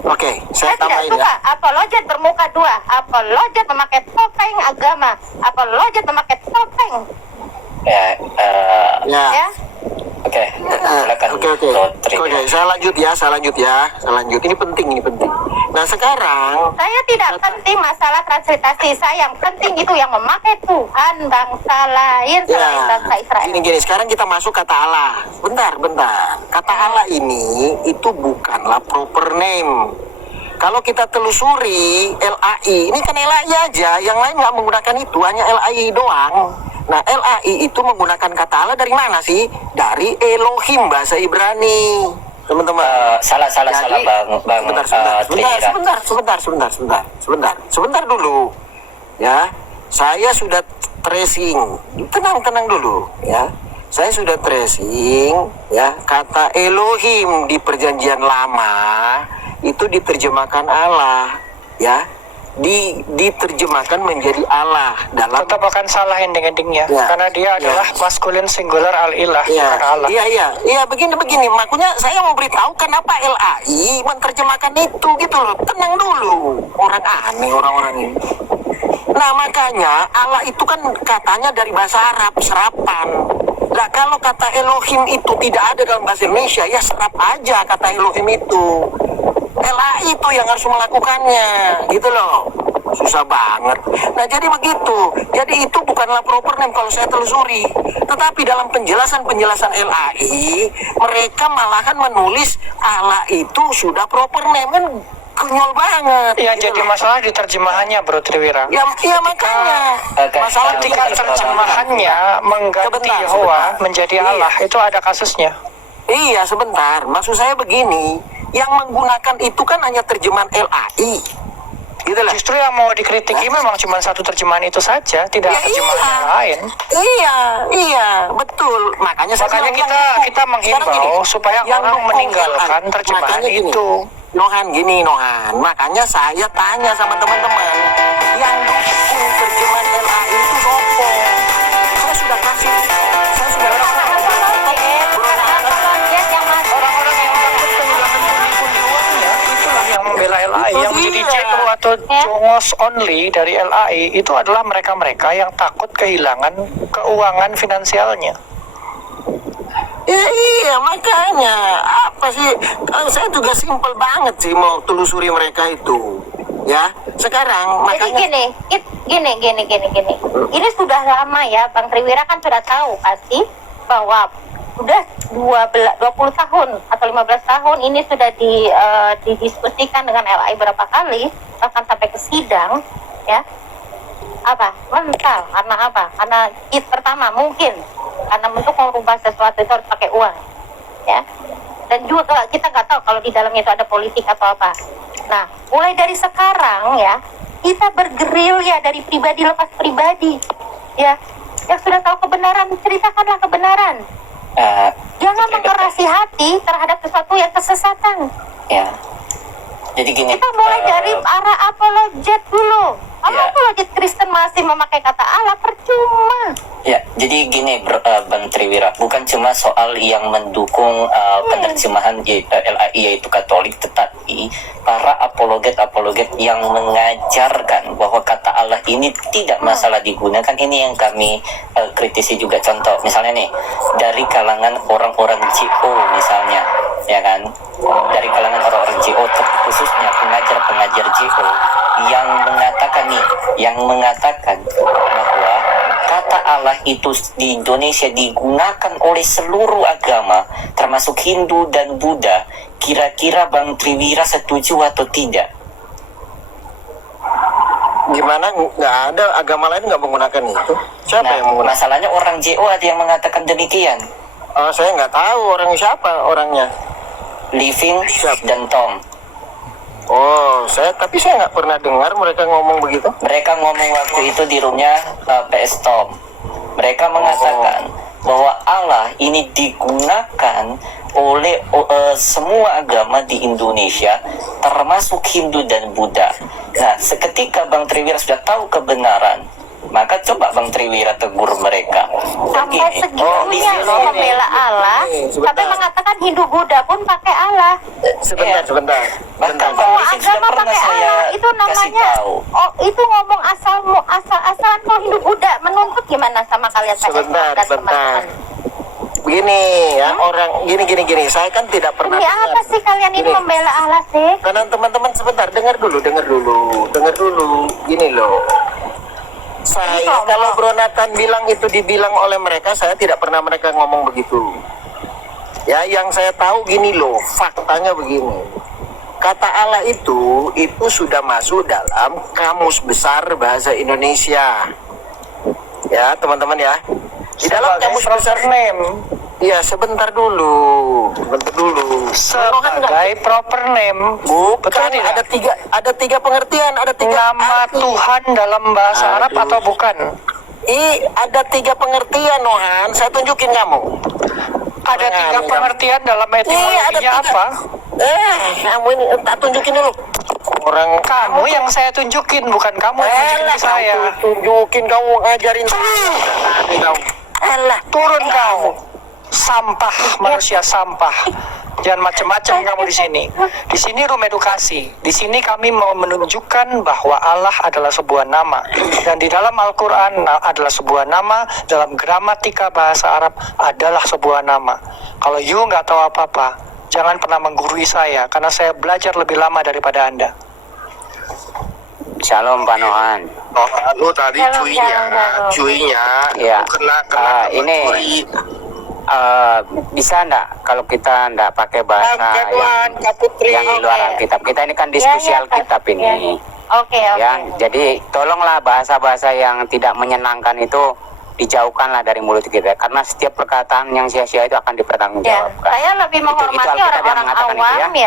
Oke, saya tidak tambahin suka ya. apologet bermuka dua, apologet memakai topeng agama, apologet memakai topeng. Ya. Oke, silakan. Oke. Saya lanjut ya. Ini penting. Nah sekarang Saya tidak penting masalah transliterasi, saya yang penting itu yang memakai Tuhan bangsa lain selain bangsa Israel. Gini, sekarang kita masuk kata Allah. Bentar. Kata Allah ini itu bukanlah proper name. Kalau kita telusuri LAI, ini kan LAI aja, yang lain nggak menggunakan itu, hanya LAI doang. Nah, LAI itu menggunakan kata Allah dari mana sih? Dari Elohim, bahasa Ibrani, teman-teman. Salah bang. Sebentar dulu. Ya, saya sudah tracing. Tenang dulu, ya. Saya sudah tracing, ya, kata Elohim di Perjanjian Lama itu diterjemahkan Allah, ya, diterjemahkan menjadi Allah dalam. Tetap akan salah ending-endingnya, karena dia adalah maskulin singular al-ilah, bukan Allah. Iya, begini. Makanya saya mau beritahu kenapa LAI menerjemahkan itu gitu loh. Tenang dulu, orang aneh orang-orang ini. Nah makanya Allah itu kan katanya dari bahasa Arab, serapan. Nah kalau kata Elohim itu tidak ada dalam bahasa Indonesia, ya serap aja kata Elohim itu. LAI itu yang harus melakukannya, gitu loh. Susah banget. Nah jadi begitu. Jadi itu bukanlah proper name kalau saya telusuri. Tetapi dalam penjelasan LAI, mereka malahan menulis Allah itu sudah proper name, kan konyol banget. Yang jadi masalah di terjemahannya, Bro Triwira. Ya makanya. Masalah ketika terjemahannya mengganti Yahwa menjadi Allah, itu ada kasusnya. Iya, sebentar. Maksud saya begini, yang menggunakan itu kan hanya terjemahan LAI. Gitu lah. Justru yang mau dikritiki memang cuma satu terjemahan itu saja, tidak terjemahan yang lain. Iya, betul. Makanya kita menghimbau supaya orang meninggalkan terjemahan itu. Nohan, makanya saya tanya sama teman-teman yang dukung terjemahan LAI itu sopo. Saya sudah kasih orang-orang yang takut kehilangan pundi-pundi uangnya, itulah yang membela LAI. Yang menjadi JO atau Jongos only dari LAI itu adalah mereka-mereka yang takut kehilangan keuangan finansialnya. Iya, makanya apa sih? Saya juga simpel banget sih mau telusuri mereka itu, ya. Sekarang Jadi makanya gini. Ini sudah lama ya, Bang Triwira kan sudah tahu pasti bahwa sudah 20 tahun atau 15 tahun ini sudah didiskusikan dengan LAI berapa kali, bahkan sampai ke sidang, ya. Apa? Mental. Karena apa? Karena pertama mungkin karena untuk merubah sesuatu itu harus pakai uang, ya. Dan juga kita nggak tahu kalau di dalamnya itu ada politik atau apa. Nah, mulai dari sekarang ya, kita bergerilya dari pribadi lepas pribadi, ya. Yang sudah tahu kebenaran, ceritakanlah kebenaran. Jangan mengerasi hati terhadap sesuatu yang kesesatan. Ya. Jadi gini. Kita mulai dari arah apologet dulu. Apologet Kristen masih memakai kata Allah, percuma. Ya, jadi gini Bang Triwira, bukan cuma soal yang mendukung penerjemahan LAI yaitu Katolik, tetapi para apologet yang mengajarkan bahwa kata Allah ini tidak masalah digunakan, ini yang kami kritisi juga. Contoh, misalnya nih, dari kalangan orang-orang JO misalnya, ya kan, dari kalangan orang-orang JO, khususnya pengajar-pengajar JO yang mengatakan bahwa kata Allah itu di Indonesia digunakan oleh seluruh agama, termasuk Hindu dan Buddha. Kira-kira Bang Triwira setuju atau tidak? gimana? Nggak ada agama lain nggak menggunakan itu. Siapa yang menggunakan? Masalahnya orang JO ada yang mengatakan demikian. Oh, saya nggak tahu orang siapa orangnya. Living dan Tom. Oh, tapi saya nggak pernah dengar mereka ngomong begitu. Mereka ngomong waktu itu di roomnya PS Tom. Mereka mengatakan bahwa Allah ini digunakan oleh semua agama di Indonesia, termasuk Hindu dan Buddha. Nah, seketika Bang Triwira sudah tahu kebenaran, maka coba Bang Triwira tegur mereka. Sampai segitunya loh membela Allah, sampai mengatakan Hindu Buddha pun pakai Allah. Sebentar. Bahkan Kalau agama pakai Allah itu namanya, itu ngomong asal-asalan. Kalau Hindu Buddha menuntut gimana sama kalian? Sebentar. begini ya, orang gini. Saya kan tidak pernah Demi apa sih kalian ini Gini. membela Allah sih? Karena teman-teman sebentar, dengar dulu. Gini loh. Saya kalau Bro Nathan bilang itu dibilang oleh mereka, saya tidak pernah mereka ngomong begitu. Ya, yang saya tahu gini loh, faktanya begini. Kata Allah itu sudah masuk dalam Kamus Besar Bahasa Indonesia. Ya, teman-teman ya. Di dalam Kamus Besar name. Ya, sebentar dulu. Sebagai proper name. Bukan, ada tiga pengertian, ada tiga nama arti. Tuhan dalam bahasa Arab atau bukan? Ada tiga pengertian, Nohan. Saya tunjukin kamu. Ada tiga pengertian dalam ada etimologinya tiga. apa? Kamu ini tak tunjukin dulu. Kamu yang saya tunjukin, bukan kamu yang tunjukin saya. Tunjukin, kamu ngajarin Alah, turun kau. Sampah, manusia sampah. Jangan macam-macam kamu di sini. Di sini room edukasi. Di sini kami mau menunjukkan bahwa Allah adalah sebuah nama, dan di dalam Al-Quran adalah sebuah nama, dalam gramatika bahasa Arab adalah sebuah nama. Kalau you nggak tahu apa-apa, jangan pernah menggurui saya, karena saya belajar lebih lama daripada Anda. Shalom Pak Nohan. Lu tadi cuinya Ya. kena Ini curi. bisa enggak kalau kita enggak pakai bahasa yang di luar Alkitab? Kita ini kan diskusi Alkitab ini. Oke. Ya, jadi tolonglah bahasa-bahasa yang tidak menyenangkan itu dijauhkanlah dari mulut kita, karena setiap perkataan yang sia-sia itu akan dipertanggungjawabkan. Saya lebih menghormati Alkitab yang orang-orang mengatakan awam itu,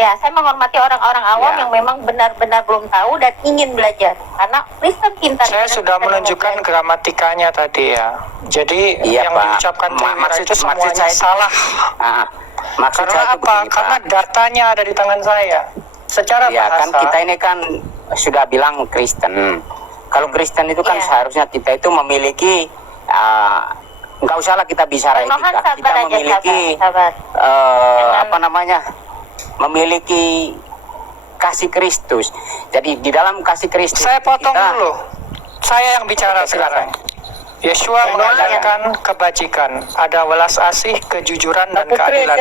ya. Saya menghormati orang-orang awam yang memang benar-benar belum tahu dan ingin belajar. Karena Kristen pintar. Saya sudah menunjukkan gramatikanya tadi ya. Jadi yang diucapkan maksud itu semuanya salah. Maksud Karena saya itu apa? begini, Karena Pak. datanya ada di tangan saya. Secara Ya bahasa. kan kita ini kan sudah bilang Kristen. Kalau Kristen itu kan seharusnya kita itu memiliki nggak usahlah kita bicara etika, kita memiliki apa namanya, memiliki kasih Kristus. Jadi di dalam kasih Kristus Saya potong kita, dulu. Saya yang bicara sekarang. Yeshua mengajarkan kebajikan, ada welas asih, kejujuran dan keadilan.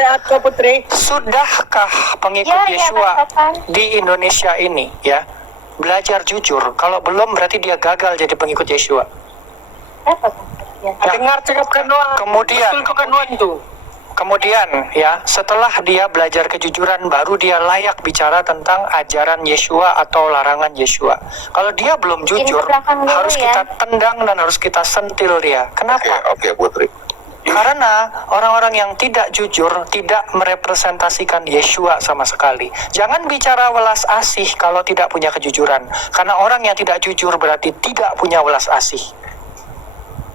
Sudahkah pengikut Yeshua di Indonesia ini ya belajar jujur? Kalau belum berarti dia gagal jadi pengikut Yeshua. Dengar cakapkan doang. Kemudian ya, setelah dia belajar kejujuran, baru dia layak bicara tentang ajaran Yeshua atau larangan Yeshua. Kalau dia belum jujur, harus kita tendang dan harus kita sentil dia. Kenapa? Oke, Putri. Karena orang-orang yang tidak jujur tidak merepresentasikan Yeshua sama sekali. Jangan bicara welas asih kalau tidak punya kejujuran. Karena orang yang tidak jujur berarti tidak punya welas asih.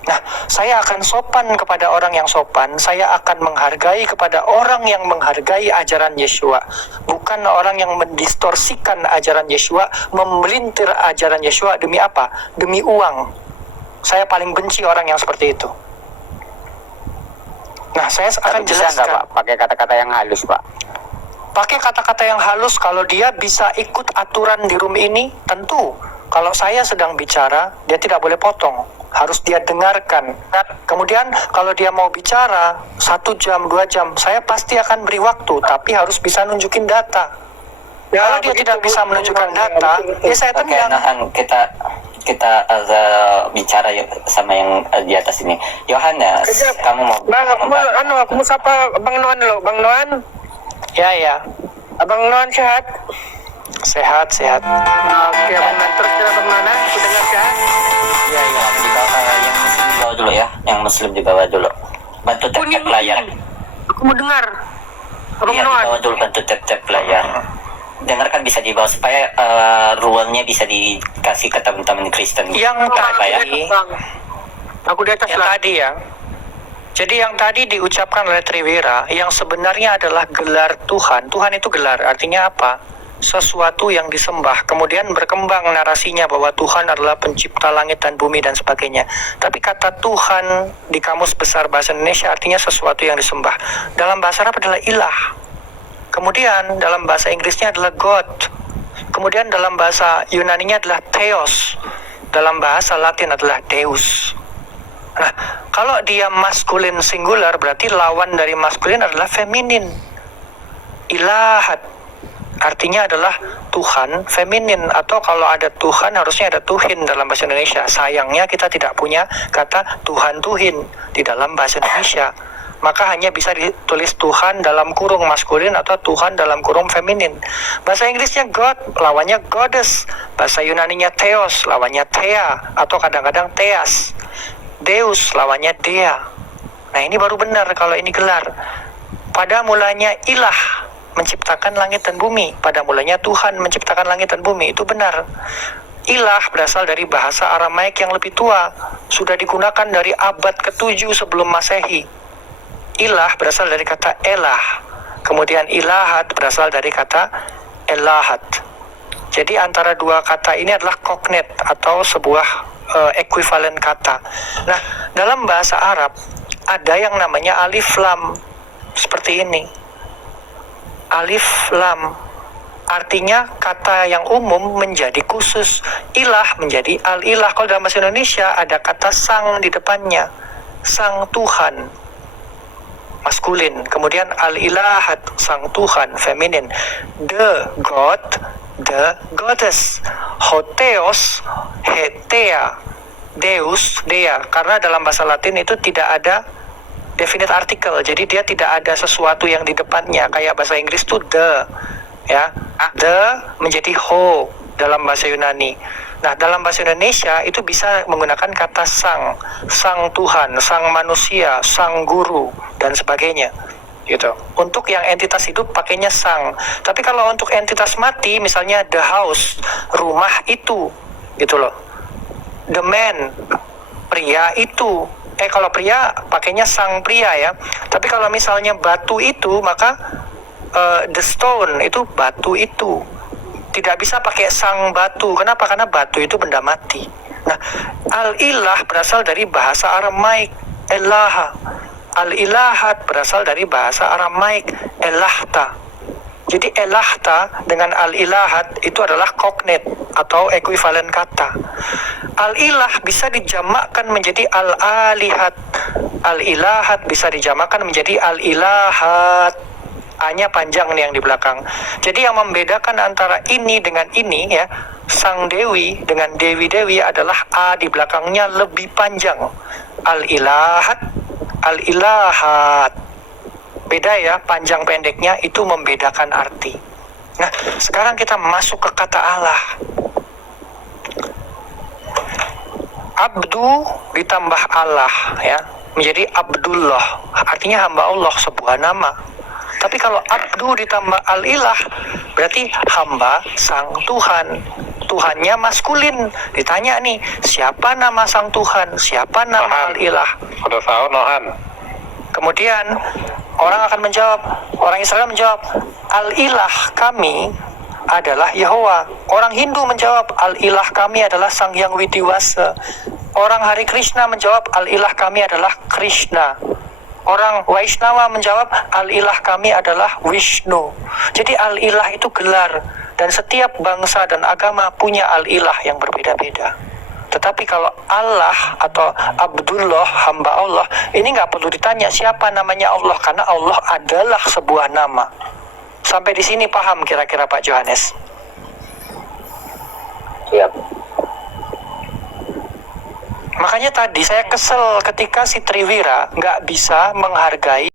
Nah, saya akan sopan kepada orang yang sopan. Saya akan menghargai kepada orang yang menghargai ajaran Yeshua. Bukan orang yang mendistorsikan ajaran Yeshua, memelintir ajaran Yeshua demi apa? Demi uang. Saya paling benci orang yang seperti itu. Nah, saya akan jelaskan. Pak, pakai kata-kata yang halus, Pak. Pakai kata-kata yang halus kalau dia bisa ikut aturan di room ini, tentu. Kalau saya sedang bicara, dia tidak boleh potong. Harus dia dengarkan. Kemudian kalau dia mau bicara 1 jam, 2 jam, saya pasti akan beri waktu, tapi harus bisa nunjukin data. Kalau dia tidak bisa menunjukkan data, ya saya Oke, tendang. Nohan, kita bicara sama yang di atas ini. Yohanes, kamu mau? Aku mau sapa Bang Noan dulu. Bang Noan? Ya. Abang Noan sehat? Sehat. Oke, Bang Noan. Terus Bang Noan, aku dengar sehat? Ya, di bawah yang muslim di bawah dulu ya. Yang muslim di bawah dulu. Bantu tap-tap layar. Aku mau dengar. Iya, di bawah dulu, bantu tap-tap layar. Dengarkan bisa di bawah supaya ruangnya bisa dikasih ke teman-teman Kristen. Yang ya. Aku di atas lah. Tadi ya. Jadi yang tadi diucapkan oleh Triwira, yang sebenarnya adalah gelar Tuhan. Tuhan itu gelar, artinya apa? Sesuatu yang disembah. Kemudian berkembang narasinya bahwa Tuhan adalah pencipta langit dan bumi dan sebagainya. Tapi kata Tuhan di Kamus Besar Bahasa Indonesia artinya sesuatu yang disembah. Dalam bahasa Arab adalah ilah. Kemudian dalam bahasa Inggrisnya adalah God. Kemudian dalam bahasa Yunaninya adalah Theos. Dalam bahasa Latin adalah Deus. Nah, kalau dia maskulin singular berarti lawan dari maskulin adalah feminin. Ilahat artinya adalah Tuhan feminin, atau kalau ada Tuhan harusnya ada Tuhin dalam bahasa Indonesia. Sayangnya kita tidak punya kata Tuhan Tuhin di dalam bahasa Indonesia. Maka hanya bisa ditulis Tuhan dalam kurung maskulin atau Tuhan dalam kurung feminin. Bahasa Inggrisnya God, lawannya Goddess. Bahasa Yunaninya Theos, lawannya Thea, atau kadang-kadang Theas. Deus, lawannya Dea. Nah, ini baru benar kalau ini gelar. Pada mulanya ilah menciptakan langit dan bumi. Pada mulanya Tuhan menciptakan langit dan bumi. Itu benar. Ilah berasal dari bahasa Aramaik yang lebih tua. Sudah digunakan dari abad ke-7 sebelum Masehi. Ilah berasal dari kata elah. Kemudian ilahat berasal dari kata elahat. Jadi antara dua kata ini adalah koknet atau sebuah ekuivalen kata. Nah, dalam bahasa Arab ada yang namanya alif lam. Seperti ini. Alif lam. Artinya kata yang umum menjadi khusus. Ilah menjadi al-ilah. Kalau dalam bahasa Indonesia ada kata sang di depannya. Sang Tuhan. Maskulin, kemudian al-ilahat, sang Tuhan, feminin, the God, the Goddess, Hotheos, Hetea, Deus, Dea. Karena dalam bahasa Latin itu tidak ada definite article, jadi dia tidak ada sesuatu yang di depannya, kayak bahasa Inggris itu the, ya, the menjadi ho dalam bahasa Yunani. Nah, dalam bahasa Indonesia itu bisa menggunakan kata sang, sang Tuhan, sang manusia, sang guru, dan sebagainya. Gitu. Untuk yang entitas hidup pakainya sang. Tapi kalau untuk entitas mati, misalnya the house, rumah itu, gitu loh. The man, pria itu. Kalau pria pakainya sang pria ya. Tapi kalau misalnya batu itu, maka the stone itu batu itu. Tidak bisa pakai sang batu. Kenapa? Karena batu itu benda mati. Nah, al-ilah berasal dari bahasa Aramaik, elaha. Al-ilahat berasal dari bahasa Aramaik, elahta. Jadi elahta dengan al-ilahat itu adalah koknet atau ekuivalen kata. Al-ilah bisa dijamakkan menjadi al-alihat. Al-ilahat bisa dijamakkan menjadi al-ilahat. A-nya panjang nih yang di belakang. Jadi yang membedakan antara ini dengan ini ya, sang dewi dengan dewi-dewi adalah A di belakangnya lebih panjang. Al-ilahat, al-ilahat. Beda ya, panjang pendeknya itu membedakan arti. Nah, sekarang kita masuk ke kata Allah. Abdu ditambah Allah ya, menjadi Abdullah. Artinya hamba Allah, sebuah nama. Tapi kalau abdu ditambah al-ilah, berarti hamba sang Tuhan. Tuhannya maskulin. Ditanya nih, siapa nama sang Tuhan? Siapa nama al-ilah? Udah tahu Nohan. Kemudian orang akan menjawab, orang Israel menjawab, al-ilah kami adalah Yahwa. Orang Hindu menjawab, al-ilah kami adalah Sang Hyang Widiwasa. Orang Hari Krishna menjawab, al-ilah kami adalah Krishna. Orang Vaishnava menjawab, al-ilah kami adalah Vishnu. Jadi al-ilah itu gelar, dan setiap bangsa dan agama punya al-ilah yang berbeda-beda. Tetapi kalau Allah atau Abdullah, hamba Allah, ini nggak perlu ditanya siapa namanya Allah, karena Allah adalah sebuah nama. Sampai di sini paham kira-kira Pak Johannes? Siap. Makanya tadi saya kesel ketika si Triwira nggak bisa menghargai